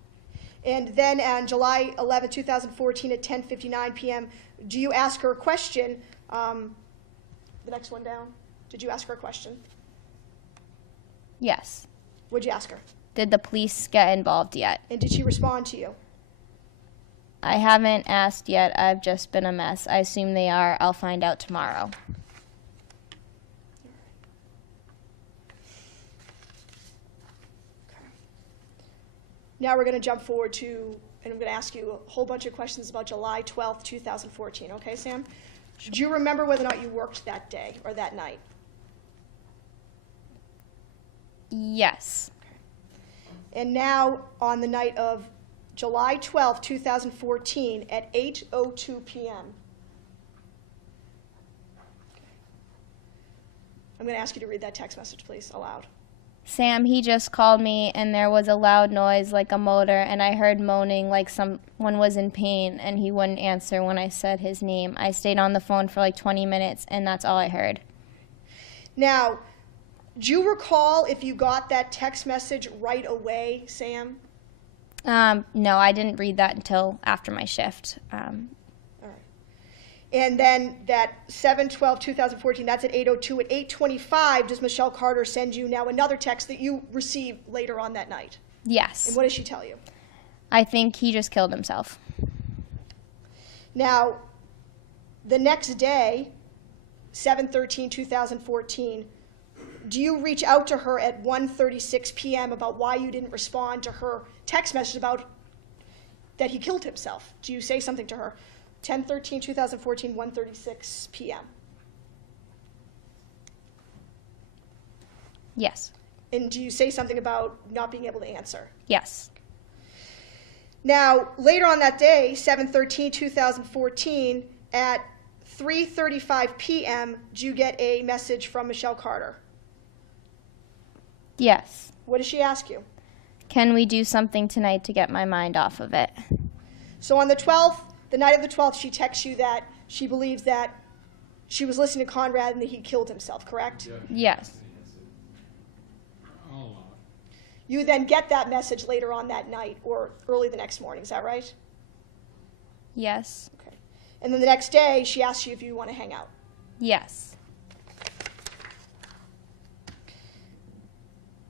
And then on July 11, 2014 at 10:59 p.m., do you ask her a question? The next one down. Did you ask her a question? Yes. What'd you ask her? Did the police get involved yet? And did she respond to you? I haven't asked yet. I've just been a mess. I assume they are. I'll find out tomorrow. Now we're going to jump forward to, and I'm going to ask you a whole bunch of questions about July 12th, 2014. Okay, Sam? Do you remember whether or not you worked that day or that night? Yes. And now on the night of July 12th, 2014 at 8:02 p.m. I'm going to ask you to read that text message, please, aloud. Sam, he just called me and there was a loud noise like a motor and I heard moaning like someone was in pain and he wouldn't answer when I said his name. I stayed on the phone for like 20 minutes and that's all I heard. Now, do you recall if you got that text message right away, Sam? No, I didn't read that until after my shift. All right. And then that 7/12/2014, that's at 8:02. At 8:25, does Michelle Carter send you now another text that you receive later on that night? Yes. And what does she tell you? I think he just killed himself. Now, the next day, 7/13/2014, do you reach out to her at 1:36 p.m. about why you didn't respond to her text message about that he killed himself? Do you say something to her? 10/13/2014, 1:36 p.m. Yes. And do you say something about not being able to answer? Yes. Now, later on that day, 7/13/2014, at 3:35 p.m., do you get a message from Michelle Carter? Yes. What does she ask you? Can we do something tonight to get my mind off of it? So on the 12th, the night of the 12th, she texts you that she believes that she was listening to Conrad and that he killed himself, correct? Yes. You then get that message later on that night or early the next morning, is that right? Yes. Okay. And then the next day, she asks you if you want to hang out. Yes.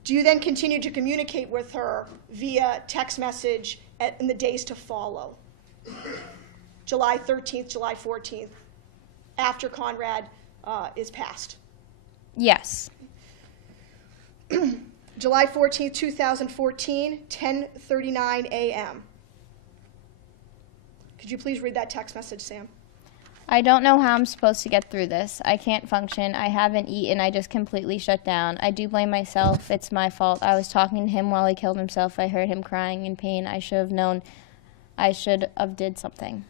Do you then continue to communicate with her via text message in the days to follow? July 13th, July 14th, after Conrad is passed. Yes. July 14th, 2014, 10:39 a.m. Could you please read that text message, Sam? I don't know how I'm supposed to get through this. I can't function. I haven't eaten. I just completely shut down. I do blame myself. It's my fault. I was talking to him while he killed himself. I heard him crying in pain. I should have known. I should have did something.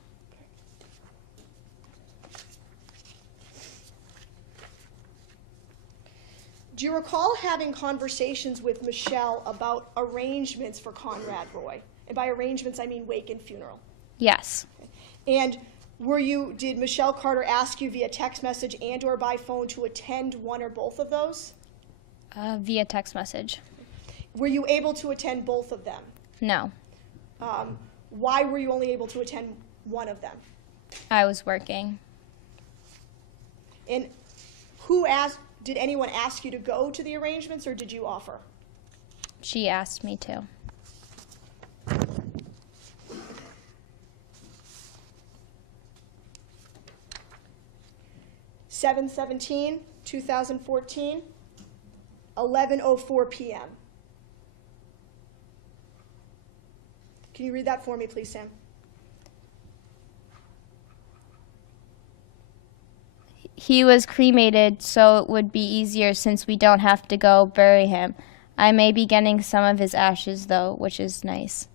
Do you recall having conversations with Michelle about arrangements for Conrad Roy? And by arrangements, I mean wake and funeral. Yes. And did Michelle Carter ask you via text message and or by phone to attend one or both of those? Via text message. Were you able to attend both of them? No. Why were you only able to attend one of them? I was working. And did anyone ask you to go to the arrangements or did you offer? She asked me to. Seven 2014, 11:04 p.m. Can you read that for me, please, Sam? He was cremated, so it would be easier since we don't have to go bury him. I may be getting some of his ashes, though, which is nice.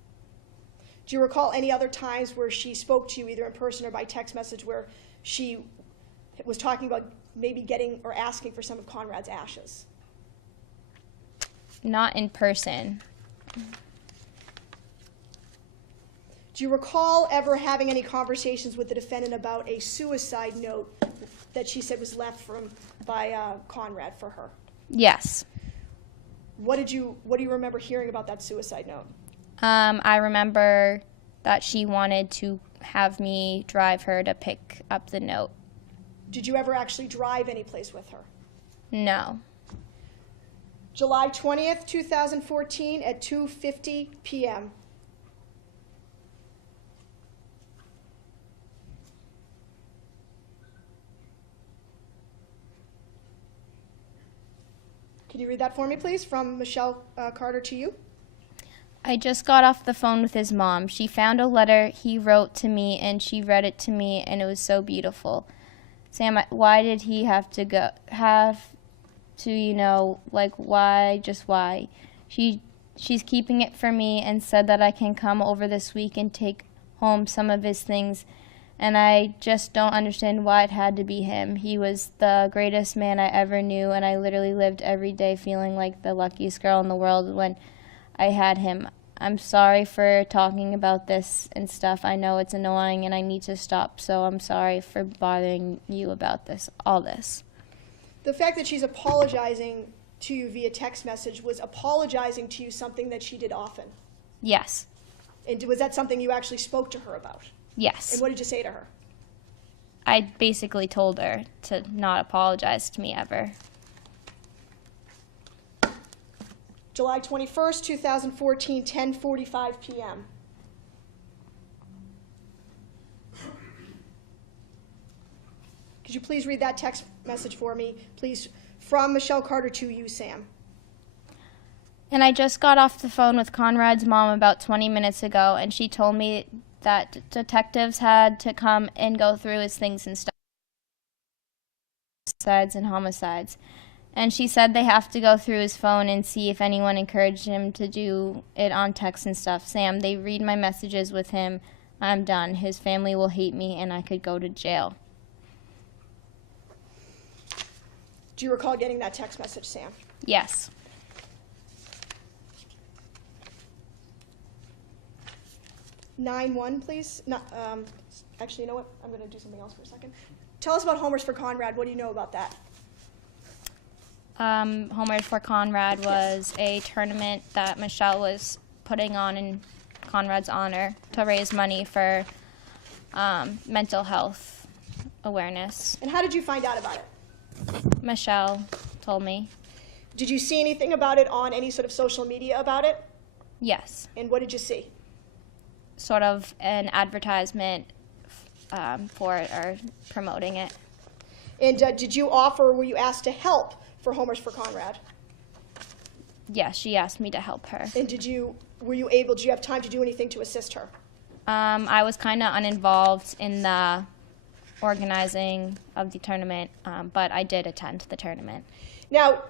Do you recall any other times where she spoke to you, either in person or by text message, where she was talking about maybe getting or asking for some of Conrad's ashes? Not in person. Do you recall ever having any conversations with the defendant about a suicide note that she said was left by Conrad for her? Yes. What do you remember hearing about that suicide note? I remember that she wanted to have me drive her to pick up the note. Did you ever actually drive any place with her? No. July 20th, 2014 at 2:50 p.m. Can you read that for me, please, from Michelle Carter to you? I just got off the phone with his mom. She found a letter he wrote to me, and she read it to me, and it was so beautiful. Sam, why did he have to, why, just why? She's keeping it for me and said that I can come over this week and take home some of his things And I just don't understand why it had to be him. He was the greatest man I ever knew, and I literally lived every day feeling like the luckiest girl in the world when I had him. I'm sorry for talking about this and stuff. I know it's annoying and I need to stop, so I'm sorry for bothering you about this, all this. The fact that she's apologizing to you via text message, was apologizing to you something that she did often? Yes. And was that something you actually spoke to her about? Yes. And what did you say to her? I basically told her to not apologize to me ever. July 21st, 2014, 10:45 p.m. Could you please read that text message for me, please, from Michelle Carter to you, Sam? And I just got off the phone with Conrad's mom about 20 minutes ago, and she told me that detectives had to come and go through his things and stuff, suicides and homicides. And she said they have to go through his phone and see if anyone encouraged him to do it on text and stuff. Sam, they read my messages with him. I'm done. His family will hate me, and I could go to jail. Do you recall getting that text message, Sam? Yes. Nine one, please. No, actually, you know what? I'm going to do something else for a second. Tell us about Homers for Conrad. What do you know about that? Homers for Conrad was a tournament that Michelle was putting on in Conrad's honor to raise money for mental health awareness. And how did you find out about it? Michelle told me. Did you see anything about it on any sort of social media about it? Yes. And what did you see? Sort of an advertisement for it or promoting it. And did you offer, or were you asked to help for Homers for Conrad? Yes, she asked me to help her. And did you have time to do anything to assist her? I was kind of uninvolved in the organizing of the tournament, but I did attend the tournament. Now,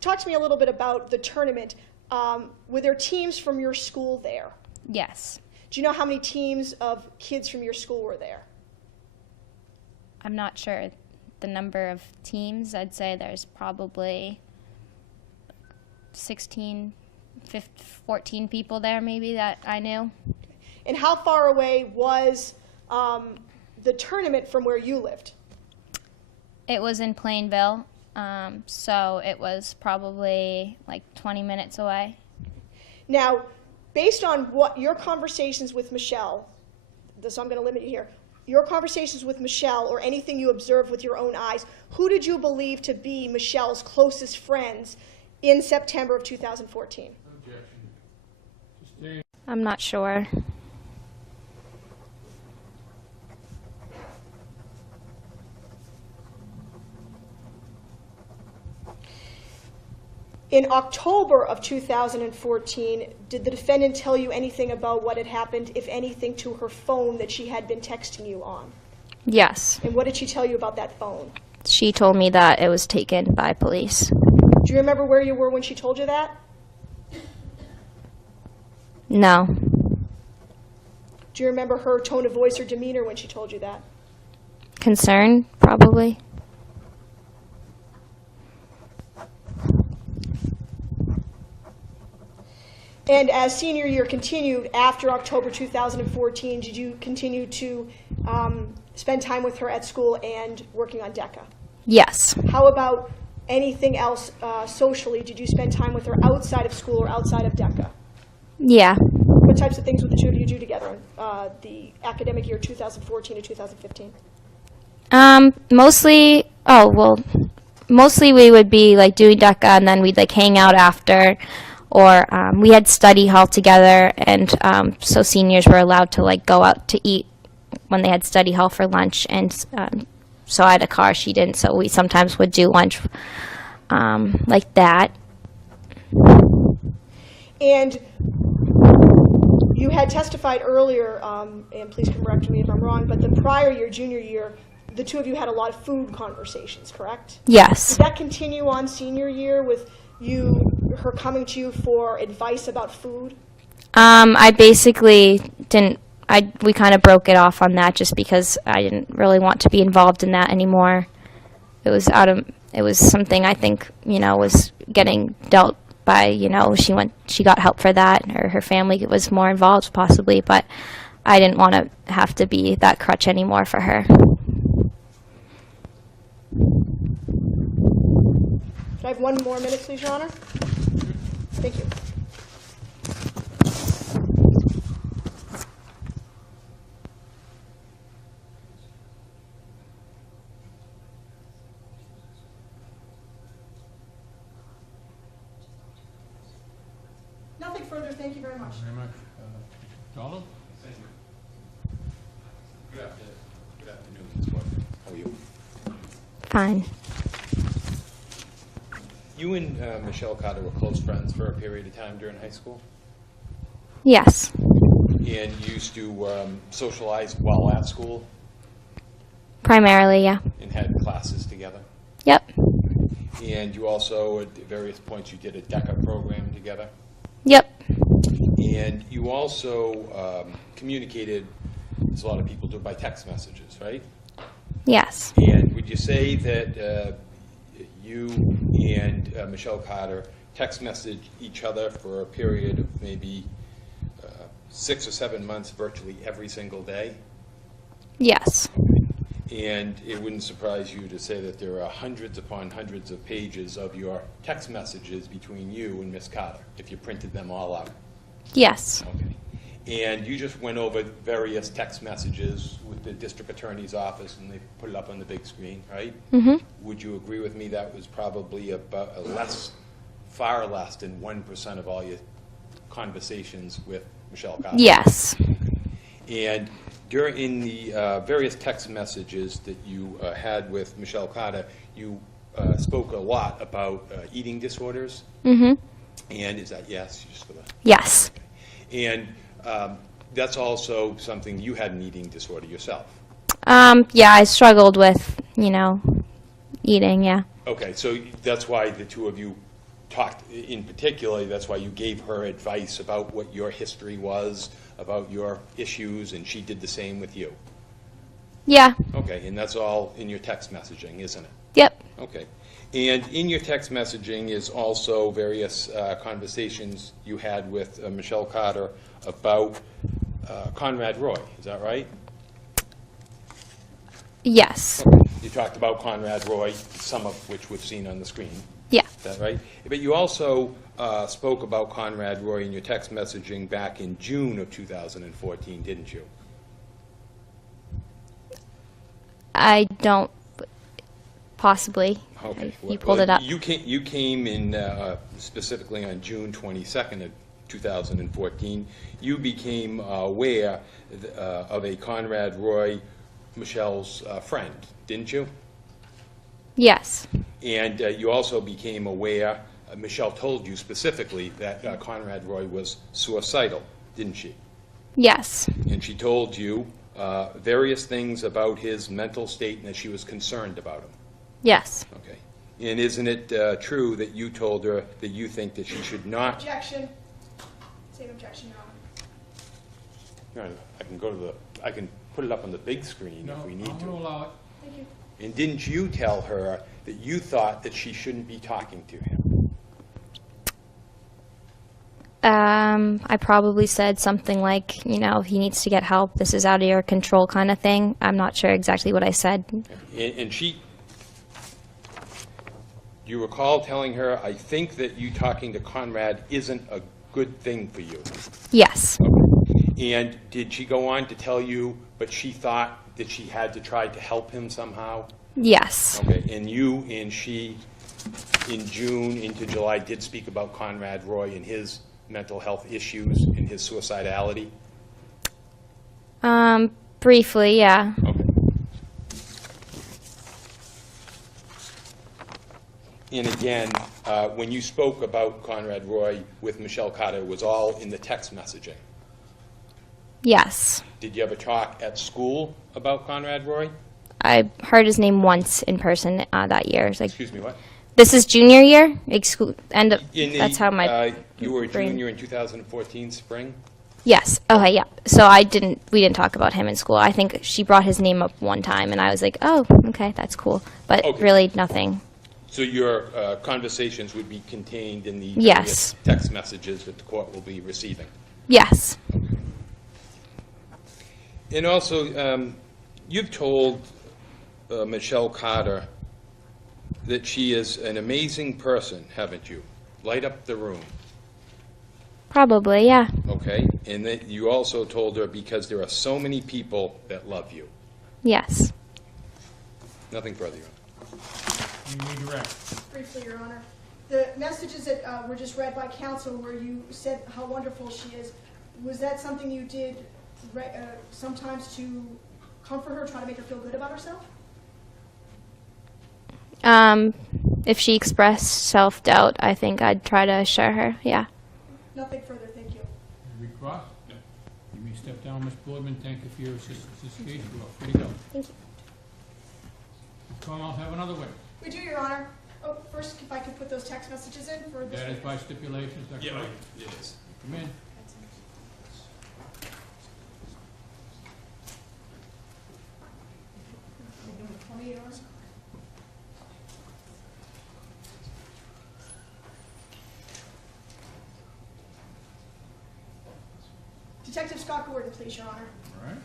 talk to me a little bit about the tournament. Were there teams from your school there? Yes. Do you know how many teams of kids from your school were there? I'm not sure the number of teams. I'd say there's probably 16, 15, 14 people there maybe that I knew. And how far away was the tournament from where you lived? It was in Plainville, so it was probably like 20 minutes away. Now, based on what your conversations with Michelle, so I'm going to limit you here, your conversations with Michelle or anything you observed with your own eyes, who did you believe to be Michelle's closest friends in September of 2014? Objection. I'm not sure. In October of 2014, did the defendant tell you anything about what had happened, if anything, to her phone that she had been texting you on? Yes. And what did she tell you about that phone? She told me that it was taken by police. Do you remember where you were when she told you that? No. Do you remember her tone of voice or demeanor when she told you that? Concern, probably. And as senior year continued after October 2014, did you continue to spend time with her at school and working on DECA? Yes. How about anything else socially? Did you spend time with her outside of school or outside of DECA? Yeah. What types of things would the two of you do together in the academic year 2014 to 2015? Mostly we would be like doing DECA and then we'd like hang out after. Or we had study hall together, and so seniors were allowed to like go out to eat when they had study hall for lunch. And so I had a car, she didn't, so we sometimes would do lunch like that. And you had testified earlier, and please correct me if I'm wrong, but the prior year, junior year, the two of you had a lot of food conversations, correct? Yes. Did that continue on senior year with her coming to you for advice about food? I basically didn't we kind of broke it off on that just because I didn't really want to be involved in that anymore. It was something I think, was getting dealt by, she got help for that, or her family was more involved possibly, but I didn't want to have to be that crutch anymore for her. Can I have 1 more minute, please, Your Honor? Thank you. Nothing further. Thank you very much. Very much. Donald? Thank you. Good afternoon, Ms. Wagner. How are you? Fine. You and Michelle Carter were close friends for a period of time during high school? Yes. And you used to socialize while at school Primarily, yeah. and had classes together? Yep. And you also, at various points, you did a DECA program together? Yep. And you also communicated, as a lot of people do, by text messages, right? Yes. And would you say that you and Michelle Carter text messaged each other for a period of maybe 6 or 7 months, virtually every single day? Yes. And it wouldn't surprise you to say that there are hundreds upon hundreds of pages of your text messages between you and Miss Carter, if you printed them all out. Yes. Okay. And you just went over various text messages with the district attorney's office, and they put it up on the big screen, right? Mm-hmm. Would you agree with me that was probably about far less than 1% of all your conversations with Michelle Carter? Yes. And in the various text messages that you had with Michelle Carter, you spoke a lot about eating disorders. Mm-hmm. And is that yes? Just for the, Yes. and that's also something, you had an eating disorder yourself. Yeah, I struggled with, eating, yeah. Okay, so that's why the two of you talked in particular, that's why you gave her advice about what your history was, about your issues, and she did the same with you. Yeah. Okay, and that's all in your text messaging, isn't it? Yep. Okay. And in your text messaging is also various conversations you had with Michelle Carter about Conrad Roy. Is that right? Yes. You talked about Conrad Roy, some of which we've seen on the screen. Yeah. Is that right? But you also spoke about Conrad Roy in your text messaging back in June of 2014, didn't you? I don't, possibly. Okay. You pulled it up. You came in specifically on June 22nd of 2014. You became aware of a Conrad Roy, Michelle's friend, didn't you? Yes. And you also became aware, Michelle told you specifically that Conrad Roy was suicidal, didn't she? Yes. And she told you various things about his mental state and that she was concerned about him. Yes. Okay. And isn't it true that you told her that you think that she should not? Objection. Same objection, Your Honor. No, I can go to the. I can put it up on the big screen No, if we I'm need going to to. allow it. Thank you. And didn't you tell her that you thought that she shouldn't be talking to him? I probably said something like, he needs to get help. This is out of your control kind of thing. I'm not sure exactly what I said. And she. You recall telling her, I think that you talking to Conrad isn't a good thing for you. Yes. And did she go on to tell you, but she thought that she had to try to help him somehow? Yes. Okay, and you and she, in June into July, did speak about Conrad Roy and his mental health issues and his suicidality? Briefly, yeah. Okay. And again, when you spoke about Conrad Roy with Michelle Carter, it was all in the text messaging. Yes. Did you ever talk at school about Conrad Roy? I heard his name once in person that year. It was like, Excuse me, what? this is junior year? That's how my You were a brain- junior in 2014 spring? Yes. Okay. Yeah. So we didn't talk about him in school. I think she brought his name up one time, and I was like, oh, okay, that's cool. But Okay. really nothing. So your conversations would be contained in the Yes. various text messages that the court will be receiving? Yes. And also, you've told Michelle Carter that she is an amazing person, haven't you? Light up the room, Probably. Yeah. okay? And that you also told her because there are so many people that love you. Yes. Nothing further, Your Honor. You redirect. Briefly, Your Honor. The messages that were just read by counsel where you said how wonderful she is, was that something you did sometimes to comfort her, try to make her feel good about herself? If she expressed self-doubt, I think I'd try to assure her. Yeah. Nothing further, thank you. Recross? No. You may step down, Ms. Boardman. Thank you for your assistance in this case. You are free to go. Thank you. Commonwealth have another way. We do, Your Honor. Oh, first, if I could put those text messages in for this. That is by stipulation, is that correct? it is. Come in. Detective Scott Gordon, please, Your Honor. All right.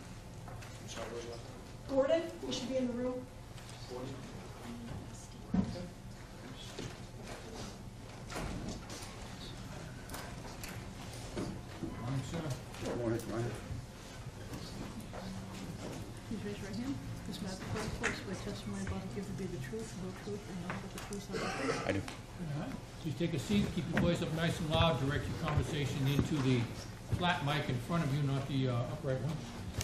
Gordon, you should be in the room. Morning, sir. Please raise your right hand. This matter before the court, swear testimony about to give will be the truth, the whole truth, and nothing but the truth, so help you God. I do. All right. Please take a seat. Keep your voice up nice and loud. Direct your conversation into the flat mic in front of you, not the upright one.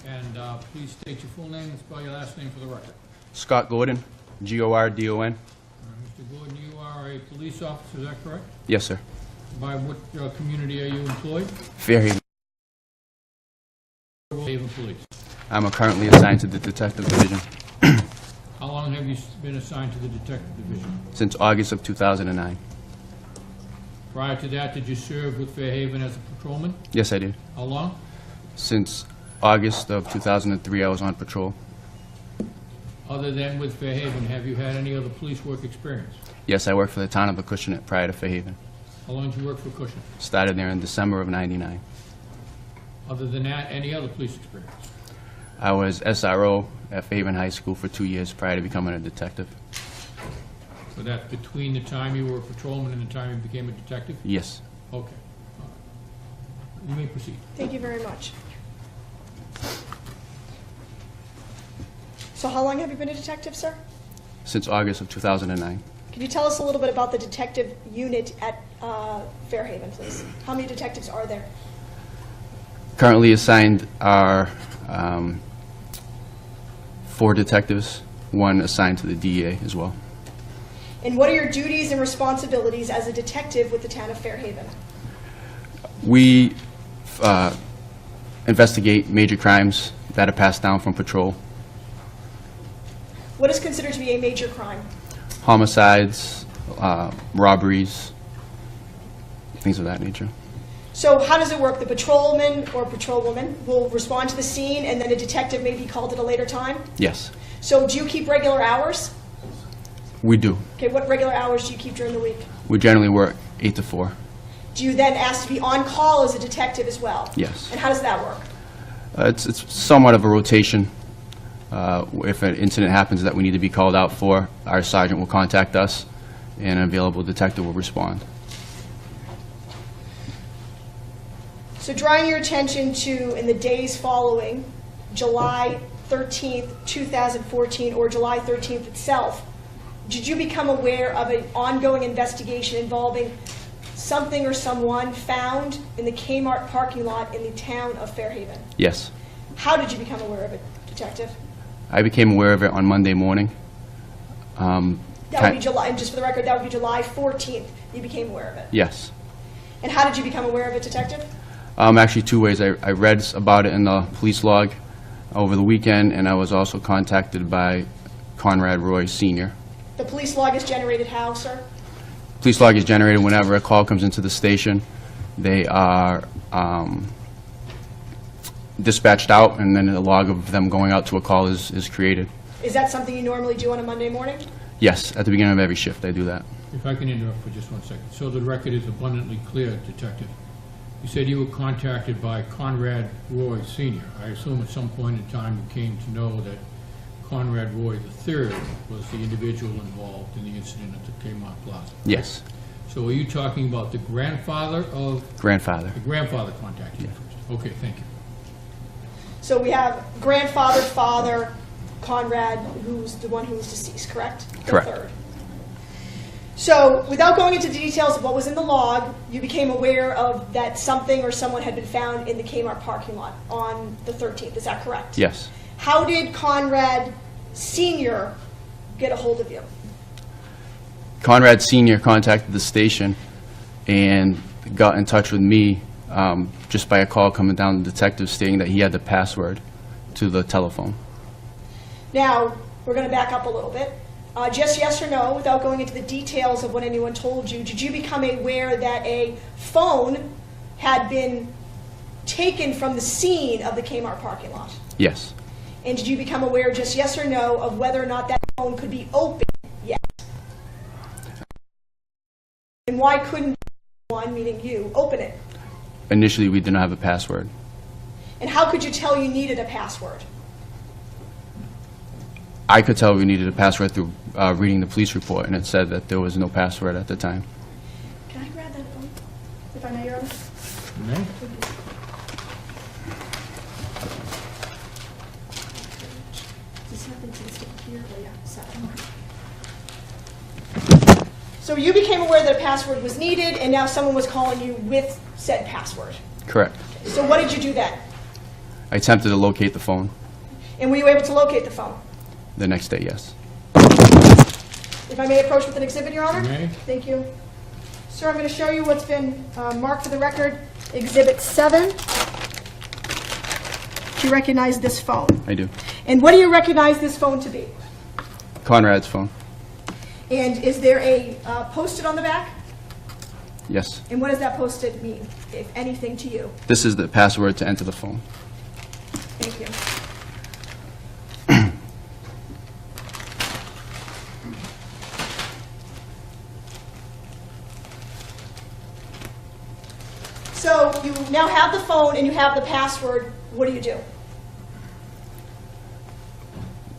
And please state your full name and spell your last name for the record. Scott Gordon, Gordon. Mr. Gordon, you are a police officer, is that correct? Yes, sir. By what community are you employed? Fairhaven. Haven Police. I'm currently assigned to the Detective Division How long have you been assigned to the Detective Division? since August of 2009. Prior to that, did you serve with Fairhaven as a patrolman? Yes, I did. How long? Since August of 2003, I was on patrol. Other than with Fairhaven, have you had any other police work experience? Yes, I worked for the town of Acushnet prior to Fairhaven. How long did you work for Cushing? Started there in December of '99. Other than that, any other police experience? I was SRO at Fairhaven High School for 2 years prior to becoming a detective. So that's between the time you were a patrolman and the time you became a detective? Yes. Okay. All right. You may proceed. Thank you very much. So how long have you been a detective, sir? Since August of 2009. Could you tell us a little bit about the detective unit at Fairhaven, please? How many detectives are there? Currently assigned are 4 detectives, 1 assigned to the DEA as well. And what are your duties and responsibilities as a detective with the town of Fairhaven? We investigate major crimes that are passed down from patrol. What is considered to be a major crime? Homicides, robberies, things of that nature. So how does it work? The patrolman or patrolwoman will respond to the scene, and then a detective may be called at a later time? Yes, So do you keep regular hours? we do. Okay, what regular hours do you keep during the week? We generally work 8 to 4. Do you then ask to be on call as a detective as well? Yes. And how does that work? It's somewhat of a rotation. If an incident happens that we need to be called out for, our sergeant will contact us, and an available detective will respond. So drawing your attention to, in the days following July 13th, 2014, or July 13th itself, did you become aware of an ongoing investigation involving something or someone found in the Kmart parking lot in the town of Fairhaven? Yes. How did you become aware of it, Detective? I became aware of it on Monday morning. That would be July, and just for the record, that would be July 14th you became aware of it. Yes. And how did you become aware of it, Detective? Actually, 2 ways. I read about it in the police log over the weekend, and I was also contacted by Conrad Roy Sr. The police log is generated how, sir? Police log is generated whenever a call comes into the station. They are dispatched out, and then a log of them going out to a call is created. Is that something you normally do on a Monday morning? Yes, at the beginning of every shift, I do that. If I can interrupt for just 1 second. So the record is abundantly clear, Detective. You said you were contacted by Conrad Roy Sr. I assume at some point in time you came to know that Conrad Roy III was the individual involved in the incident at the Kmart Plaza. Yes, So are you talking about the grandfather of, grandfather. the grandfather contacted you first? Okay, thank you. So we have grandfather, father, Conrad, who's the one who was deceased, correct? The Correct. third. So without going into the details of what was in the log, you became aware of that something or someone had been found in the Kmart parking lot on the 13th, is that correct? Yes. How did Conrad Sr. get a hold of you? Conrad Sr. contacted the station and got in touch with me just by a call coming down the detective stating that he had the password to the telephone. Now, we're going to back up a little bit. Just yes or no, without going into the details of what anyone told you, did you become aware that a phone had been taken from the scene of the Kmart parking lot? Yes. And did you become aware, just yes or no, of whether or not that phone could be opened yet? And why couldn't one, meaning you, open it? Initially, we didn't have a password. And how could you tell you needed a password? I could tell we needed a password through reading the police report, and it said that there was no password at the time. Can I grab that phone, if I may, Your Honor? You may? Does this happen to stick here? Oh, yeah, so. So you became aware that a password was needed, and now someone was calling you with said password. Correct. So what did you do then? I attempted to locate the phone And were you able to locate the phone? the next day, yes. If I may approach with an exhibit, Your Honor? You may. Thank you. Sir, I'm going to show you what's been marked for the record, Exhibit 7. Do you recognize this phone? I do. And what do you recognize this phone to be? Conrad's phone. And is there a post-it on the back? Yes. And what does that post-it mean, if anything, to you? This is the password to enter the phone. Thank you. So you now have the phone and you have the password. What do you do?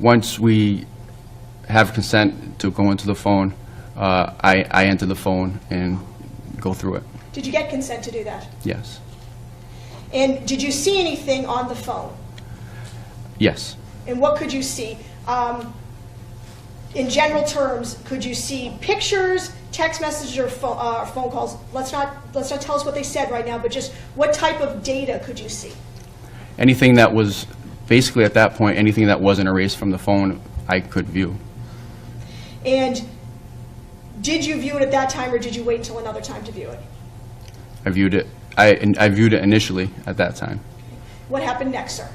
Once we have consent to go into the phone, I enter the phone and go through it. Did you get consent to do that? Yes. And did you see anything on the phone? Yes. And what could you see? In general terms, could you see pictures, text messages, or phone calls? Let's not tell us what they said right now, but just what type of data could you see? Anything that was, basically at that point, anything that wasn't erased from the phone, I could view. And did you view it at that time, or did you wait until another time to view it? I viewed it. I viewed it initially at that time. What happened next, sir?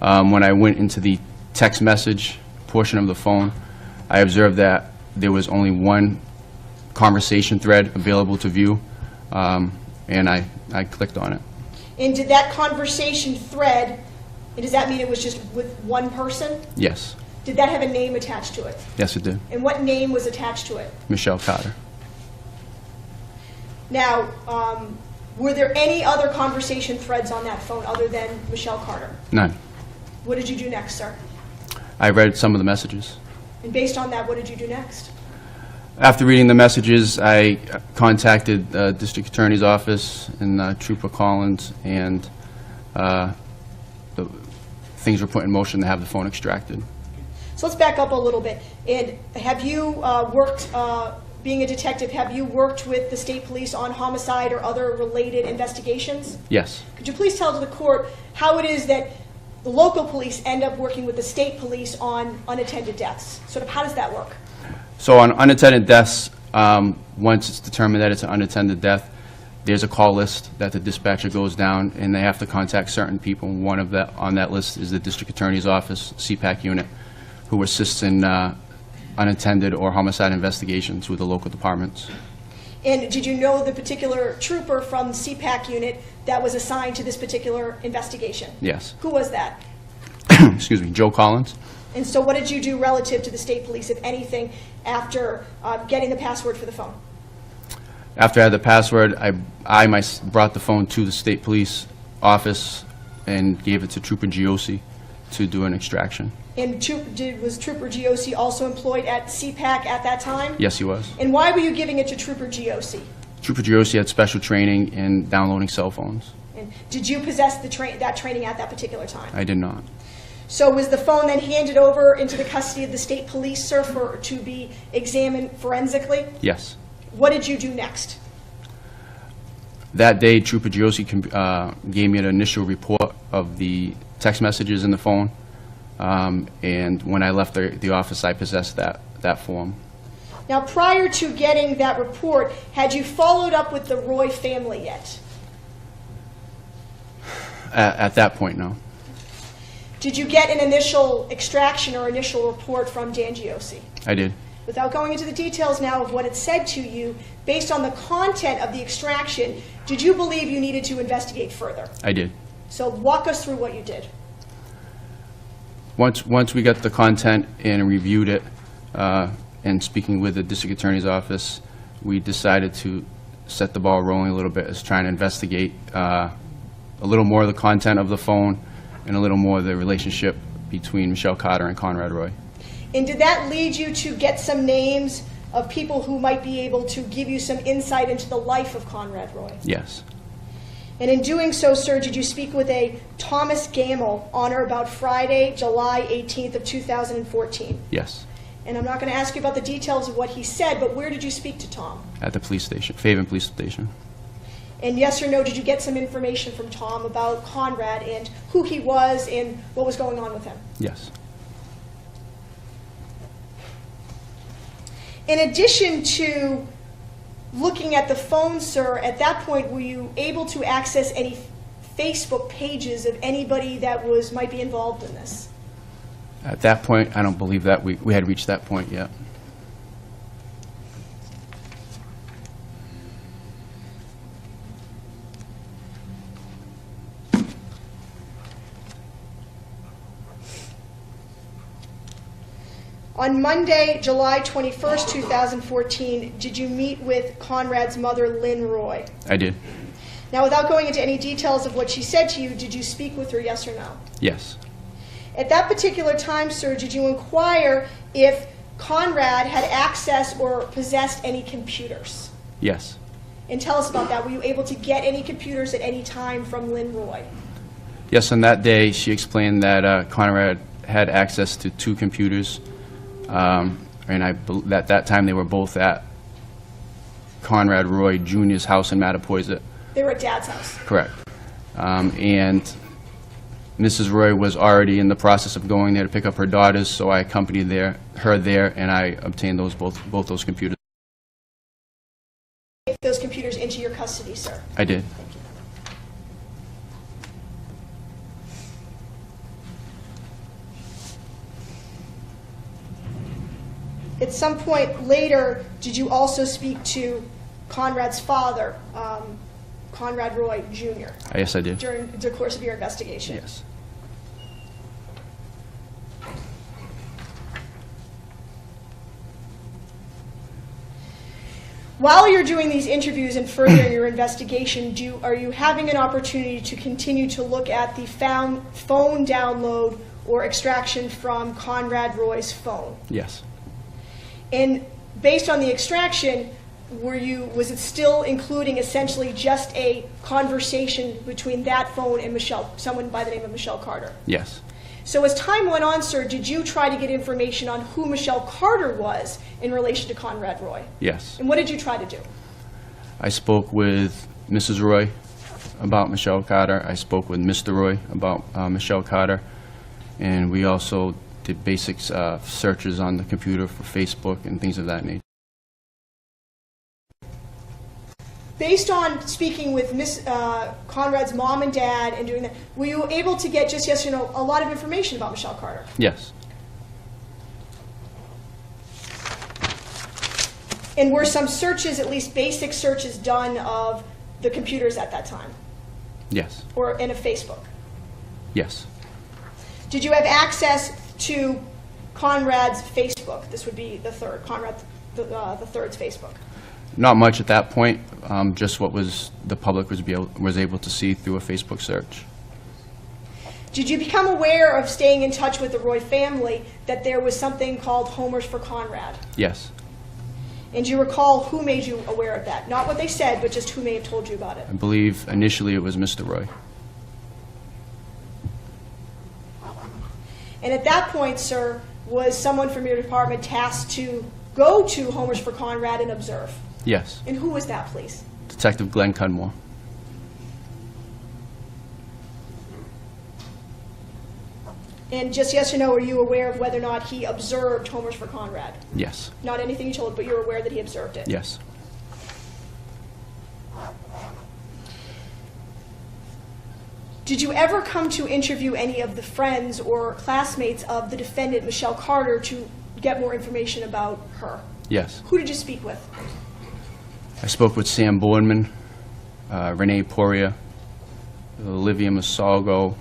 When I went into the text message portion of the phone, I observed that there was only one conversation thread available to view, and I clicked on it. And did that conversation thread, and does that mean it was just with one person? Yes. Did that have a name attached to it? Yes, it did. And what name was attached to it? Michelle Carter. Now, were there any other conversation threads on that phone other than Michelle Carter? None. What did you do next, sir? I read some of the messages. And based on that, what did you do next? After reading the messages, I contacted the district attorney's office and Trooper Collins, and things were put in motion to have the phone extracted. So let's back up a little bit. And have you worked, being a detective, have you worked with the state police on homicide or other related investigations? Yes. Could you please tell the court how it is that the local police end up working with the state police on unattended deaths? Sort of how does that work? So on unattended deaths, once it's determined that it's an unattended death, there's a call list that the dispatcher goes down, and they have to contact certain people. One of that on that list is the district attorney's office, CPAC unit, who assists in unattended or homicide investigations with the local departments. And did you know the particular trooper from the CPAC unit that was assigned to this particular investigation? Yes. Who was that? Excuse me, Joe Collins. And so what did you do relative to the state police, if anything, after getting the password for the phone? After I had the password, I brought the phone to the state police office and gave it to Trooper Giosi to do an extraction. And was Trooper Giosi also employed at CPAC at that time? Yes, he was. And why were you giving it to Trooper Giosi? Trooper Giosi had special training in downloading cell phones. And did you possess that training at that particular time? I did not. So was the phone then handed over into the custody of the state police, sir, to be examined forensically? Yes. What did you do next? That day, Trooper Giosi gave me an initial report of the text messages in the phone, and when I left the office, I possessed that form. Now, prior to getting that report, had you followed up with the Roy family yet? At that point, no. Did you get an initial extraction or initial report from Dan Giosi? I did. Without going into the details now of what it said to you, based on the content of the extraction, did you believe you needed to investigate further? I did. So walk us through what you did. Once we got the content and reviewed it, and speaking with the district attorney's office, we decided to set the ball rolling a little bit as trying to investigate a little more of the content of the phone and a little more of the relationship between Michelle Carter and Conrad Roy. And did that lead you to get some names of people who might be able to give you some insight into the life of Conrad Roy? Yes. And in doing so, sir, did you speak with a Thomas Gamble on or about Friday, July 18th of 2014? Yes. And I'm not going to ask you about the details of what he said, but where did you speak to Tom? At the police station, Faven Police Station. And yes or no, did you get some information from Tom about Conrad and who he was and what was going on with him? Yes. In addition to looking at the phone, sir, at that point, were you able to access any Facebook pages of anybody that might be involved in this? At that point, I don't believe that we had reached that point yet. On Monday, July 21st, 2014, did you meet with Conrad's mother, Lynn Roy? I did. Now, without going into any details of what she said to you, did you speak with her, yes or no? Yes. At that particular time, sir, did you inquire if Conrad had access or possessed any computers? Yes. And tell us about that. Were you able to get any computers at any time from Lynn Roy? Yes, on that day, she explained that Conrad had access to 2 computers, and at that time they were both at Conrad Roy Jr.'s house in Mattapoisett. They were at Dad's house. Correct. And Mrs. Roy was already in the process of going there to pick up her daughters, so I accompanied her there, and I obtained both those computers. Take those computers into your custody, sir. I did. At some point later, did you also speak to Conrad's father, Conrad Roy Jr.? Yes, I did. During the course of your investigation? Yes. While you're doing these interviews and furthering your investigation, are you having an opportunity to continue to look at the phone download or extraction from Conrad Roy's phone? Yes. And based on the extraction, was it still including essentially just a conversation between that phone and someone by the name of Michelle Carter? Yes. So as time went on, sir, did you try to get information on who Michelle Carter was in relation to Conrad Roy? Yes. And what did you try to do? I spoke with Mrs. Roy about Michelle Carter. I spoke with Mr. Roy about Michelle Carter. And we also did basic searches on the computer for Facebook and things of that nature. Based on speaking with Conrad's mom and dad and doing that, were you able to get just yes or no a lot of information about Michelle Carter? Yes. And were some searches, at least basic searches, done of the computers at that time? Yes. Or in a Facebook? Yes. Did you have access to Conrad's Facebook? This would be the third, Conrad the third's Facebook. Not much at that point, just what the public was able to see through a Facebook search. Did you become aware of staying in touch with the Roy family that there was something called Homers for Conrad? Yes. And do you recall who made you aware of that? Not what they said, but just who may have told you about it. I believe initially it was Mr. Roy. And at that point, sir, was someone from your department tasked to go to Homers for Conrad and observe? Yes. And who was that, please? Detective Glenn Cudmore. And just yes or no, are you aware of whether or not he observed Homers for Conrad? Yes. Not anything you told, but you're aware that he observed it? Yes. Did you ever come to interview any of the friends or classmates of the defendant, Michelle Carter, to get more information about her? Yes. Who did you speak with? I spoke with Sam Boardman, Renee Poria, Olivia Masalgo,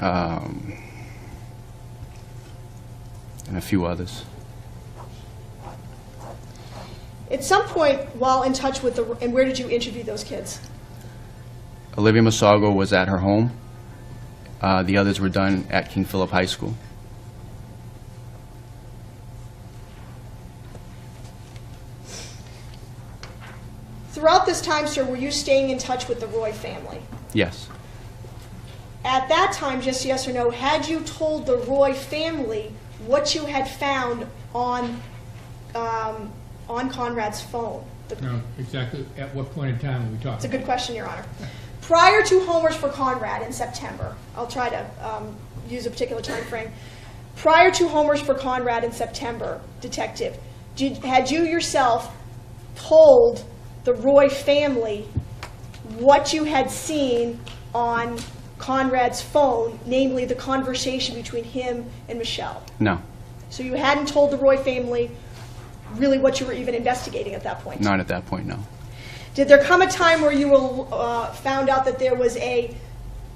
and a few others. At some point while in touch with and where did you interview those kids? Olivia Masalgo was at her home. The others were done at King Philip High School. Throughout this time, sir, were you staying in touch with the Roy family? Yes. At that time, just yes or no, had you told the Roy family what you had found on Conrad's phone? No, exactly at what point in time are we talking? It's a good question, Your Honor. Prior to Homers for Conrad in September, I'll try to use a particular time frame. Prior to Homers for Conrad in September, Detective, had you yourself told the Roy family what you had seen on Conrad's phone, namely the conversation between him and Michelle? No. So you hadn't told the Roy family really what you were even investigating at that point? Not at that point, no. Did there come a time where you found out that there was a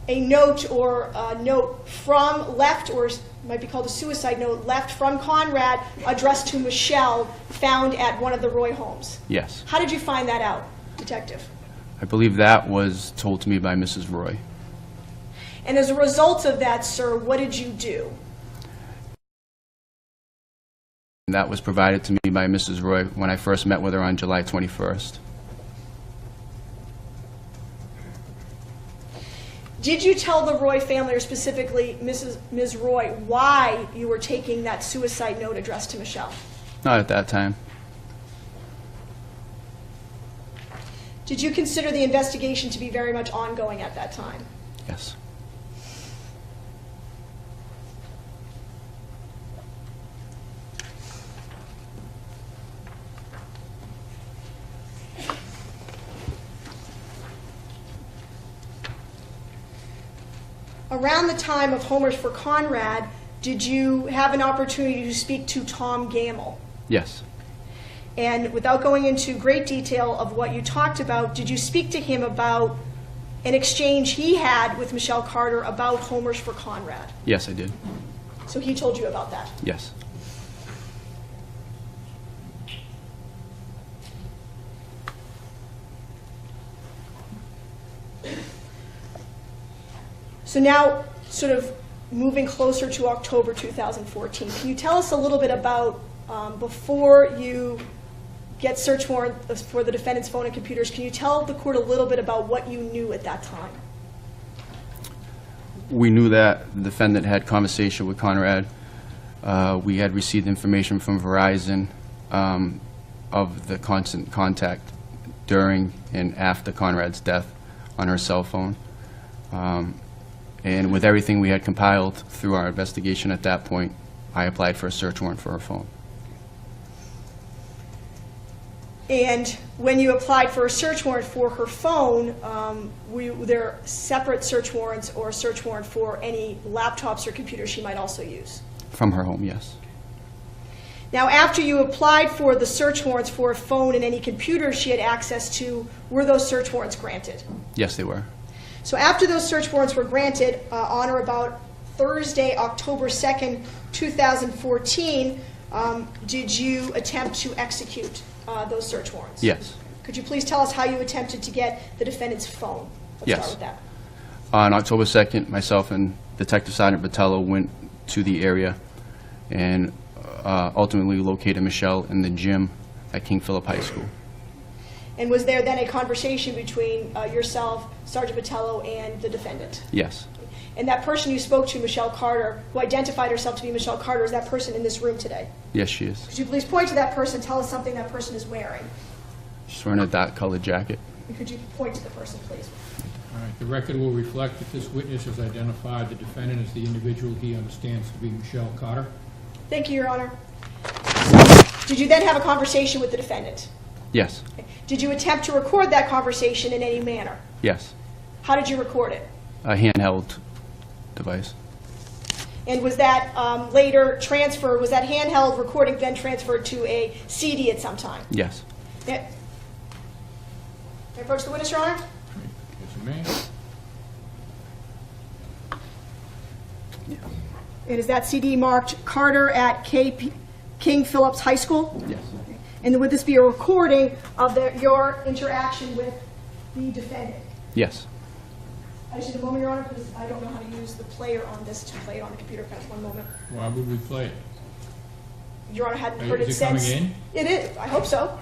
note or a note from left, or might be called a suicide note, left from Conrad addressed to Michelle found at one of the Roy homes? Yes. How did you find that out, Detective? I believe that was told to me by Mrs. Roy. And as a result of that, sir, what did you do? And that was provided to me by Mrs. Roy when I first met with her on July 21st. Did you tell the Roy family, or specifically Ms. Roy, why you were taking that suicide note addressed to Michelle? Not at that time. Did you consider the investigation to be very much ongoing at that time? Yes. Around the time of Homers for Conrad, did you have an opportunity to speak to Tom Gamble? Yes. And without going into great detail of what you talked about, did you speak to him about an exchange he had with Michelle Carter about Homers for Conrad? Yes, I did. So he told you about that? Yes. So now, sort of moving closer to October 2014, can you tell us a little bit about, before you get search warrant for the defendant's phone and computers, can you tell the court a little bit about what you knew at that time? We knew that the defendant had conversation with Conrad. We had received information from Verizon of the constant contact during and after Conrad's death on her cell phone. And with everything we had compiled through our investigation at that point, I applied for a search warrant for her phone. And when you applied for a search warrant for her phone, were there separate search warrants or a search warrant for any laptops or computers she might also use? From her home, yes. Now, after you applied for the search warrants for a phone and any computer she had access to, were those search warrants granted? Yes, they were. So after those search warrants were granted, on or about Thursday, October 2nd, 2014, did you attempt to execute those search warrants? Yes. Could you please tell us how you attempted to get the defendant's phone? Let's Yes. start with that. On October 2nd, myself and Detective Sergeant Botello went to the area and ultimately located Michelle in the gym at King Philip High School. And was there then a conversation between yourself, Sergeant Botello, and the defendant? Yes. And that person you spoke to, Michelle Carter, who identified herself to be Michelle Carter, is that person in this room today? Yes, she is. Could you please point to that person, tell us something that person is wearing? She's wearing a dark colored jacket. And could you point to the person, please? All right, the record will reflect that this witness has identified the defendant as the individual he understands to be Michelle Carter. Thank you, Your Honor. Did you then have a conversation with the defendant? Yes. Did you attempt to record that conversation in any manner? Yes. How did you record it? A handheld device. And was that later transferred, was that handheld recording then transferred to a CD at some time? Yes. May I approach the witness, Your Honor? Yes, you may. And is that CD marked Carter at King Phillips High School? Yes. And would this be a recording of your interaction with the defendant? Yes. I just need a moment, Your Honor, because I don't know how to use the player on this to play it on the computer. Just one moment. Why would we play it? Your Honor hadn't Is heard it it since. coming It is. I hope so.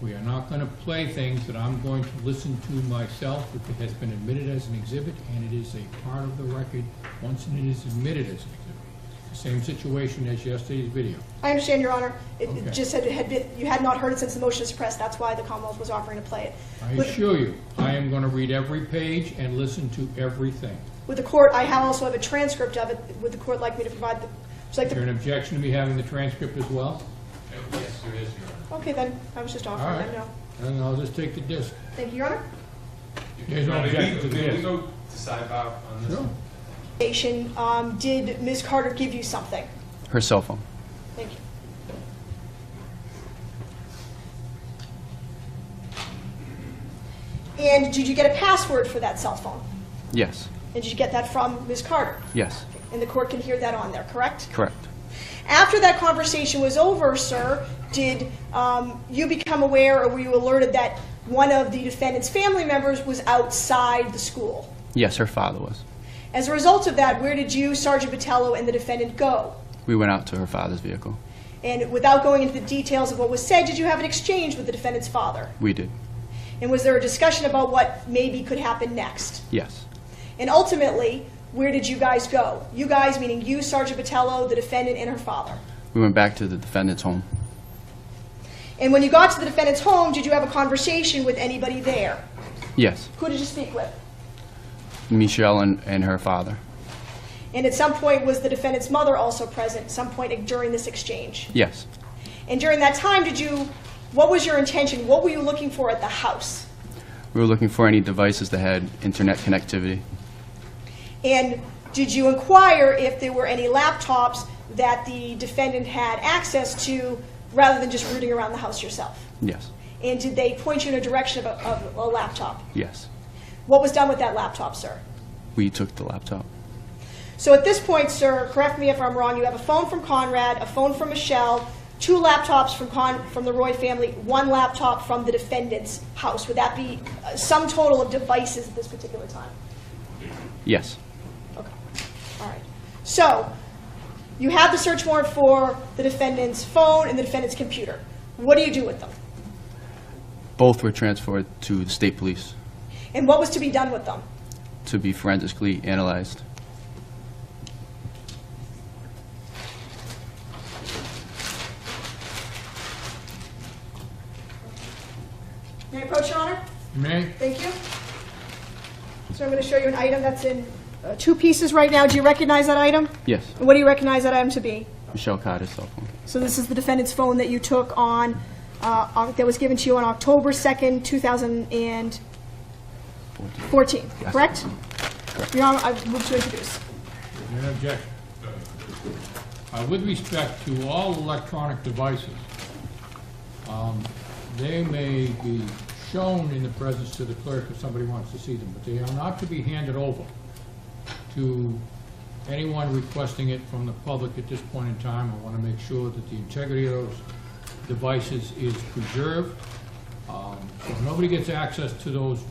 We are not going to play things that I'm going to listen to myself if it has been admitted as an exhibit, and it is a part of the record once it is admitted as an exhibit. The same situation as yesterday's video. I understand, Your Honor. It Okay. just said you had not heard it since the motion to suppress. That's why the Commonwealth was offering to play it. I assure you, I am going to read every page and listen to everything. With the court, I also have a transcript of it. Would the court like me to provide the? Would you like Is there the an objection to me having the transcript as well? Yes, there is, Your okay, then. I was just All offering. right. I know. Then I'll just take the disc. Thank you, Your Honor. There's no objection to the disc. go to sidebar on this? Sure. Did Ms. Carter give you something? Her cell phone. Thank you. And did you get a password for that cell phone? Yes. And did you get that from Ms. Carter? Yes. And the court can hear that on there, correct? Correct. After that conversation was over, sir, did you become aware or were you alerted that one of the defendant's family members was outside the school? Yes, her father was. As a result of that, where did you, Sergeant Botello, and the defendant go? We went out to her father's vehicle. And without going into the details of what was said, did you have an exchange with the defendant's father? We did. And was there a discussion about what maybe could happen next? Yes. And ultimately, where did you guys go? You guys, meaning you, Sergeant Botello, the defendant, and her father. We went back to the defendant's home. And when you got to the defendant's home, did you have a conversation with anybody there? Yes. Who did you speak with? Michelle and her father. And at some point, was the defendant's mother also present, some point during this exchange? Yes. And during that time, what was your intention? What were you looking for at the house? We were looking for any devices that had internet connectivity. And did you inquire if there were any laptops that the defendant had access to rather than just rooting around the house yourself? Yes. And did they point you in a direction of a laptop? Yes. What was done with that laptop, sir? We took the laptop. So at this point, sir, correct me if I'm wrong, you have a phone from Conrad, a phone from Michelle, 2 laptops from the Roy family, 1 laptop from the defendant's house. Would that be sum total of devices at this particular time? Yes. Okay. All right. So you have the search warrant for the defendant's phone and the defendant's computer. What do you do with them? Both were transferred to the state police And what was to be done with them? to be forensically analyzed. May I approach, Your Honor? You may? Thank you. So I'm going to show you an item that's in 2 pieces right now. Do you recognize that item? Yes. And what do you recognize that item to be? Michelle Carter's cell phone. So this is the defendant's phone that you took on, that was given to you on October 2nd, 2014, Yes. correct? Your Honor, I move to introduce. Is there an objection? With respect to all electronic devices, they may be shown in the presence to the clerk if somebody wants to see them, but they are not to be handed over to anyone requesting it from the public at this point in time. I want to make sure that the integrity of those devices is preserved. So nobody gets access to those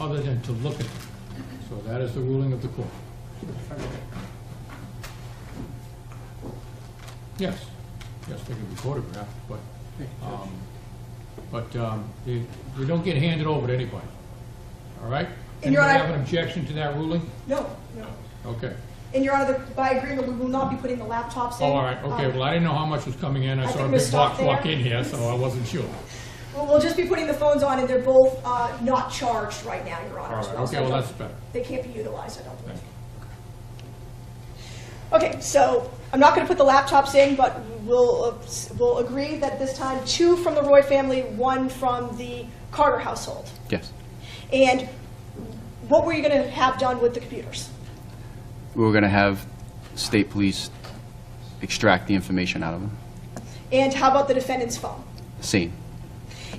other than to look at them. So that is the ruling of the court. Yes, yes, they can be photographed, but they don't get handed over to anybody. All right? And Your Anybody Honor- have an objection to that ruling? No, no. Okay. And Your Honor, by agreement, we will not be putting the laptops in. Oh, all right, okay, well, I didn't know how much was coming in. I I saw think a we'll big stop box walk there. in here, so I wasn't sure. We'll just be putting the phones on, and they're both not charged right now, Your Honor. All as right, well, okay, so well, that's better. They can't be utilized, I don't believe. Thank you. Okay, so I'm not going to put the laptops in, but we'll agree that this time 2 from the Roy family, 1 from the Carter household. Yes. And what were you going to have done with the computers? We were going to have state police extract the information out of them. And how about the defendant's phone? Same.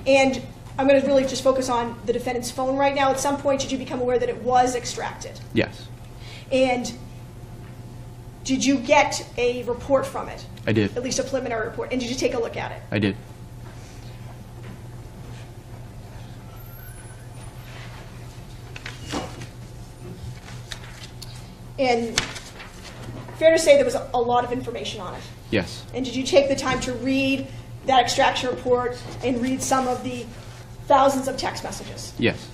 And I'm going to really just focus on the defendant's phone right now. At some point, did you become aware that it was extracted? Yes, And did you get a report from it? I did. At least a preliminary report. And did you take a look at it? I did. And fair to say there was a lot of information on it. Yes, And did you take the time to read that extraction report and read some of the thousands of text messages? yes,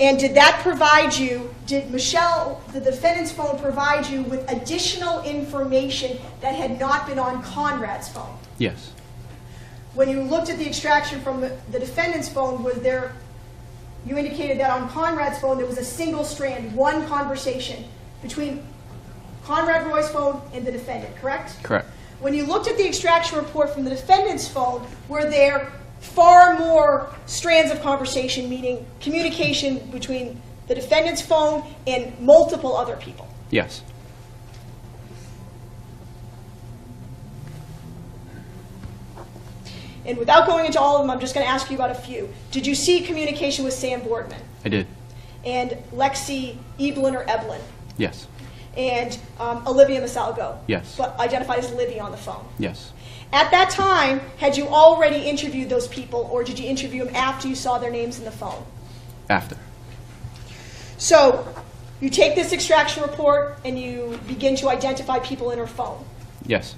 And did that provide you, did Michelle, the defendant's phone, provide you with additional information that had not been on Conrad's phone? yes, When you looked at the extraction from the defendant's phone, was there, you indicated that on Conrad's phone there was a single strand, one conversation between Conrad Roy's phone and the defendant, correct? correct. When you looked at the extraction report from the defendant's phone, were there far more strands of conversation, meaning communication between the defendant's phone and multiple other people? Yes, And without going into all of them, I'm just going to ask you about a few. Did you see communication with Sam Boardman I did. and Lexi Eblin or Eblin Yes, and Olivia Masalgo? Yes. But identified as Libby on the phone. yes. At that time, had you already interviewed those people, or did you interview them after you saw their names in the phone? After. So you take this extraction report and you begin to identify people in her phone. Yes,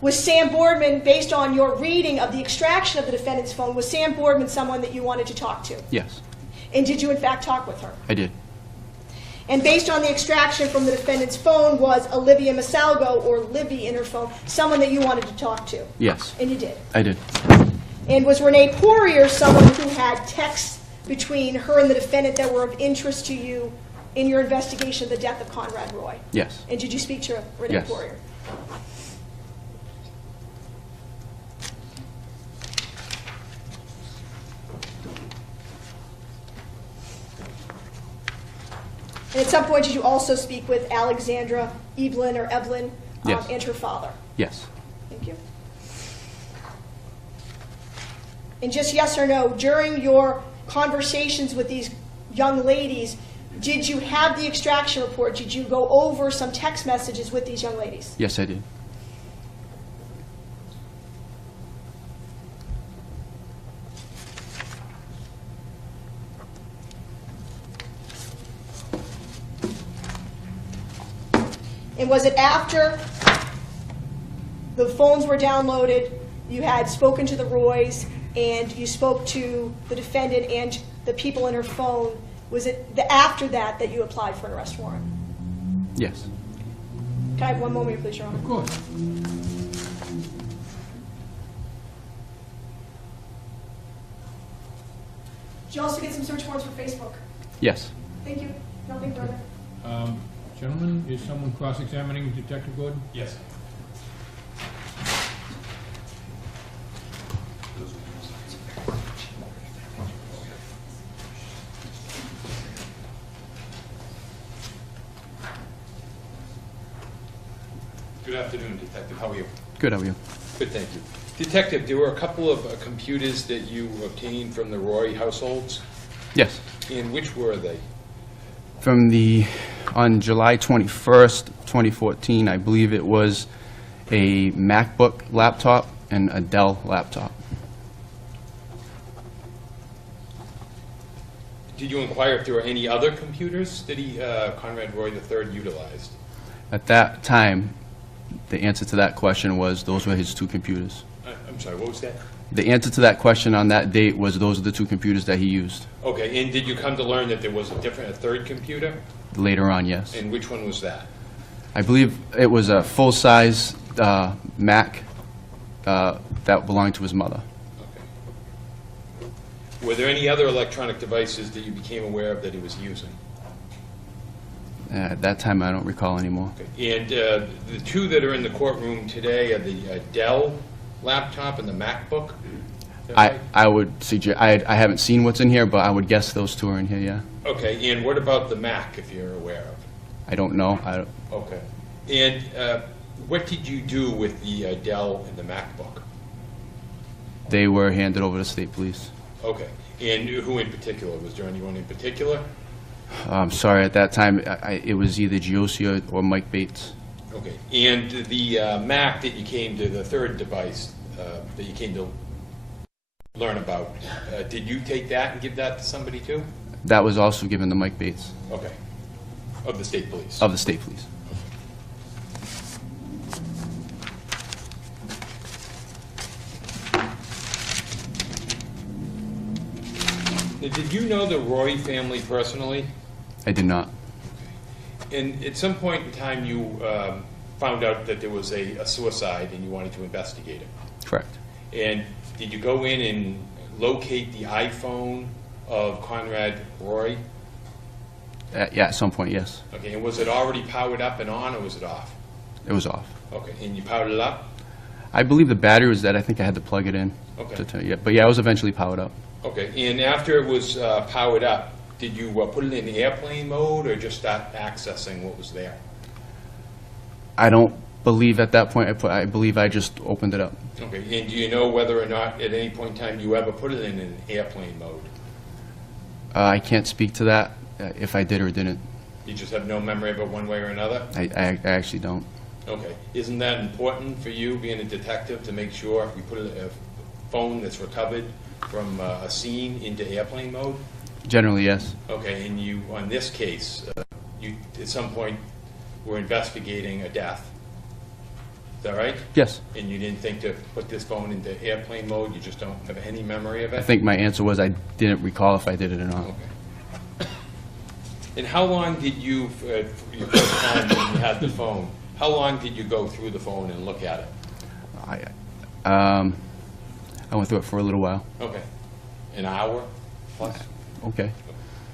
Was Sam Boardman, based on your reading of the extraction of the defendant's phone, was Sam Boardman someone that you wanted to talk to? yes, And did you in fact talk with her? I did. And based on the extraction from the defendant's phone, was Olivia Masalgo, or Libby in her phone, someone that you wanted to talk to? Yes, And you did. I did. And was Renee Poirier someone who had texts between her and the defendant that were of interest to you in your investigation of the death of Conrad Roy? Yes, And did you speak to Renee Yes. Poirier? And at some point, did you also speak with Alexandra Eblin or Evelyn Yes. and her father? yes, Thank you. And just yes or no, during your conversations with these young ladies, did you have the extraction report? Did you go over some text messages with these young ladies? yes, I did. And was it after the phones were downloaded, you had spoken to the Roys, and you spoke to the defendant and the people in her phone, was it after that that you applied for an arrest warrant? Yes, Can I have one moment, please, Your Honor? Of course. Did you also get some search warrants for Facebook? yes, Thank you. Nothing further. Gentlemen, is someone cross-examining Detective Gordon? Yes. afternoon, Detective. How are you? Good, how are you? Good, thank you. Detective, there were a couple of computers that you obtained from the Roy households, Yes. and which were they? On July 21st, 2014, I believe it was a MacBook laptop and a Dell laptop. Did you inquire if there were any other computers that Conrad Roy III utilized? At that time, the answer to that question was those were his two computers. I'm sorry, what was that? The answer to that question on that date was those are the two computers that he used. Okay, and did you come to learn that there was a third computer? Later on, yes. And which one was that? I believe it was a full-size Mac that belonged to his mother. Okay. Were there any other electronic devices that you became aware of that he was using? At that time, I don't recall anymore. Okay. And the two that are in the courtroom today are the Dell laptop and the MacBook? Is that right? I would suggest, I haven't seen what's in here, but I would guess those two are in here, yeah. Okay, and what about the Mac, if you're aware of? I don't know. Okay. And what did you do with the Dell and the MacBook? They were handed over to state police. Okay. And who in particular? Was there anyone in particular? I'm sorry, at that time, it was either Giosia or Mike Bates. Okay. And the Mac that you came to, the third device that you came to learn about, did you take that and give that to somebody too? That was also given to Mike Bates Okay. Of the state police? of the state police. Now, did you know the Roy family personally? I did not. And at some point in time, you found out that there was a suicide and you wanted to investigate it. Correct. And did you go in and locate the iPhone of Conrad Roy? Yeah, at some point, yes. Okay, and was it already powered up and on, or was it off? It was off. Okay, and you powered it up? I believe the battery was dead. I think I had to plug it in. Okay. Yeah, but yeah, it was eventually powered up. Okay, and after it was powered up, did you put it in airplane mode or just start accessing what was there? I don't believe at that point I believe I just opened it up. Okay, and do you know whether or not at any point in time you ever put it in an airplane mode? I can't speak to that, if I did or didn't. You just have no memory of it one way or another? I actually don't. Okay. Isn't that important for you, being a detective, to make sure you put a phone that's recovered from a scene into airplane mode? Generally, yes. Okay, and you, on this case, you at some point were investigating a death. Is that right? Yes. And you didn't think to put this phone into airplane mode? You just don't have any memory of it? I think my answer was I didn't recall if I did it or not. Okay. And how long did you, your first time when you had the phone, how long did you go through the phone and look at it? I went through it for a little while. Okay. An hour plus? Okay.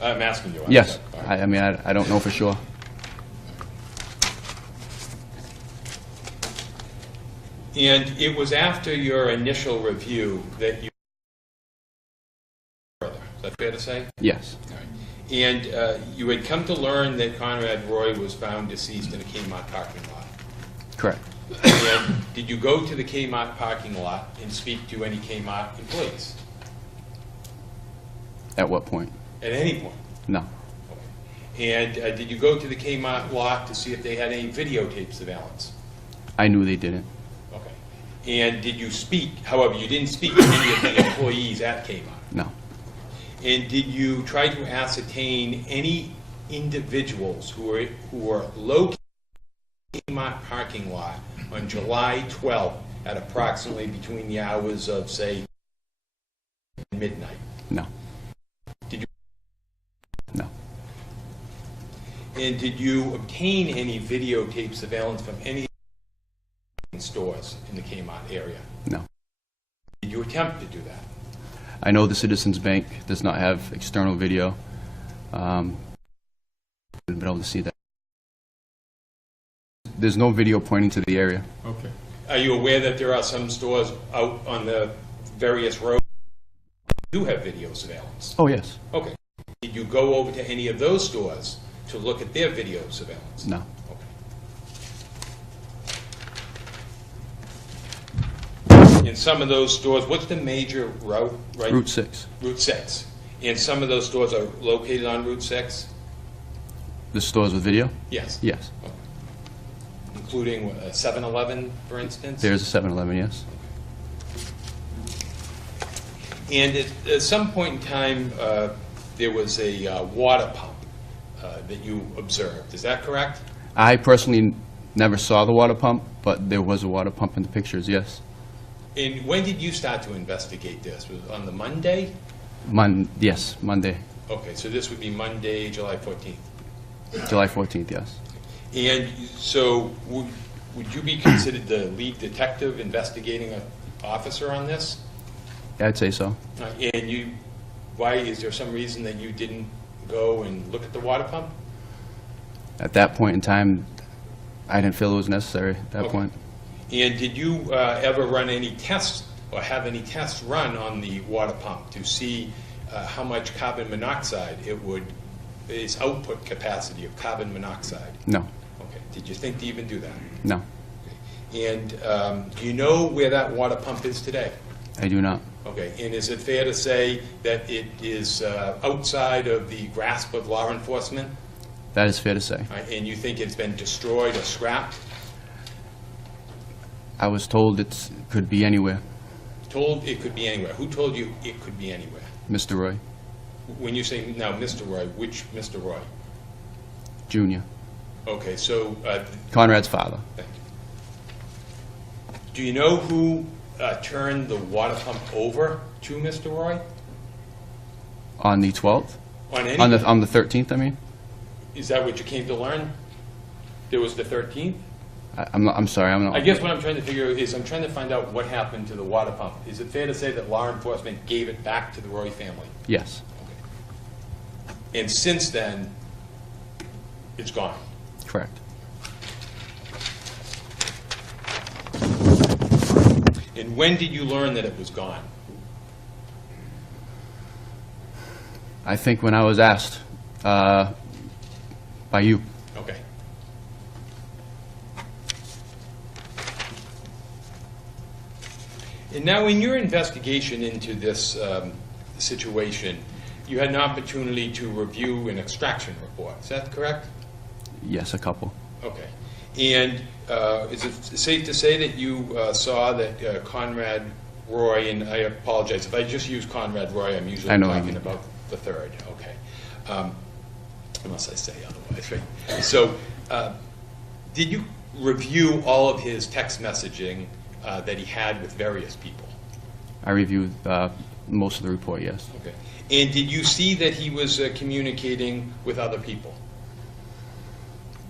I'm asking you. I'm Yes. sorry. All right. I mean, I don't know for sure. And it was after your initial review that you further. Is that fair to say? Yes. All right. And you had come to learn that Conrad Roy was found deceased in a Kmart parking lot. Correct. And did you go to the Kmart parking lot and speak to any Kmart employees? At what point? At any point? No. And did you go to the Kmart lot to see if they had any videotape surveillance? I knew they didn't. Okay. And did you speak, however, you didn't speak to any of the employees at Kmart? No. And did you try to ascertain any individuals who were located in the Kmart parking lot on July 12th at approximately between the hours of, say, midnight? No. Did you? No. And did you obtain any videotape surveillance from any stores in the Kmart area? No. Did you attempt to do that? I know the Citizens Bank does not have external video. I've been able to see that. There's no video pointing to the area. Okay. Are you aware that there are some stores out on the various roads that do have video surveillance? Oh, yes. Okay. Did you go over to any of those stores to look at their video surveillance? No. Okay. some of those stores, what's the major route, right? Route 6. Route 6. And some of those stores are located on Route 6? The stores with video? Yes. Yes. Including a 7-Eleven, for instance? There's a 7-Eleven, yes. And at some point in time, there was a water pump that you observed. Is that correct? I personally never saw the water pump, but there was a water pump in the pictures, yes. And when did you start to investigate this? Was it on the Monday? Yes, Monday, Okay, so this would be Monday, July 14th. July 14th, yes. And so would you be considered the lead detective investigating an officer on this? I'd say so. And why, is there some reason that you didn't go and look at the water pump? At that point in time, I didn't feel it was necessary at that Okay. point. And did you ever run any tests or have any tests run on the water pump to see how much carbon monoxide its output capacity of carbon monoxide? No, Okay. Did you think to even do that? no, And do you know where that water pump is today? I do not. Okay. And is it fair to say that it is outside of the grasp of law enforcement? That is fair to say. And you think it's been destroyed or scrapped? I was told it could be anywhere, Told it could be anywhere. Who told you it could be anywhere? Mr. Roy, When you say now Mr. Roy, which Mr. Roy? Jr., Okay, so Conrad's father. thank you. Do you know who turned the water pump over to Mr. Roy? On the 12th? On any? On the 13th, I mean? Is that what you came to learn? There was the 13th? I'm sorry, I'm not. I guess what I'm trying to figure is I'm trying to find out what happened to the water pump. Is it fair to say that law enforcement gave it back to the Roy family? Yes, And since then, it's gone. correct. And when did you learn that it was gone? I think when I was asked by you. Okay. And now, in your investigation into this situation, you had an opportunity to review an extraction report. Is that correct? Yes, a couple. Okay. And is it safe to say that you saw that Conrad Roy, and I apologize, if I just use Conrad Roy, I'm usually I know what you talking mean. about the third. Okay. Unless I say otherwise, right? So did you review all of his text messaging that he had with various people? I reviewed most of the report, yes. Okay. And did you see that he was communicating with other people?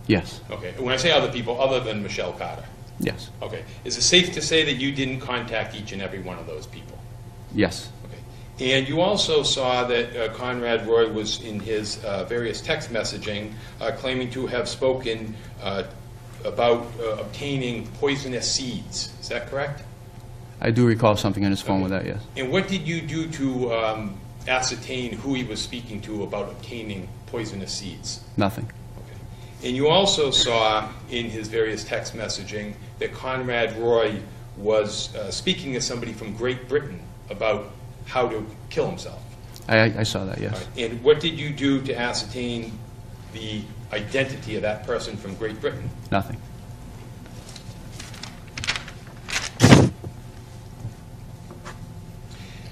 Yes, Okay. When I say other people, other than Michelle Carter? yes, Okay. Is it safe to say that you didn't contact each and every one of those people? yes, Okay. And you also saw that Conrad Roy was in his various text messaging claiming to have spoken about obtaining poisonous seeds. Is that correct? I do recall something on his phone with that, yes. And what did you do to ascertain who he was speaking to about obtaining poisonous seeds? Nothing. And you also saw in his various text messaging that Conrad Roy was speaking to somebody from Great Britain about how to kill himself. I saw that, yes. All right. And what did you do to ascertain the identity of that person from Great Britain? Nothing.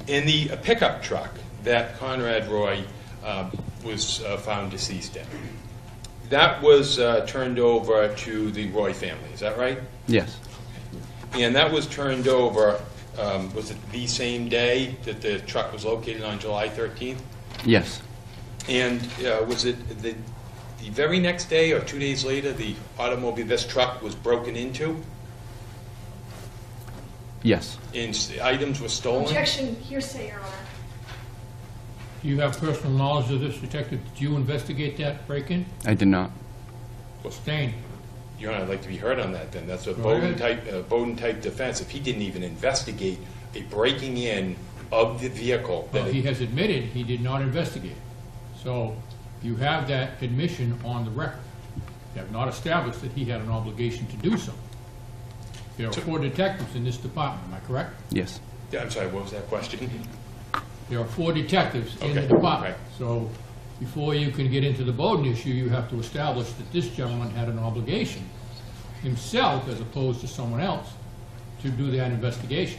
In the pickup truck that Conrad Roy was found deceased in, that was turned over to the Roy family, is that right? Yes, And that was turned over, was it the same day that the truck was located on July 13th? yes, And was it the very next day or 2 days later, the automobile, this truck was broken into yes. and items were stolen? Objection, hearsay, Your Honor. Do you have personal knowledge of this, Detective? Did you investigate that break-in? I did not. Sustained. Your Honor, I'd like to be heard on that then. That's a Go ahead. Bowden-type defense. If he didn't even investigate a breaking in of the vehicle, Well, that he has admitted he did not investigate. So you have that admission on the record. You have not established that he had an obligation to do so. There are 4 detectives in this department, am I correct? Yes. Yeah, I'm sorry, what was that question? There are 4 detectives in the Okay, department. right. So before you can get into the Bowden issue, you have to establish that this gentleman had an obligation himself, as opposed to someone else, to do that investigation.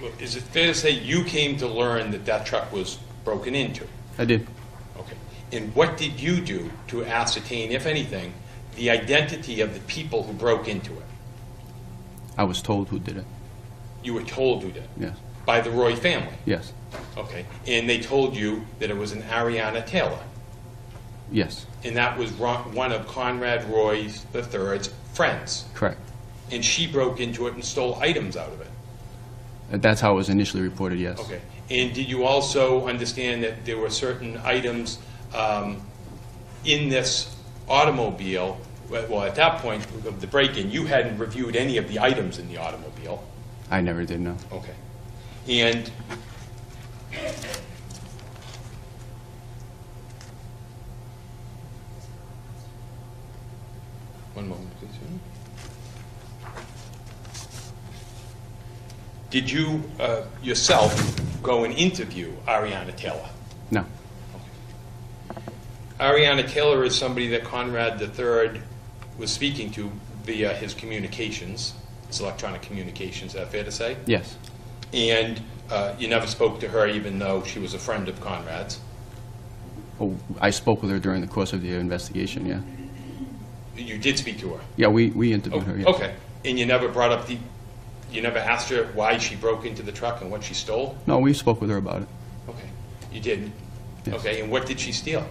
Well, is it fair to say you came to learn that that truck was broken into? I did. Okay. And what did you do to ascertain, if anything, the identity of the people who broke into it? I was told who did it. You were told who did? Yes. By the Roy family? Yes. Okay. And they told you that it was an Ariana Taylor? Yes. And that was one of Conrad Roy III's friends? Correct. And she broke into it and stole items out of it? That's how it was initially reported, yes. Okay. And did you also understand that there were certain items in this automobile? Well, at that point of the break-in, you hadn't reviewed any of the items in the automobile. I never did, no. Okay. And one moment, please. Did you yourself go and interview Ariana Taylor? No. Ariana Taylor is somebody that Conrad III was speaking to via his communications, his electronic communications, is that fair to say? Yes. And you never spoke to her even though she was a friend of Conrad's? Oh, I spoke with her during the course of the investigation, yeah. You did speak to her? Yeah, we interviewed her, yes. Okay. And you never brought up you never asked her why she broke into the truck and what she stole? No, we spoke with her about it. Okay. You did? Yes. Okay. And what did she steal?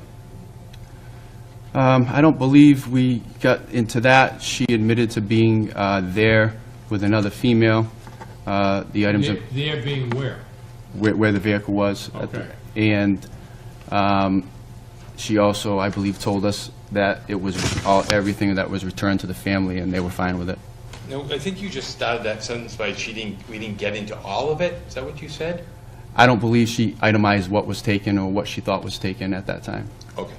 I don't believe we got into that. She admitted to being there with another female. The items of There being where? where the vehicle was. Okay. And she also, I believe, told us that it was everything that was returned to the family, and they were fine with it. No, I think you just started that sentence by we didn't get into all of it. Is that what you said? I don't believe she itemized what was taken or what she thought was taken at that time. Okay.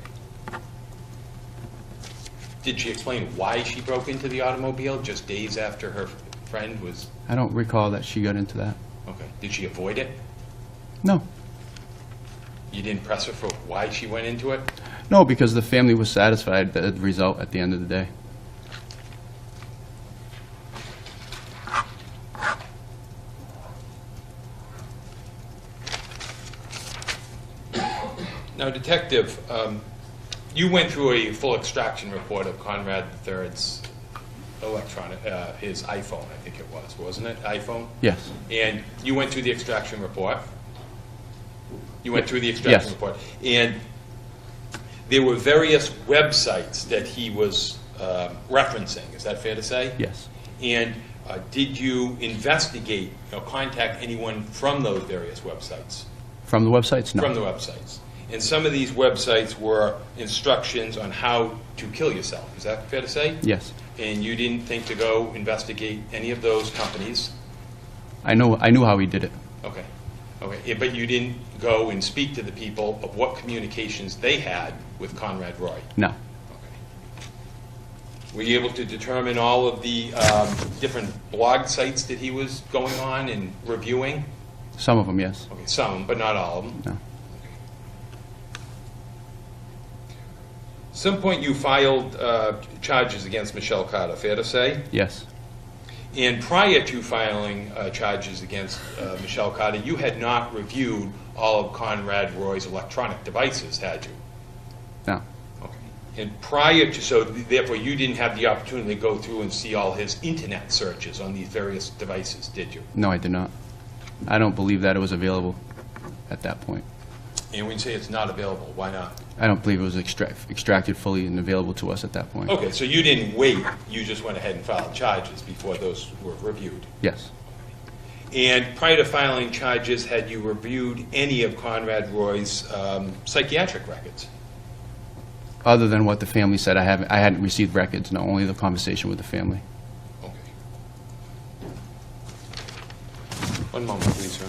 Did she explain why she broke into the automobile just days after her friend was? I don't recall that she got into that. Okay. Did she avoid it? No. You didn't press her for why she went into it? No, because the family was satisfied with the result at the end of the day. Now, Detective, you went through a full extraction report of Conrad III's electronic, his iPhone, I think it was, wasn't it? iPhone? Yes. And you went through the extraction report. You went through the extraction Yes. report. And there were various websites that he was referencing. Is that fair to say? Yes. And did you investigate or contact anyone from those various websites? From the websites? No. From the websites. And some of these websites were instructions on how to kill yourself. Is that fair to say? Yes. And you didn't think to go investigate any of those companies? I knew how he did it. Okay. Okay. But you didn't go and speak to the people of what communications they had with Conrad Roy? No. Okay. Were you able to determine all of the different blog sites that he was going on and reviewing? Some of them, yes. Okay, some, but not all of them. No. Some point you filed charges against Michelle Carter, fair to say? Yes. And prior to filing charges against Michelle Carter, you had not reviewed all of Conrad Roy's electronic devices, had you? No. Okay. And prior to, so therefore you didn't have the opportunity to go through and see all his internet searches on these various devices, did you? No, I did not. I don't believe that it was available at that point. And when you say it's not available, why not? I don't believe it was extracted fully and available to us at that point. Okay, so you didn't wait, you just went ahead and filed charges before those were reviewed. Yes. And prior to filing charges, had you reviewed any of Conrad Roy's psychiatric records? Other than what the family said, I hadn't received records, no, only the conversation with the family. Okay. One moment, please, sir.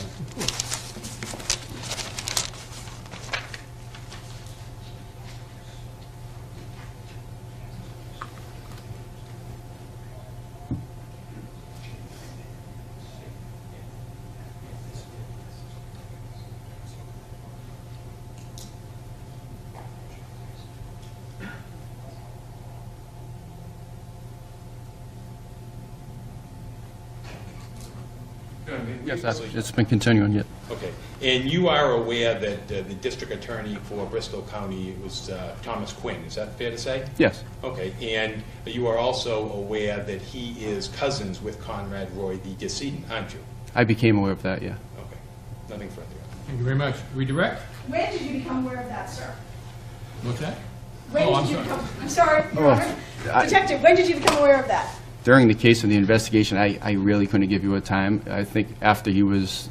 Yes, previously? it's been continuing, yeah. Okay. And you are aware that the district attorney for Bristol County was Thomas Quinn, is that fair to say? Yes, Okay. And you are also aware that he is cousins with Conrad Roy, the decedent, aren't you? I became aware of that, yeah. Okay. Nothing further. Thank you very much. Redirect? When did you become aware of that, sir? What's that? When Oh, did I'm you sorry. become, I'm sorry, Your Oh, Honor. I- Detective, when did you become aware of that? During the case of the investigation, I really couldn't give you a time. I think after he was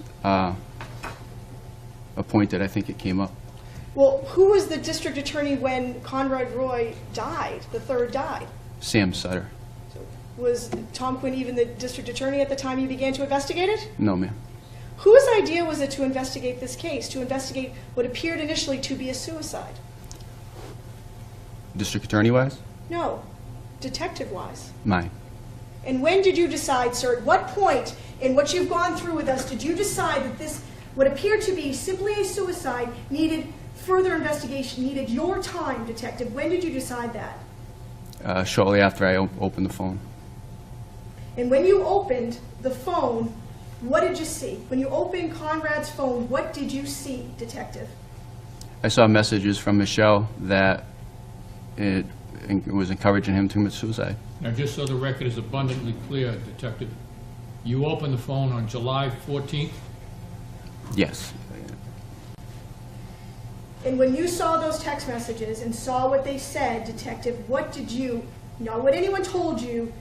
appointed, I think it came up. Well, who was the district attorney when Conrad Roy died, the third died? Sam Sutter. Was Tom Quinn even the district attorney at the time you began to investigate it? No, ma'am. Whose idea was it to investigate this case, to investigate what appeared initially to be a suicide? District attorney-wise? No, detective-wise. Mine. And when did you decide, sir, at what point in what you've gone through with us did you decide that this, what appeared to be simply a suicide, needed further investigation, needed your time, detective? When did you decide that? Shortly after I opened the phone. And when you opened the phone, what did you see? When you opened Conrad's phone, what did you see, detective? I saw messages from Michelle that it was encouraging him to commit suicide. Now, just so the record is abundantly clear, Detective, you opened the phone on July 14th? Yes. And when you saw those text messages and saw what they said, detective, what did you, not what anyone told you,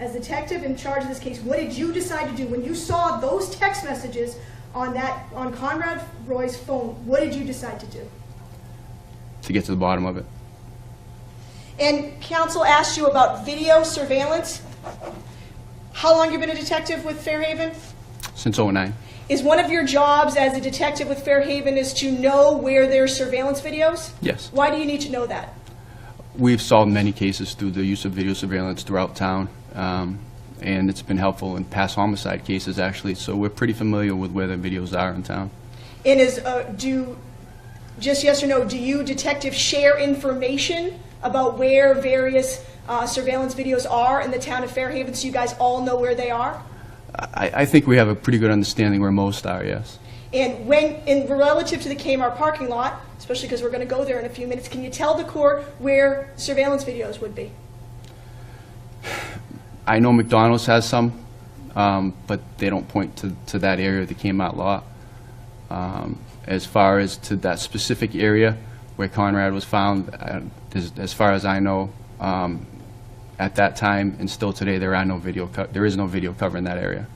as detective in charge of this case, what did you decide to do when you saw those text messages on Conrad Roy's phone? What did you decide to do? To get to the bottom of it. And counsel asked you about video surveillance. How long have you been a detective with Fairhaven? Since '09. Is one of your jobs as a detective with Fairhaven is to know where there's surveillance videos? Yes. Why do you need to know that? We've solved many cases through the use of video surveillance throughout town, and it's been helpful in past homicide cases, actually, so we're pretty familiar with where the videos are in town. And just yes or no, do you, detective, share information about where various surveillance videos are in the town of Fairhaven so you guys all know where they are? I think we have a pretty good understanding where most are, yes. And relative to the Kmart parking lot, especially because we're going to go there in a few minutes, can you tell the court where surveillance videos would be? I know McDonald's has some, but they don't point to that area of the Kmart lot. As far as to that specific area where Conrad was found, as far as I know, at that time and still today, there is no video covering that area.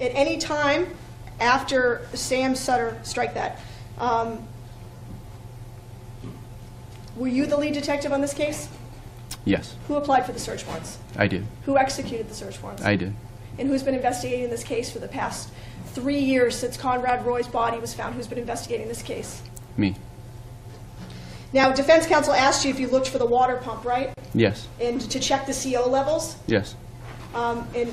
At any time after Sam Sutter, strike that, were you the lead detective on this case? Yes, Who applied for the search warrants? I did. Who executed the search warrants? I did. And who's been investigating this case for the past 3 years since Conrad Roy's body was found? Who's been investigating this case? Me. Now, defense counsel asked you if you looked for the water pump, right? Yes. And to check the CO levels? Yes. And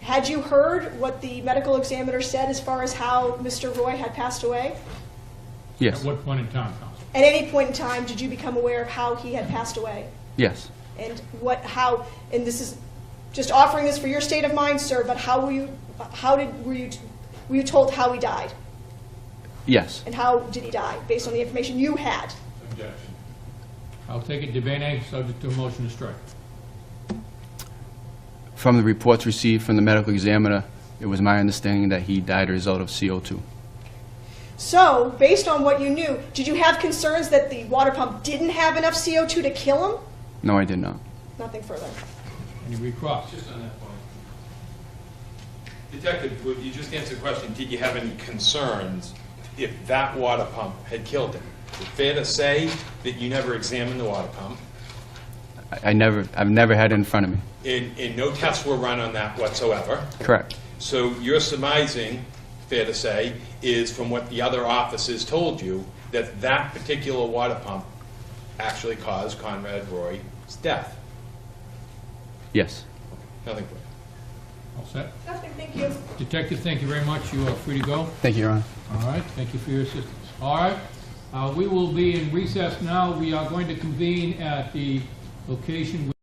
had you heard what the medical examiner said as far as how Mr. Roy had passed away? Yes. At what point in time, counsel? At any point in time, did you become aware of how he had passed away? Yes. And and this is just offering this for your state of mind, sir, but were you told how he died? Yes. And how did he die, based on the information you had? Objection. I'll take it, DeBene, subject to a motion to strike. From the reports received from the medical examiner, it was my understanding that he died as a result of CO2. So, based on what you knew, did you have concerns that the water pump didn't have enough CO2 to kill him? No, I did not. Nothing further. Any recross? Just on that point. Detective, would you just answer the question, did you have any concerns if that water pump had killed him? Is it fair to say that you never examined the water pump, I've never had it in front of me. and no tests were run on that whatsoever? Correct. So you're surmising, fair to say, is from what the other officers told you, that that particular water pump actually caused Conrad Roy's death? Yes. Nothing further. All set? Nothing, thank you. Detective, thank you very much. You are free to go. Thank you, Your Honor. All right, thank you for your assistance. All right, We will be in recess now. We are going to convene at the location